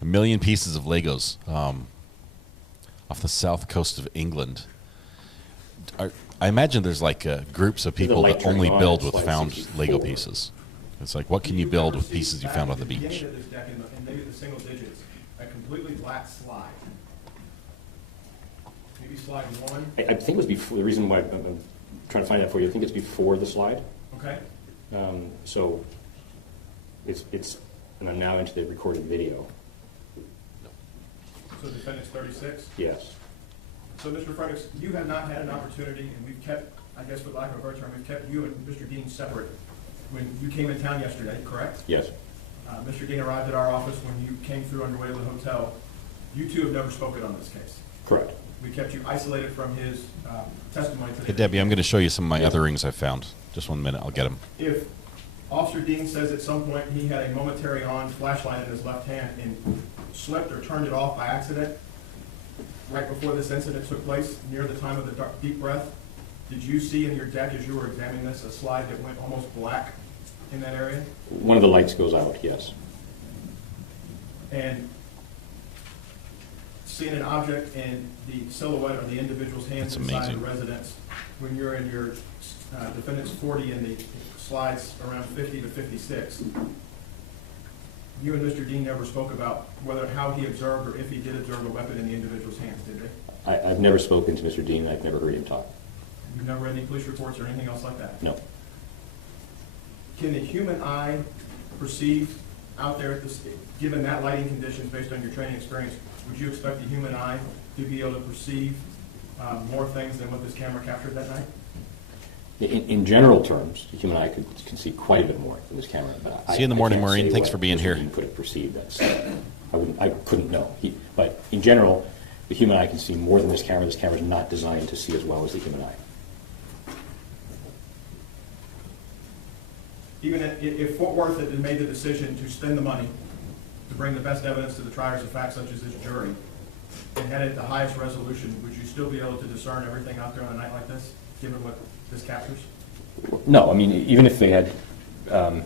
A million pieces of Legos off the south coast of England. I imagine there's like groups of people light that only turning on build at with slide found 64. Lego pieces. It's like, what can you build with pieces you found on the beach? Beginning of this deck in maybe the single digits, a completely black slide. Maybe slide 1. I think it was before, the reason why I'm trying to find that for you, I think it's before the slide. Okay. So it's, and I'm now into the recorded video. So defendant's 36. Yes. So Mr. Fredericks, you have not had an opportunity, and we've kept, I guess for lack of a better term, we've kept you and Mr. Dean separate. When you came in town yesterday, correct? Yes. Mr. Dean arrived at our office when you came through on your way to the hotel. You two have never spoken on this case. Correct. We kept you isolated from his testimony today. Hey, Debbie, I'm going to show you some of my other rings I found. Just 1 minute, I'll get them. If Officer Dean says at some point he had a momentary on flashlight in his left hand and slipped or turned it off by accident right before this incident took place, near the time of the deep breath, did you see in your deck as you were examining this a slide that went almost black in that area? One of the lights goes out, yes. And seeing an object in the silhouette of the individual's hands That's inside amazing. the residence, when you're in your defendant's 40 and the slides around 50 to 56, you and Mr. Dean never spoke about how he observed or if he did observe a weapon in the individual's hands, did they? I've never spoken to Mr. Dean. I've never heard him talk. You've never read any police reports or anything else like that? No. Can the human eye perceive out there, given that lighting conditions based on your training experience, would you expect the human eye to be able to perceive more things than what this camera captured that night? In general terms, the human eye can see quite a bit more than this camera. But See you in the morning, I can't Maureen. say Thanks what for being Mr. here. Dean could have perceived. I couldn't know. But in general, the human eye can see more than this camera. This camera is not designed to see as well as the human eye. Even if Fort Worth had made the decision to spend the money to bring the best evidence to the triers of fact, such as this jury, and had it the highest resolution, would you still be able to discern everything out there on a night like this, given what this captures? No, I mean, even if they had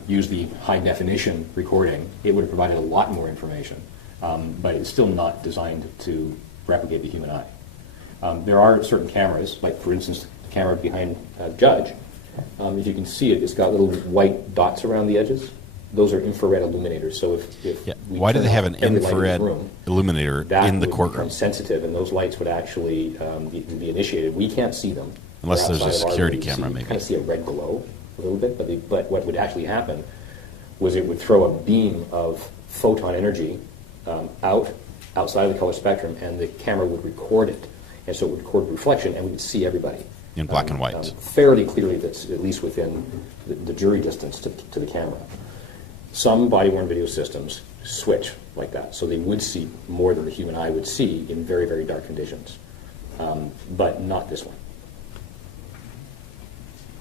used the high definition recording, it would have provided a lot more information. But it's still not designed to replicate the human eye. There are certain cameras, like for instance, the camera behind Judge. If you can see it, it's got little white dots around the edges. Those are infrared illuminators. So if we Why do turn they have on an every light in this infrared room, illuminator that in the would courtroom? become sensitive, and those lights would actually be initiated. We can't see them. Unless They're there's a outside of our security room. You camera, see- maybe. You kind of see a red glow a little bit, but what would actually happen was it would throw a beam of photon energy outside of the color spectrum, and the camera would record it. And so it would record reflection, and we would see everybody. In black and white. Fairly clearly, that's at least within the jury distance to the camera. Some body-worn video systems switch like that, so they would see more than the human eye would see in very, very dark conditions, but not this one.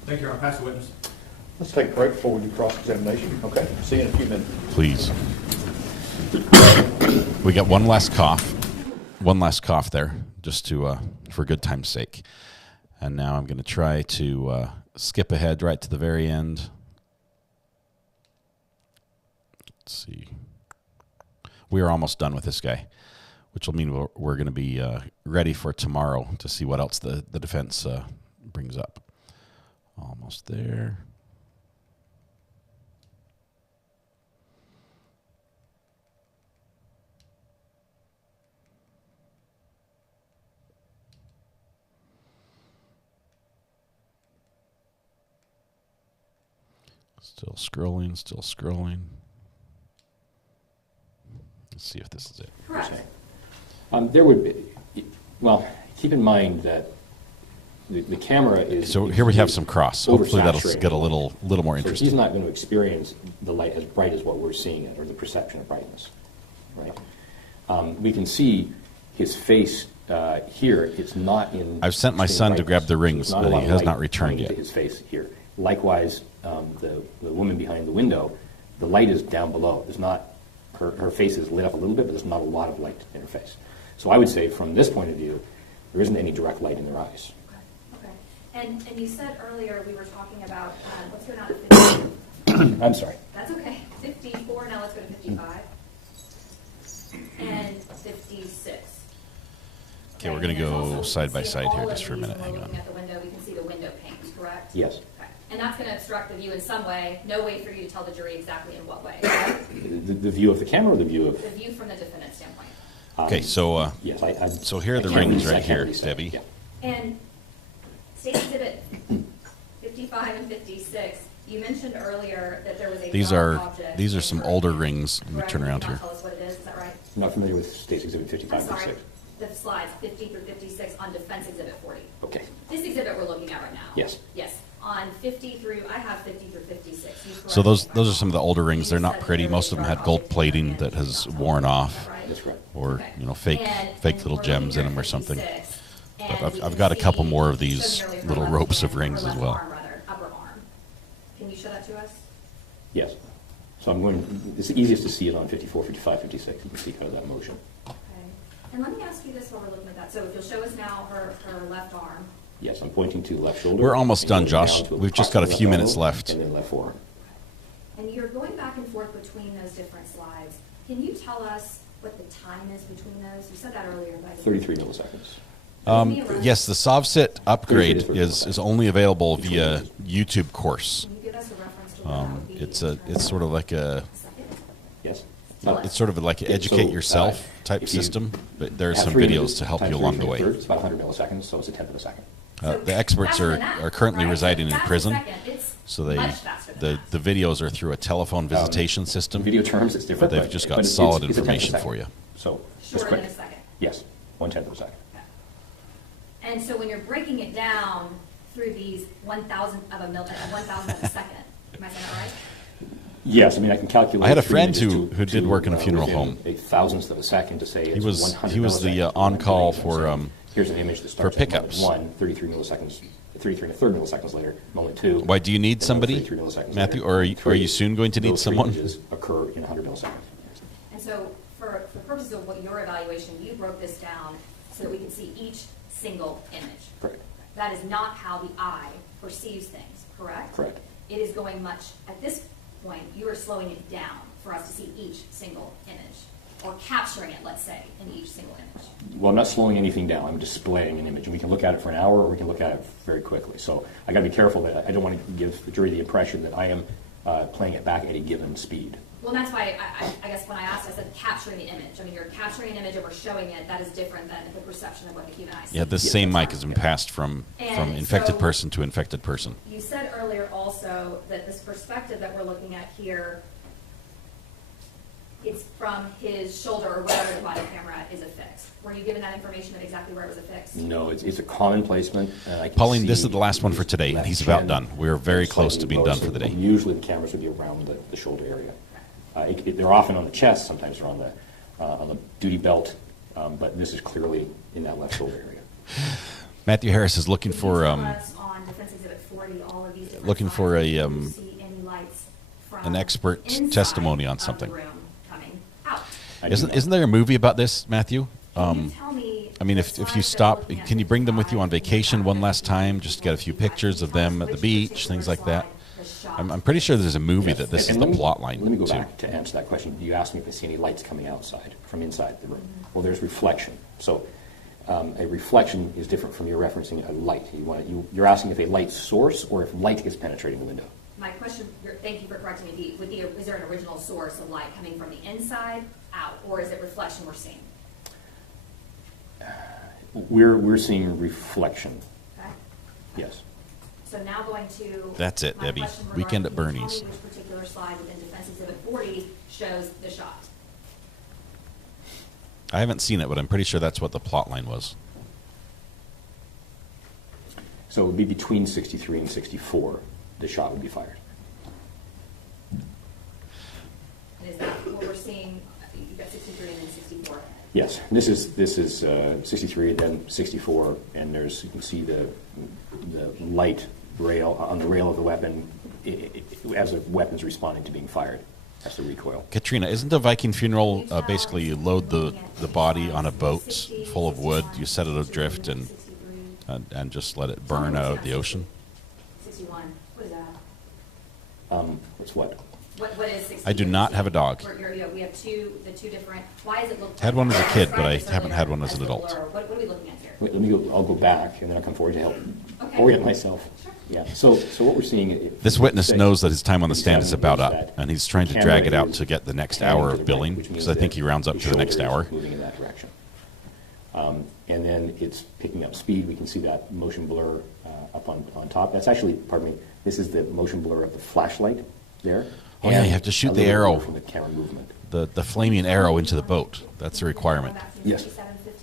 Thank you, Your Honor. Pass the witness. Let's take a break before we do cross-examination. Okay, see you in a few minutes. Please. We got one last cough there, just to for good time's sake. And now I'm going to try to skip ahead right to the very end. Let's see. We are almost done with this guy, which will mean we're going to be ready for tomorrow to see what else the defense brings up. Almost there. Still scrolling. Let's see if this is it. Correct. There would be, well, keep in mind that the camera is. So here we have some cross. Hopefully that'll oversaturated. get a little more So interesting. he's not going to experience the light as bright as what we're seeing it, or the perception of brightness, right? We can see his face here. It's not in. I've sent my extreme son to brightness. grab the So rings, it's not a but lot he of has light not returned coming yet. to his face here. Likewise, the woman behind the window, the light is down below. There's not. Her face is lit up a little bit, but there's not a lot of light in her face. So I would say, from this point of view, there isn't any direct light in their eyes. Okay. And you said earlier, we were talking about, let's go down to 50. I'm sorry. That's okay. 54, now let's go to 55. And 56. Okay, we're going to and go also, side by see side all here of just for a these, minute. when we're Hang on. looking at the window, we can see the window panes, correct? Yes. Okay. And that's going to obstruct the view in some way. No way for you to tell the jury exactly in what way. The view of the camera, or the view of. The view from the defendant's standpoint. Okay, so Yes, so here are the I can't rings really- I right can't here, really say. Debbie. Yeah. And State Exhibit 55 and 56, you mentioned earlier that there was a These dark are object these are in some her older hand. rings. Let me Correct? turn around Can you here. not tell us what it is that right? I'm not familiar with State's Exhibit 55 I'm and sorry. 56. The slides 50 through 56 on Defense Exhibit 40. Okay. This exhibit we're looking at right now. Yes. Yes. On 50 through, I have 50 through 56. You correct So me those if I'm those are wrong. some of the older rings. They're You not said that pretty. there Most was of them a had dark gold object in plating her that hand. has Is that worn off, right? That's right. or Okay. fake And little we're gems looking in at them or something. 56, But and we I've can got a couple see- more of showed these me earlier her little left ropes of hand, rings her as left well. arm, rather, upper arm. Can you show that to us? Yes. So I'm going. It's easiest to see it on 54, 55, 56. You can see kind of that motion. Okay. And let me ask you this while we're looking at that. So if you'll show us now her left arm. Yes, I'm pointing to the left shoulder. We're almost and done, going Josh. down to We've just got a approximately few left minutes elbow, left. And then left forearm. And you're going back and forth between those different slides. Can you tell us what the time is between those? You said that earlier, but I didn't- 33 milliseconds. Yes, the SovSit upgrade 33 is only available via YouTube course. Can you give us a reference to what that would be? It's sort of like a Second? Yes. it's sort of like an Yeah, educate so, yourself type if you system, but there are have some 3 videos minutes to help times you along the 3 way. thirds, It's about 100 milliseconds, so it's a tenth of a second. The experts Faster than that, are currently right? residing in Fast as prison, second. It's so much faster than the videos are through a telephone visitation system. Video terms, it's different. But they've just got it's- solid it's a tenth of a information second. for you. So, it's shorter quick. than a second. Yes, 1/10 of a second. Okay. And so when you're breaking it down through these 1,000th of a second, am I saying that right? Yes, I mean, I can calculate. I had a 3 friend images who did work in a funeral within home. A thousandth of a second to say it's He was 100 the milliseconds. on-call for Here's an image that starts at moment pickups. 1, 33 milliseconds, 33 and a third milliseconds later, moment 2. Why do you need and somebody, 33 milliseconds Matthew, later, or are moment you 3. soon going to need Those 3 someone? images occur in 100 milliseconds. And so for purposes of what your evaluation, you broke this down so that we can see each single image. Correct. That is not how the eye perceives things, correct? Correct. It is going much, at this point, you are slowing it down for us to see each single image, or capturing it, let's say, in each single image. Well, I'm not slowing anything down. I'm displaying an image, and we can look at it for an hour, or we can look at it very quickly. So I got to be careful that I don't want to give the jury the impression that I am playing it back at a given speed. Well, that's why I guess when I asked, I said capturing the image. I mean, you're capturing an image and we're showing it. That is different than the perception of what the human eye sees. Yeah, this same mic has been passed from And infected so- person to infected person. You said earlier also that this perspective that we're looking at here, it's from his shoulder or wherever the body camera is affixed. Were you given that information of exactly where it was affixed? No, it's a common placement. I can Pauline, this see is the last one for today, and left he's about chin done. We're very is close to slightly being lower, done for the day. Usually the cameras would be around the shoulder area. They're often on the chest, sometimes they're on the duty belt, but this is clearly in that left shoulder area. Matthew Harris is looking for Can you tell us on Defense Exhibit 40, all of these different looking for signs, a, do you see any lights from an expert inside testimony on of the something. room coming out? I do Isn't not- isn't there a movie about this, Matthew? Can you tell me I mean, the if slides you that stop, we're looking at can you bring them with you on 55, vacation one last 55, time, just to get a few pictures of them at the which beach, particular things like that? slide, the shot? I'm pretty sure there's a movie Yes, that this is and the let me- plot line Let me go to. back to answer that question. You asked me if I see any lights coming outside, from inside the room. Well, there's reflection. So a reflection is different from you referencing a light. You're asking if a light source or if light is penetrating the window. My question, thank you for correcting me, is there an original source of light coming from the inside out, or is it reflection we're seeing? We're seeing reflection, Okay? yes. So now going to. That's it, my Debbie. question Weekend at regarding, Bernie's. Tell me which particular slide within Defense Exhibit 40 shows the shot. I haven't seen it, but I'm pretty sure that's what the plot line was. So it would be between 63 and 64, the shot would be fired. And is that what we're seeing? You've got 63 and then 64. Yes, this is 63, then 64, and there's, you can see the light rail on the rail of the weapon as the weapon's responding to being fired. That's the recoil. Katrina, isn't a Viking funeral basically you load the body on a boat full of wood, you set it adrift, and just let it burn out of the ocean? 61. What is that? What's what? What is 60? I do not have a dog. We have the two different. Why is it look? Had one as a kid, but I described this haven't had one as an a adult. blur. What are we looking at here? Wait, let me go. I'll go back, and then I'll come forward to help Okay. orient myself. Sure. Yeah. So what we're seeing. This witness knows that his time on the stand is about up, that and he's trying to camera drag it out is to get the next panning hour to of the billing, right, which means because I think that he rounds up the to the next shoulder hour. is moving in that direction. And then it's picking up speed. We can see that motion blur up on top. That's actually, pardon me, this is the motion blur of the flashlight there. Oh, yeah, And you have to shoot a the little arrow. blur from the camera movement. The flaming arrow into the boat. That's a requirement. Yes.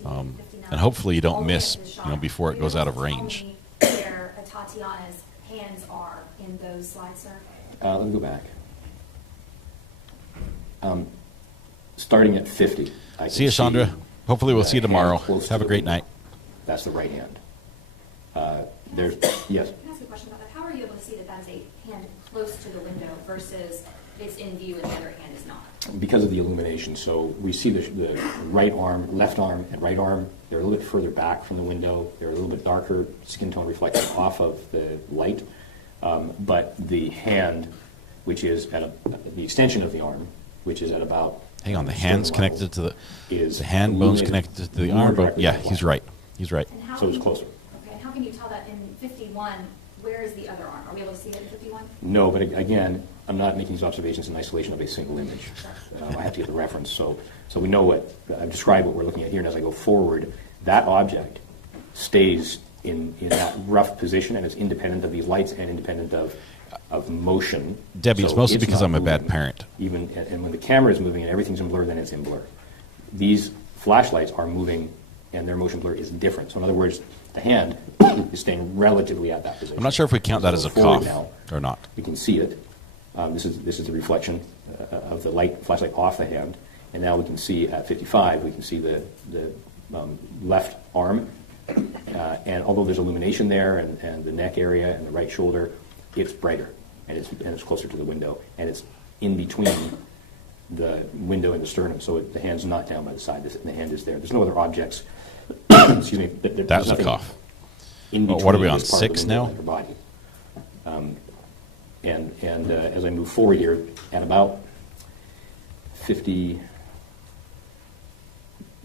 And hopefully you don't miss, before it goes out of range. Where Atatiana's hands are in those slides, sir. Let me go back. Starting at 50. I can See you, Chandra. Hopefully we'll the see you tomorrow. hand close to Have a the great window. night. That's the right hand. There's, yes. Can I ask you a question about that? How are you able to see that that is a hand close to the window versus it's in view and the other hand is not? Because of the illumination. So we see the right arm, left arm, and right arm. They're a little bit further back from the window. They're a little bit darker skin tone reflecting off of the light. But the hand, which is at the extension of the arm, which is at about... Hang on, the hand's sternum connected to level, is the hand bone's illuminated connected to the more arm, but directly yeah, than the he's left. right. He's right. And how So it's can you- closer. Okay, and how can you tell that in 51, where is the other arm? Are we able to see it in 51? No, but again, I'm not making these observations in isolation of a single image. I have to get the reference. So we know what I've described what we're looking at here, and as I go forward, that object stays in that rough position, and it's independent of these lights and independent of motion. Debbie, it's So mostly because not I'm a bad moving. parent. And when the camera is moving and everything's in blur, then it's in blur. These flashlights are moving, and their motion blur is different. So in other words, the hand is staying relatively at that position. I'm not sure if we count that as a Forward cough now, or not. we can see it. This is the reflection of the flashlight off the hand. And now we can see at 55, we can see the left arm. And although there's illumination there and the neck area and the right shoulder, it's brighter and it's closer to the window. And it's in between the window and the sternum. So the hand's not down by the side. The hand is there. There's no other objects. Excuse me. There's That's a nothing cough. in Well, what are we between on, this part of the 6 window now? and your body. And as I move forward here, at about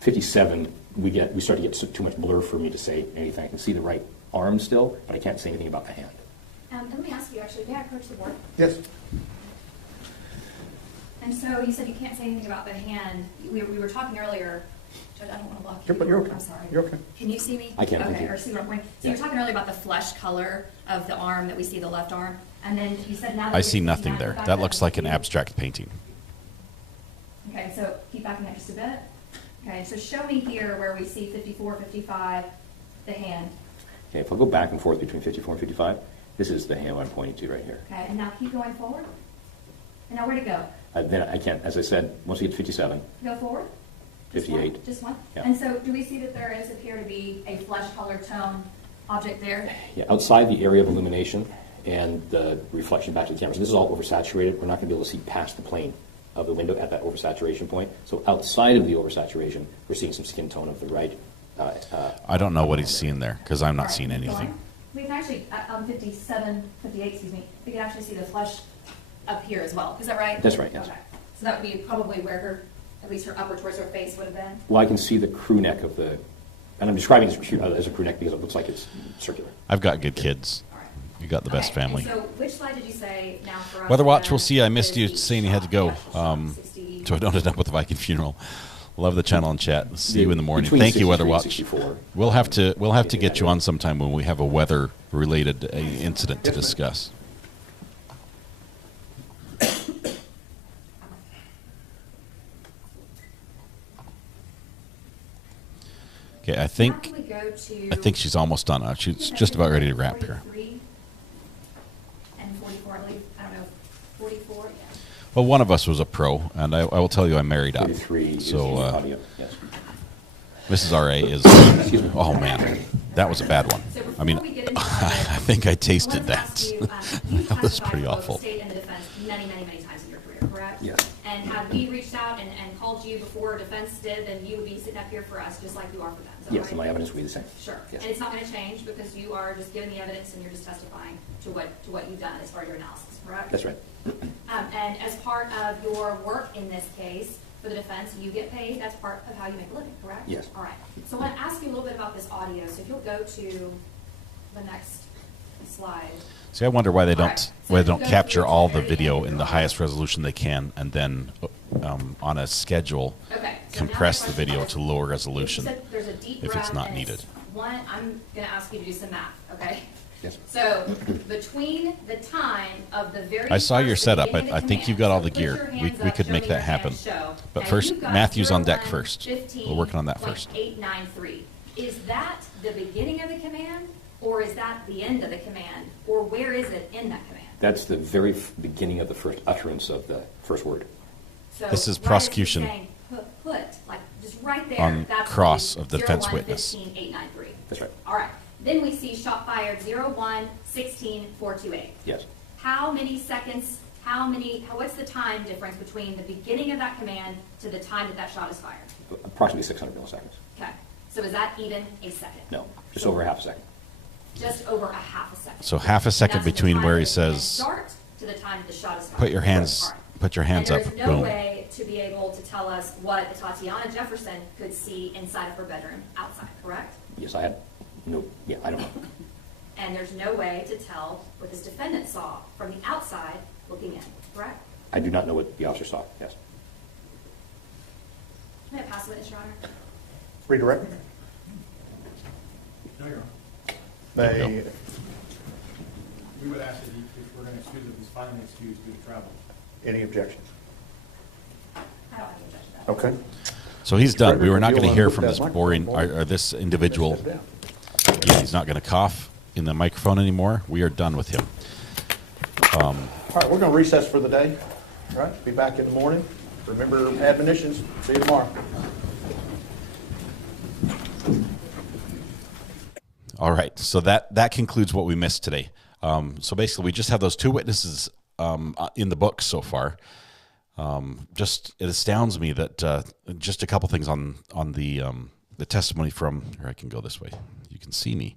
57, we start to get too much blur for me to say anything. I can see the right arm still, but I can't say anything about the hand. Let me ask you, actually, may I approach the board? Yes. And so you said you can't say anything about the hand. We were talking earlier. Judge, I don't want to block you. But you're okay. I'm sorry. You're okay. Can you see me? I can, Okay, thank you. or see what I'm pointing. So Yeah. you were talking earlier about the flesh color of the arm that we see, the left arm. And then you said now that I you're see seeing nothing that, there. back That up looks and like an see- abstract painting. Okay, so keep backing up just a bit. Okay, so show me here where we see 54, 55, the hand. Okay, if I go back and forth between 54 and 55, this is the hand I'm pointing to right here. Okay, and now keep going forward. And now where to go? Then I can't, as I said, once we get to 57, Go forward? Just one? 58. Just one? Yeah. And so do we see that there is appear to be a flesh color tone object there? Yeah, outside the area of illumination and the reflection back to the camera. So this is all oversaturated. We're not going to be able to see past the plane of the window at that oversaturation point. So outside of the oversaturation, we're seeing some skin tone of the right. I don't know what he's seeing there because I'm All not right, seeing keep anything. going. We can actually, on 57, 58, excuse me, we can actually see the flesh up here as well. Is that right? That's right, yes. Okay. So that would be probably where her, at least her upper torso face would have been. Well, I can see the crew neck of the, and I'm describing it as a crew neck because it looks like it's circular. I've got good kids. All right. You got the best Okay, and family. so which slide did you say now for us? Weather Watch, then we'll see. I missed you is the saying you had to go, shot, 60. so I don't end up with a Viking funeral. Love the channel and chat. See you in the morning. Between Thank you, 63 Weather and Watch. 64. We'll have to get you on sometime when we have a weather-related incident to discuss. Okay, I Now think can we go to I think she's almost done. She's just about ready to wrap here. 43 and 44, I believe. I don't know, 44, yeah. Well, one of us was a pro, and I will tell you, I married up. 43 is the So audio, yes. Mrs. R.A. is. Oh man, that was a bad one. So I mean, before we get into I think I tasted let's ask that. you, you've That was testified pretty for both awful. the state and the defense many, many, many times in your career, correct? Yes. And have we reached out and called you before defense did, then you would be sitting up here for us, just like you are for them. Is that Yes, right? and my evidence will be the same. Sure. Yes. And it's not going to change because you are just giving the evidence and you're just testifying to what you've done as far as your analysis, correct? That's right. And as part of your work in this case for the defense, you get paid. That's part of how you make a living, correct? Yes. All right. So I want to ask you a little bit about this audio. So if you'll go to the next slide. See, I wonder why they All don't right. So why if they you don't go capture to all the the very video end in of the your highest resolution they can, and then on a schedule Okay. So compress now the question video is, to lower you resolution said there's a deep if it's breath not and needed. One, I'm going to ask you to do some math, okay? Yes. So between the time of the very I saw your first setup. beginning of I the think command, you've got all so the put gear. your We hands could up, make show me that your happen. hands, show. But Now, first, you've got Matthew's on deck first. 01, We're working on that first. 893. Is that the beginning of the command, or is that the end of the command, or where is it in that command? That's the very beginning of the first utterance of the first word. So This is right as prosecution he's saying, put, like just right there. on that's cross the of the defense 01, witness. 15, 893. That's right. All right. Then we see shot fired 01, 16, 428. Yes. How many seconds, what's the time difference between the beginning of that command to the time that that shot is fired? Approximately 600 milliseconds. Okay. So is that even a second? No, just over half a second. Just over a half a second. So half a second That's from the between time where he that the command says, start to the time the shot is fired. "Put your hands, All right. put your hands and up." there's no Boom. way to be able to tell us what Atatiana Jefferson could see inside of her bedroom outside, correct? Yes, I don't know. And there's no way to tell what this defendant saw from the outside looking in, correct? I do not know what the officer saw, yes. May I pass the witness, Your Honor? Redirect. No, Your Honor. They, We would ask that if we're going to excuse it, he's finally excused due to travel. any objections? I don't have any objection to that. Okay. So he's done. We were not You'll going to hear unhook from that this microphone boring for me. or this individual. Step down. Yeah, he's not going to cough in the microphone anymore. We are done with him. All right, we're going to recess for the day. All right, be back in the morning. Remember admonitions. See you tomorrow. All right. So that concludes what we missed today. So basically, we just have those two witnesses in the book so far. Just it astounds me that just a couple things on the testimony from. Here, I can go this way. You can see me.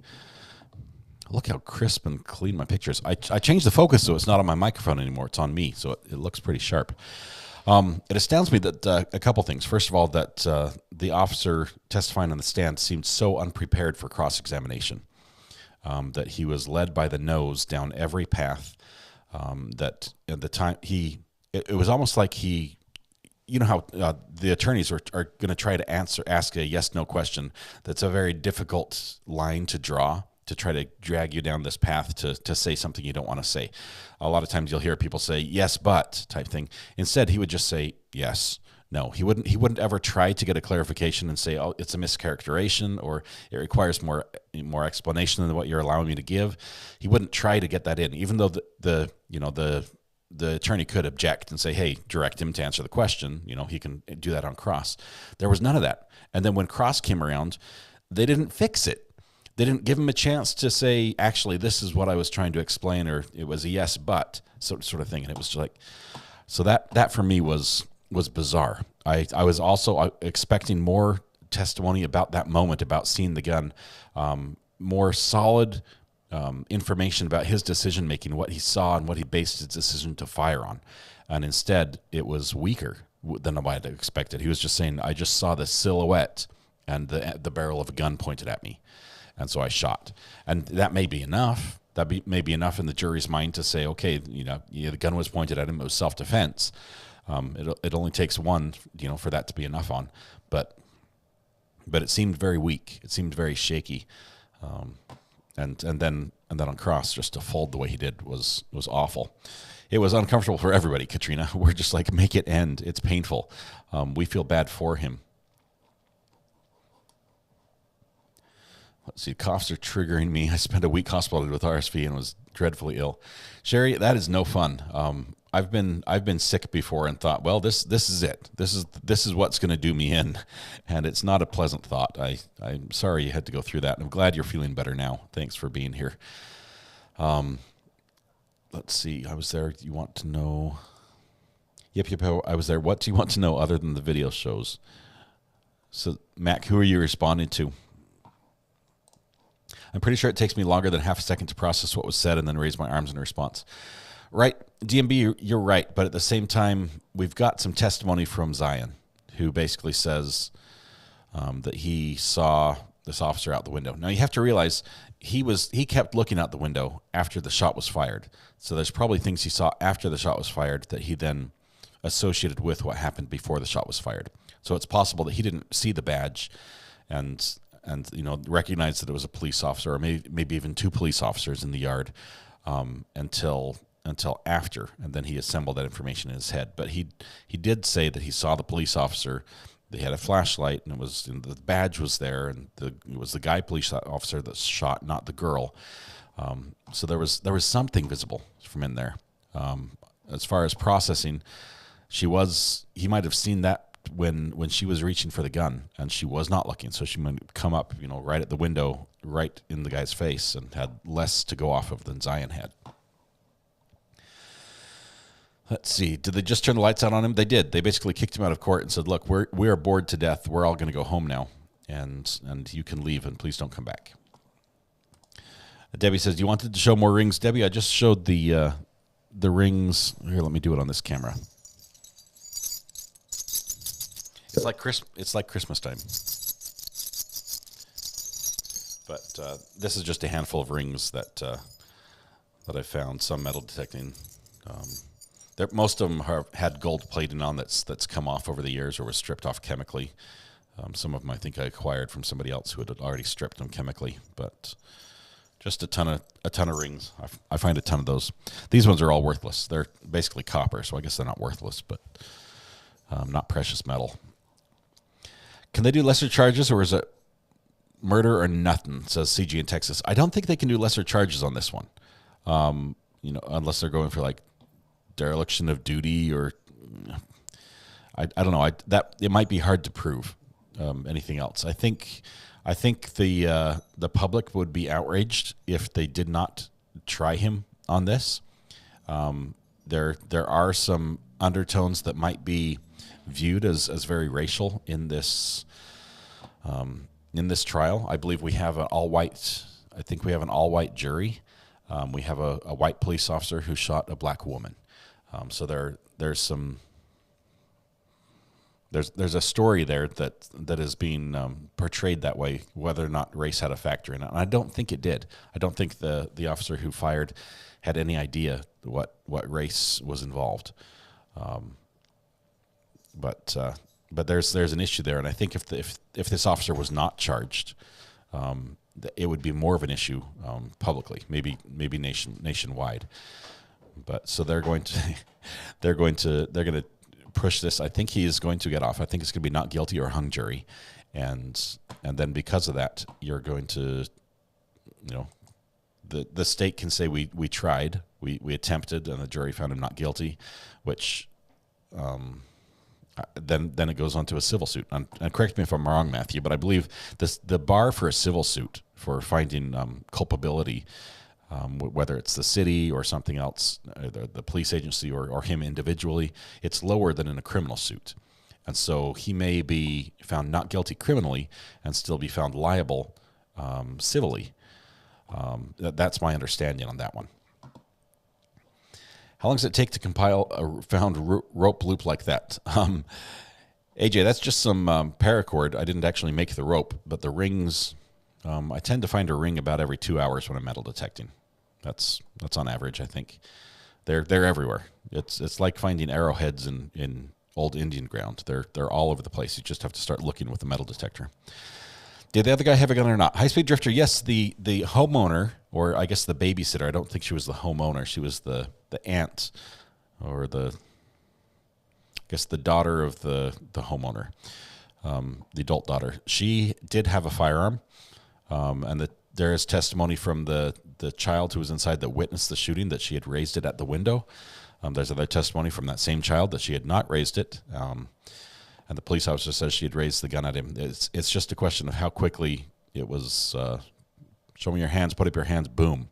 Look how crisp and clean my picture is. I changed the focus so it's not on my microphone anymore. It's on me, so it looks pretty sharp. It astounds me that a couple things. First of all, that the officer testifying on the stand seemed so unprepared for cross-examination, that he was led by the nose down every path, that at the time it was almost like he, you know how the attorneys are going to try to ask a yes/no question. That's a very difficult line to draw, to try to drag you down this path to say something you don't want to say. A lot of times you'll hear people say yes but type thing. Instead, he would just say yes, no. He wouldn't ever try to get a clarification and say, oh, it's a mischaracterization, or it requires more explanation than what you're allowing me to give. He wouldn't try to get that in, even though the attorney could object and say, hey, direct him to answer the question. He can do that on cross. There was none of that. And then when cross came around, they didn't fix it. They didn't give him a chance to say, actually, this is what I was trying to explain, or it was a yes, but sort of thing. And it was just like, so that for me was bizarre. I was also expecting more testimony about that moment, about seeing the gun, more solid information about his decision-making, what he saw and what he based his decision to fire on. And instead, it was weaker than I had expected. He was just saying, I just saw the silhouette and the barrel of a gun pointed at me. And so I shot. And that may be enough. May be enough in the jury's mind to say, okay, the gun was pointed at him. It was self-defense. It only takes one, for that to be enough on. But it seemed very weak. It seemed very shaky. And then on cross, just to fold the way he did was awful. It was uncomfortable for everybody, Katrina. We're just like, make it end. It's painful. We feel bad for him. Let's see, coughs are triggering me. I spent a week hospitalized with RSV and was dreadfully ill. Sherry, that is no fun. I've been sick before and thought, well, this is it. This is what's going to do me in, and it's not a pleasant thought. I'm sorry you had to go through that. I'm glad you're feeling better now. Thanks for being here. Let's see. I was there. You want to know? Yep. I was there. What do you want to know other than the video shows? So, Mac, who are you responding to? I'm pretty sure it takes me longer than half a second to process what was said and then raise my arms in response. Right, DMB, you're right. But at the same time, we've got some testimony from Zion, who basically says that he saw this officer out the window. Now, you have to realize he kept looking out the window after the shot was fired. So there's probably things he saw after the shot was fired that he then associated with what happened before the shot was fired. So it's possible that he didn't see the badge and recognize that it was a police officer, or maybe even two police officers in the yard until after, and then he assembled that information in his head. But he did say that he saw the police officer. They had a flashlight, and the badge was there, and it was the guy police officer that shot, not the girl. So there was something visible from in there. As far as processing, he might have seen that when she was reaching for the gun, and she was not looking, so she might come up, right at the window, right in the guy's face, and had less to go off of than Zion had. Let's see. Did they just turn the lights out on him? They did. They basically kicked him out of court and said, "Look, we are bored to death. We're all going to go home now, and you can leave, and please don't come back." Debbie says, "You wanted to show more rings, Debbie? I just showed the rings. Here, let me do it on this camera. It's like Christmas time. But this is just a handful of rings that I found. Some metal detecting. Most of them had gold plating on that's come off over the years or was stripped off chemically. Some of them I think I acquired from somebody else who had already stripped them chemically. But just a ton of rings. I find a ton of those. These ones are all worthless. They're basically copper, so I guess they're not worthless, but not precious metal. Can they do lesser charges, or is it murder or nothing? Says CG in Texas. I don't think they can do lesser charges on this one. Unless they're going for like dereliction of duty, or I don't know. It might be hard to prove anything else. I think the public would be outraged if they did not try him on this. There are some undertones that might be viewed as very racial in this trial. I believe we have an all-white. I think we have an all-white jury. We have a white police officer who shot a black woman. So there's a story there that is being portrayed that way, whether or not race had a factor in it. And I don't think it did. I don't think the officer who fired had any idea what race was involved. But there's an issue there, and I think if this officer was not charged, it would be more of an issue publicly, maybe nationwide. But so they're going to push this. I think he is going to get off. I think it's going to be not guilty or hung jury, and then because of that, you're going to, the state can say we tried, we attempted, and the jury found him not guilty, which. Then it goes on to a civil suit. And correct me if I'm wrong, Matthew, but I believe the bar for a civil suit for finding culpability, whether it's the city or something else, the police agency or him individually, it's lower than in a criminal suit. And so he may be found not guilty criminally and still be found liable civilly. That's my understanding on that one. How long does it take to compile a found rope loop like that? AJ, that's just some paracord. I didn't actually make the rope, but the rings, I tend to find a ring about every 2 hours when I'm metal detecting. That's on average, I think. They're everywhere. It's like finding arrowheads in old Indian ground. They're all over the place. You just have to start looking with a metal detector. Did the other guy have a gun or not? High-speed drifter, yes. The homeowner, or I guess the babysitter. I don't think she was the homeowner. She was the aunt, or I guess the daughter of the homeowner, the adult daughter. She did have a firearm. and there is testimony from the child who was inside that witnessed the shooting that she had raised it at the window. There's other testimony from that same child that she had not raised it. And the police officer says she had raised the gun at him. It's just a question of how quickly it was, show me your hands, put up your hands, boom,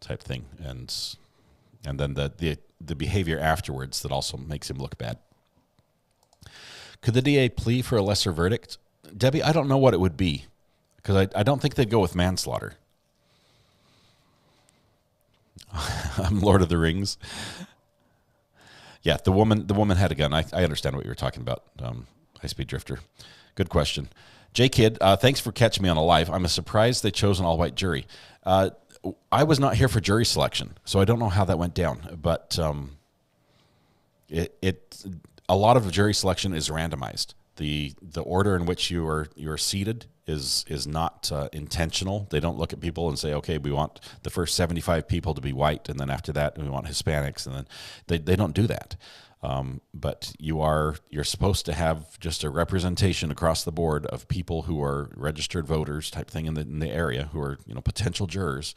type thing. And then the behavior afterwards that also makes him look bad. Could the DA plea for a lesser verdict? Debbie, I don't know what it would be, because I don't think they'd go with manslaughter. I'm Lord of the Rings. Yeah, the woman had a gun. I understand what you were talking about, High Speed Drifter. Good question. J Kid, thanks for catching me on a live. I'm surprised they chose an all-white jury. I was not here for jury selection, so I don't know how that went down. But a lot of jury selection is randomized. The order in which you are seated is not intentional. They don't look at people and say, okay, we want the first 75 people to be white, and then after that we want Hispanics, and then they don't do that. But you're supposed to have just a representation across the board of people who are registered voters type thing in the area, who are potential jurors,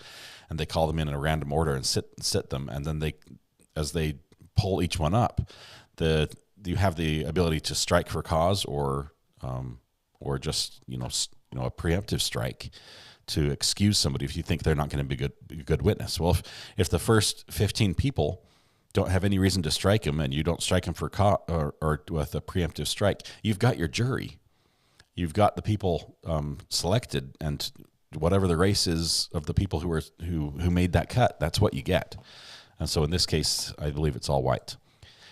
and they call them in a random order and sit them, and then as they pull each one up, you have the ability to strike for cause or just a preemptive strike to excuse somebody if you think they're not going to be a good witness. Well, if the first 15 people don't have any reason to strike him, and you don't strike him for or with a preemptive strike, you've got your jury. You've got the people selected, and whatever the race is of the people who made that cut, that's what you get. And so in this case, I believe it's all white.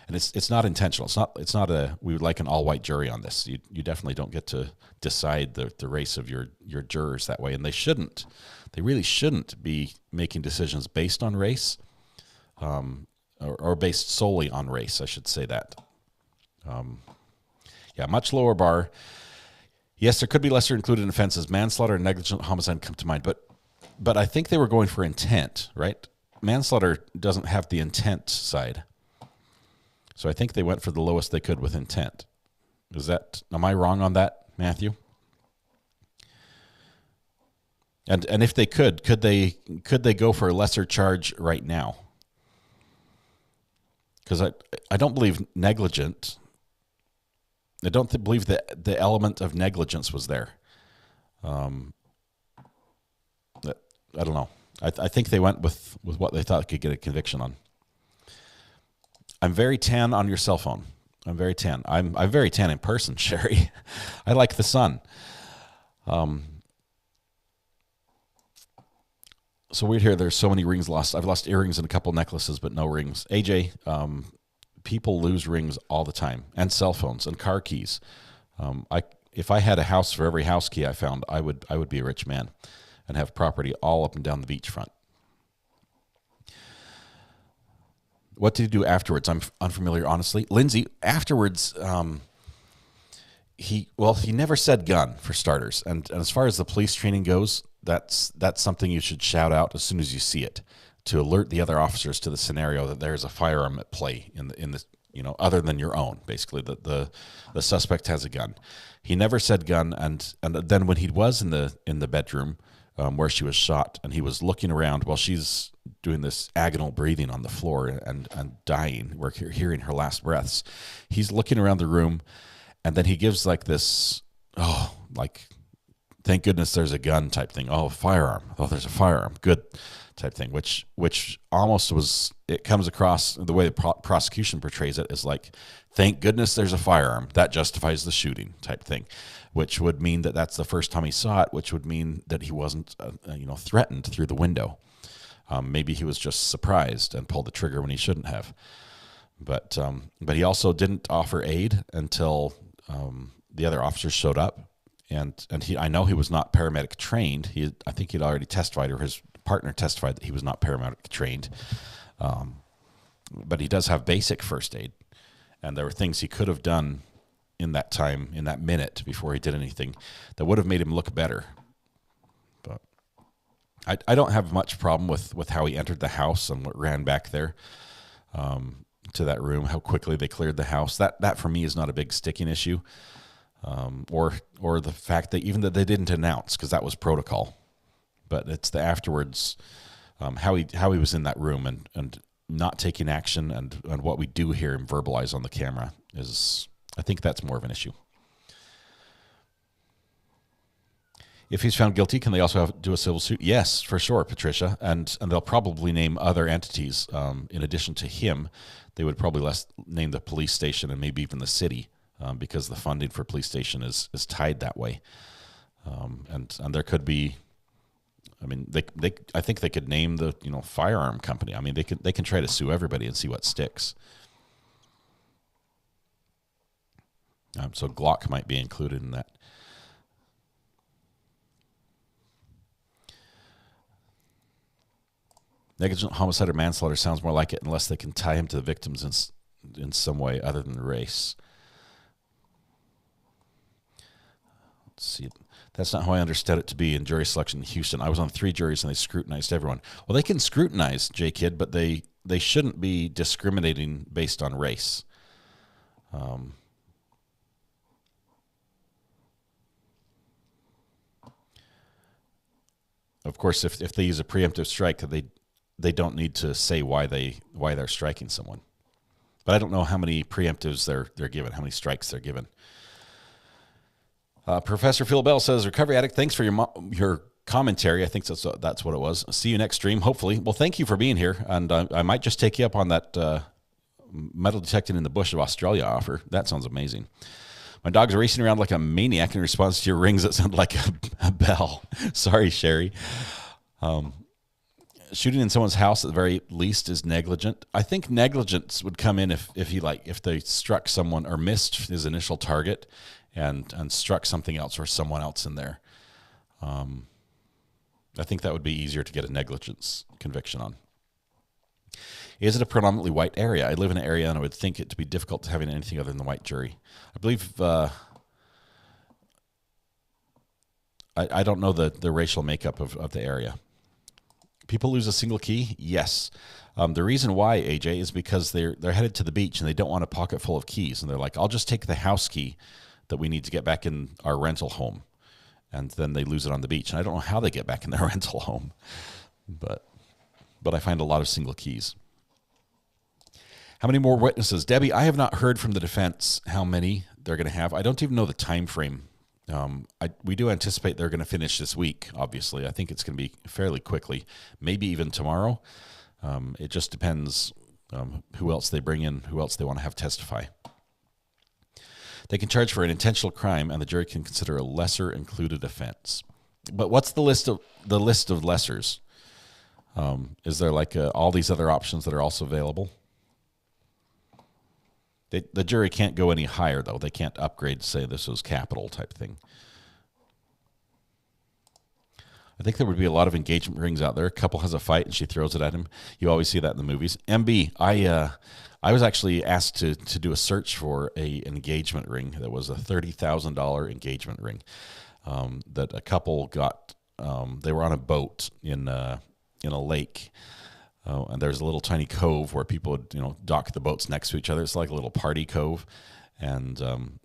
And it's not intentional. It's not we would like an all white jury on this. You definitely don't get to decide the race of your jurors that way, and they shouldn't. They really shouldn't be making decisions based on race, or based solely on race. I should say that. Much lower bar. Yes, there could be lesser included offenses. Manslaughter and negligent homicide come to mind, but I think they were going for intent, right? Manslaughter doesn't have the intent side. So I think they went for the lowest they could with intent. Am I wrong on that, Matthew? And if they could they go for a lesser charge right now? Because I don't believe negligent. I don't believe that the element of negligence was there. I don't know. I think they went with what they thought could get a conviction on. I'm very tan on your cell phone. I'm very tan. I'm very tan in person, Sherry. I like the sun. So weird here. There's so many rings lost. I've lost earrings and a couple necklaces, but no rings. AJ, people lose rings all the time, and cell phones and car keys. If I had a house for every house key I found, I would be a rich man and have property all up and down the beachfront. What did he do afterwards? I'm unfamiliar, honestly. Lindsay, afterwards, he never said gun, for starters. And as far as the police training goes, that's something you should shout out as soon as you see it, to alert the other officers to the scenario that there's a firearm at play in the other than your own. Basically, the suspect has a gun. He never said gun, and then when he was in the bedroom where she was shot, and he was looking around while she's doing this agonal breathing on the floor and dying, we're hearing her last breaths. He's looking around the room, and then he gives like this, thank goodness there's a gun type thing. Oh, firearm. Oh, there's a firearm. Good type thing, which almost was, it comes across the way the prosecution portrays it is like, thank goodness there's a firearm. That justifies the shooting type thing, which would mean that that's the first time he saw it, which would mean that he wasn't, threatened through the window. Maybe he was just surprised and pulled the trigger when he shouldn't have. But he also didn't offer aid until the other officers showed up. And I know he was not paramedic trained. I think he'd already testified, or his partner testified, that he was not paramedic trained. But he does have basic first aid. And there were things he could have done in that time, in that minute, before he did anything, that would have made him look better. But I don't have much problem with how he entered the house and what ran back there to that room, how quickly they cleared the house. That for me is not a big sticking issue. Or the fact that even that they didn't announce, because that was protocol. but it's the afterwards, how he was in that room and not taking action and what we do hear him verbalize on the camera is, I think that's more of an issue. If he's found guilty, can they also do a civil suit? Yes, for sure, Patricia. And they'll probably name other entities in addition to him. They would probably name the police station and maybe even the city because the funding for police station is tied that way. And there could be, I mean, I think they could name the firearm company. I mean, they can try to sue everybody and see what sticks. So Glock might be included in that. Negligent homicide or manslaughter sounds more like it unless they can tie him to the victims in some way other than race. Let's see. That's not how I understood it to be in jury selection in Houston. I was on 3 juries and they scrutinized everyone. Well, they can scrutinize, J-Kid, but they shouldn't be discriminating based on race. Of course, if they use a preemptive strike, they don't need to say why they're striking someone. But I don't know how many preemptives they're given, how many strikes they're given. Professor Phil Bell says, Recovery Addict, thanks for your commentary. I think that's what it was. See you next stream, hopefully. Well, thank you for being here, and I might just take you up on that metal detecting in the bush of Australia offer. That sounds amazing. My dog's racing around like a maniac in response to your rings that sound like a bell. Sorry, Sherry. Shooting in someone's house at the very least is negligent. I think negligence would come in if they struck someone or missed his initial target and struck something else or someone else in there. I think that would be easier to get a negligence conviction on. Is it a predominantly white area? I live in an area and I would think it to be difficult to having anything other than the white jury. I believe I don't know the racial makeup of the area. People lose a single key? Yes. The reason why, AJ, is because they're headed to the beach and they don't want a pocket full of keys. And they're like, I'll just take the house key that we need to get back in our rental home. And then they lose it on the beach. And I don't know how they get back in their rental home. But I find a lot of single keys. How many more witnesses? Debbie, I have not heard from the defense how many they're going to have. I don't even know the time frame. We do anticipate they're going to finish this week, obviously. I think it's going to be fairly quickly, maybe even tomorrow. It just depends who else they bring in, who else they want to have testify. They can charge for an intentional crime, and the jury can consider a lesser included offense. But what's the list of lessers? Is there like all these other options that are also available? The jury can't go any higher, though. They can't upgrade to say this was capital type thing. I think there would be a lot of engagement rings out there. A couple has a fight and she throws it at him. You always see that in the movies. MB, I was actually asked to do a search for an engagement ring that was a $30,000 engagement ring that a couple got. They were on a boat in a lake. And there's a little tiny cove where people would, dock the boats next to each other. It's like a little party cove. And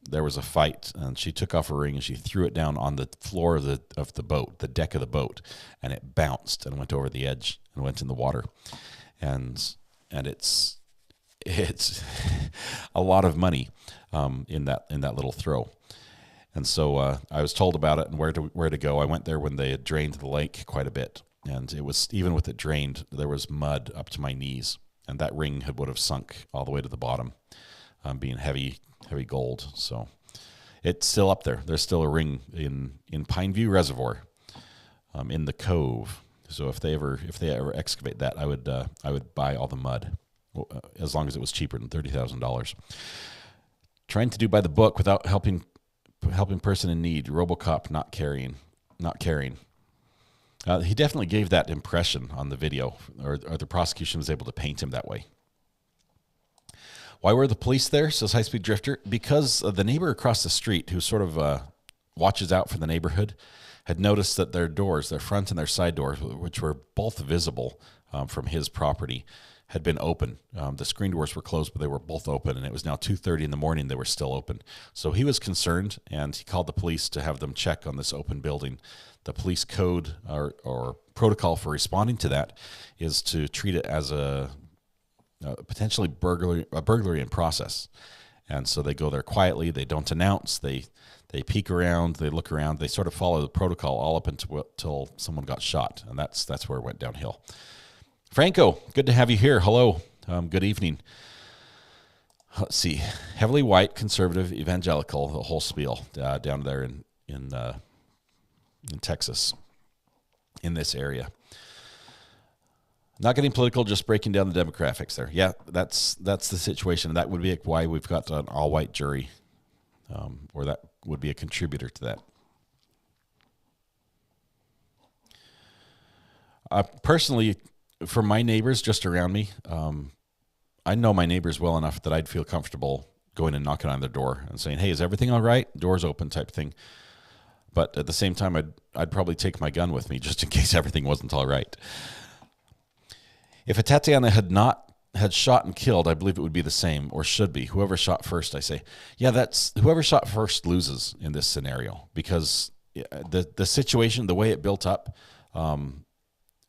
there was a fight, and she took off her ring and she threw it down on the floor of the boat, the deck of the boat, and it bounced and went over the edge and went in the water. And it's a lot of money in that little throw. And so I was told about it and where to go. I went there when they had drained the lake quite a bit. And it was, even with it drained, there was mud up to my knees. And that ring would have sunk all the way to the bottom, being heavy gold. So it's still up there. There's still a ring in Pineview Reservoir, in the cove. So if they ever excavate that, I would buy all the mud, as long as it was cheaper than $30,000. Trying to do by the book without helping person in need. RoboCop not caring. He definitely gave that impression on the video, or the prosecution was able to paint him that way. Why were the police there, says High Speed Drifter? Because the neighbor across the street, who sort of watches out for the neighborhood, had noticed that their doors, their front and their side doors, which were both visible from his property, had been open. The screen doors were closed, but they were both open, and it was now 2:30 in the morning. They were still open. So he was concerned, and he called the police to have them check on this open building. The police code or protocol for responding to that is to treat it as a potentially burglary in process. And so they go there quietly. They don't announce. They peek around. They look around. They sort of follow the protocol all up until someone got shot, and that's where it went downhill. Franco, good to have you here. Hello. Good evening. Let's see. Heavily white, conservative, evangelical, the whole spiel down there in Texas, in this area. Not getting political, just breaking down the demographics there. Yeah, that's the situation. That would be why we've got an all-white jury, or that would be a contributor to that. Personally, for my neighbors just around me, I know my neighbors well enough that I'd feel comfortable going and knocking on their door and saying, "Hey, is everything all right? Doors open," type thing. But at the same time, I'd probably take my gun with me just in case everything wasn't all right. If Atatiana had shot and killed, I believe it would be the same, or should be. Whoever shot first, I say. Yeah, whoever shot first loses in this scenario, because the situation, the way it built up,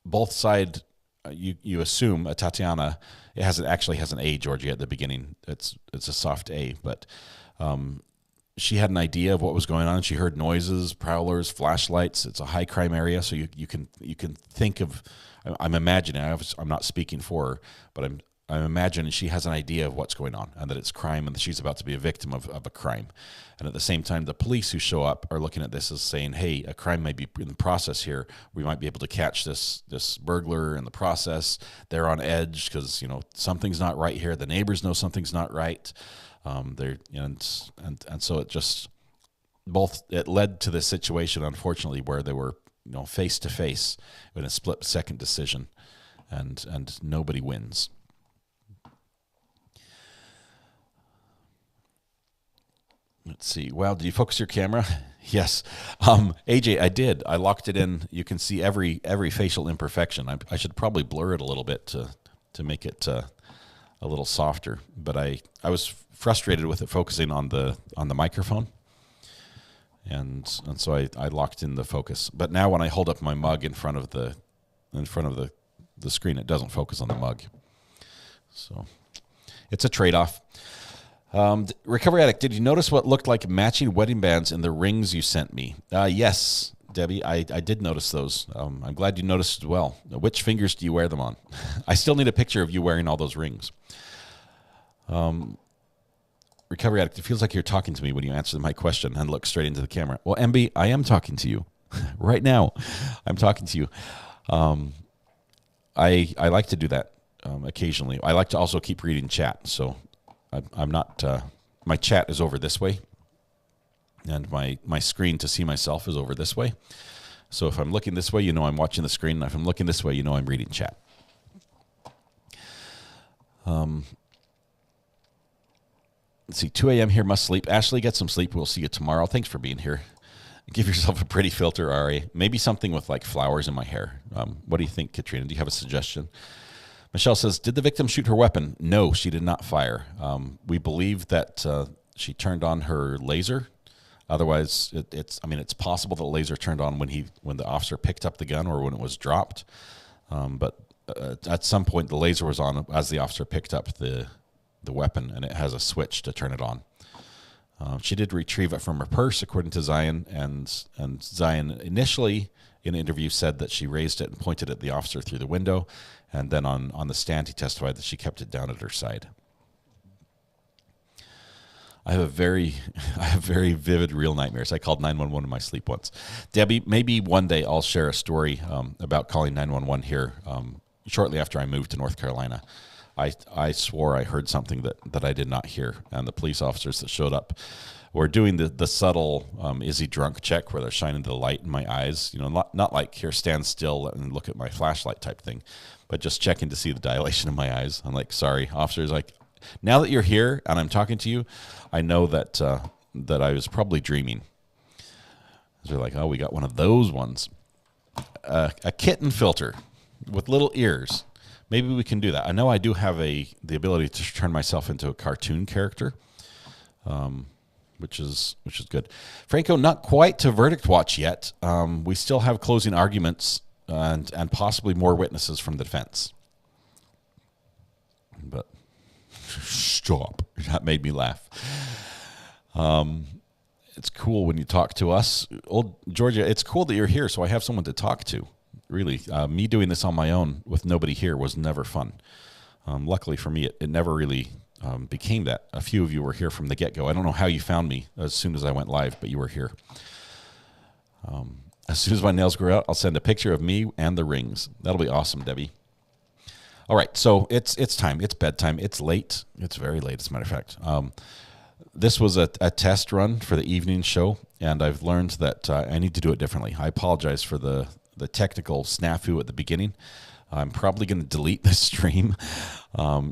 both sides, you assume Atatiana, it actually has an A, Georgie, at the beginning. It's a soft A, but she had an idea of what was going on. She heard noises, prowlers, flashlights. It's a high crime area, so you can think of. I'm imagining. I'm not speaking for her, but I'm imagining she has an idea of what's going on and that it's crime and that she's about to be a victim of a crime. And at the same time, the police who show up are looking at this as saying, "Hey, a crime may be in the process here. We might be able to catch this burglar in the process." They're on edge because something's not right here. The neighbors know something's not right. And so it led to this situation, unfortunately, where they were face to face in a split-second decision, and nobody wins. Let's see. Wow, did you focus your camera? Yes. AJ, I did. I locked it in. You can see every facial imperfection. I should probably blur it a little bit to make it a little softer. But I was frustrated with it focusing on the microphone. And so I locked in the focus. But now when I hold up my mug in front of the screen, it doesn't focus on the mug. So it's a trade-off. Recovery Addict, did you notice what looked like matching wedding bands in the rings you sent me? Yes, Debbie, I did notice those. I'm glad you noticed as well. Which fingers do you wear them on? I still need a picture of you wearing all those rings. Recovery Addict, it feels like you're talking to me when you answer my question and look straight into the camera. Well, MB, I am talking to you. Right now, I'm talking to you. I like to do that occasionally. I like to also keep reading chat, so I'm not, my chat is over this way, and my screen to see myself is over this way. So if I'm looking this way, I'm watching the screen, and if I'm looking this way, I'm reading chat. Let's see, 2 a.m. here, must sleep. Ashley, get some sleep. We'll see you tomorrow. Thanks for being here. Give yourself a pretty filter, Ari. Maybe something with like flowers in my hair. What do you think, Katrina? Do you have a suggestion? Michelle says, did the victim shoot her weapon? No, she did not fire. We believe that she turned on her laser. Otherwise, it's possible that the laser turned on when the officer picked up the gun or when it was dropped. But at some point, the laser was on as the officer picked up the weapon, and it has a switch to turn it on. She did retrieve it from her purse, according to Zion, and Zion initially in an interview said that she raised it and pointed at the officer through the window, and then on the stand he testified that she kept it down at her side. I have very vivid real nightmares. I called 911 in my sleep once. Debbie, maybe one day I'll share a story about calling 911 here shortly after I moved to North Carolina. I swore I heard something that I did not hear, and the police officers that showed up were doing the subtle is he drunk check where they're shining the light in my eyes, not like here, stand still and look at my flashlight type thing, but just checking to see the dilation in my eyes. I'm like, sorry, officers, like, now that you're here and I'm talking to you, I know that I was probably dreaming. They're like, oh, we got one of those ones. A kitten filter with little ears. maybe we can do that. I know I do have the ability to turn myself into a cartoon character, which is good. Franco, not quite to verdict watch yet. We still have closing arguments and possibly more witnesses from the defense. But stop. That made me laugh. It's cool when you talk to us. Old Georgia, it's cool that you're here, so I have someone to talk to. Really. Me doing this on my own with nobody here was never fun. Luckily for me, it never really became that. A few of you were here from the get-go. I don't know how you found me as soon as I went live, but you were here. As soon as my nails grow out, I'll send a picture of me and the rings. That'll be awesome, Debbie. All right, so it's time. It's bedtime. It's late. It's very late, as a matter of fact. This was a test run for the evening show, and I've learned that I need to do it differently. I apologize for the technical snafu at the beginning. I'm probably going to delete this stream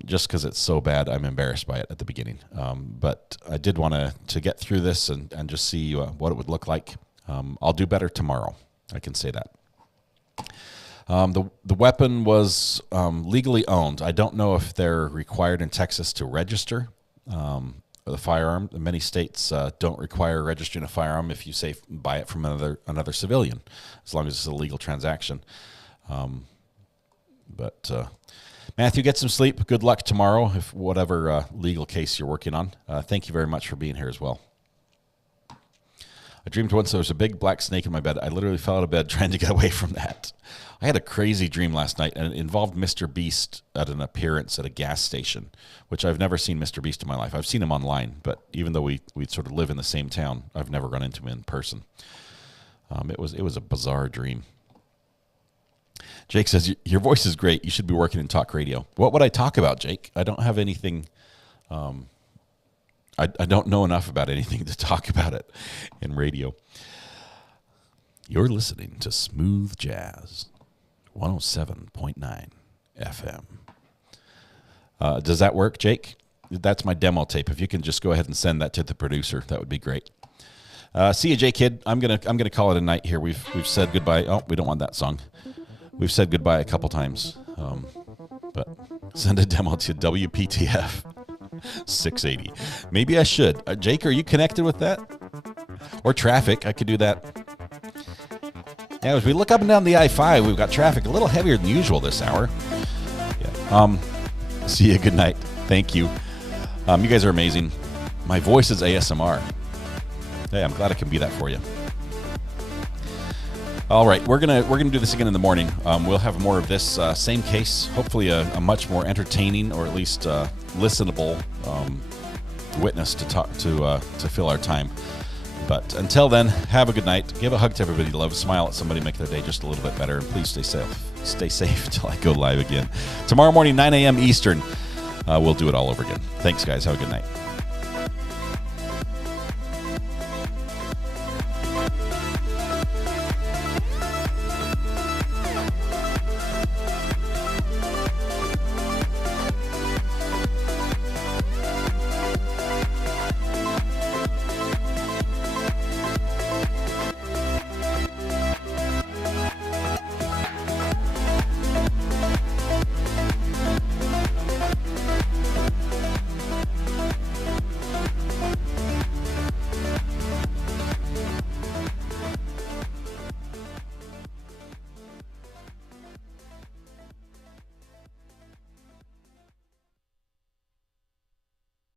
just because it's so bad. I'm embarrassed by it at the beginning. But I did want to get through this and just see what it would look like. I'll do better tomorrow. I can say that. The weapon was legally owned. I don't know if they're required in Texas to register the firearm. Many states don't require registering a firearm if you say buy it from another civilian, as long as it's a legal transaction. But Matthew, get some sleep. Good luck tomorrow, if whatever legal case you're working on. Thank you very much for being here as well. I dreamed once there was a big black snake in my bed. I literally fell out of bed trying to get away from that. I had a crazy dream last night, and it involved Mr. Beast at an appearance at a gas station, which I've never seen Mr. Beast in my life. I've seen him online, but even though we sort of live in the same town, I've never run into him in person. It was a bizarre dream. Jake says, your voice is great. You should be working in talk radio. What would I talk about, Jake? I don't have anything... I don't know enough about anything to talk about it in radio. You're listening to Smooth Jazz, 107.9 FM. Does that work, Jake? That's my demo tape. If you can just go ahead and send that to the producer, that would be great. See you, J-Kid. I'm gonna call it a night here. We've said goodbye. Oh, we don't want that song. We've said goodbye a couple times. But send a demo to WPTF 680. Maybe I should. Jake, are you connected with that? Or traffic? I could do that. Yeah, as we look up and down the I-5, we've got traffic a little heavier than usual this hour. Yeah. See you. Good night. Thank you. You guys are amazing. My voice is ASMR. Hey, I'm glad I can be that for you. All right, we're gonna do this again in the morning. We'll have more of this same case. Hopefully, a much more entertaining, or at least listenable witness to fill our time. But until then, have a good night. Give a hug to everybody you love. Smile at somebody. Make their day just a little bit better. And please stay safe. Stay safe until I go live again tomorrow morning, 9 a.m. Eastern. We'll do it all over again. Thanks, guys. Have a good night.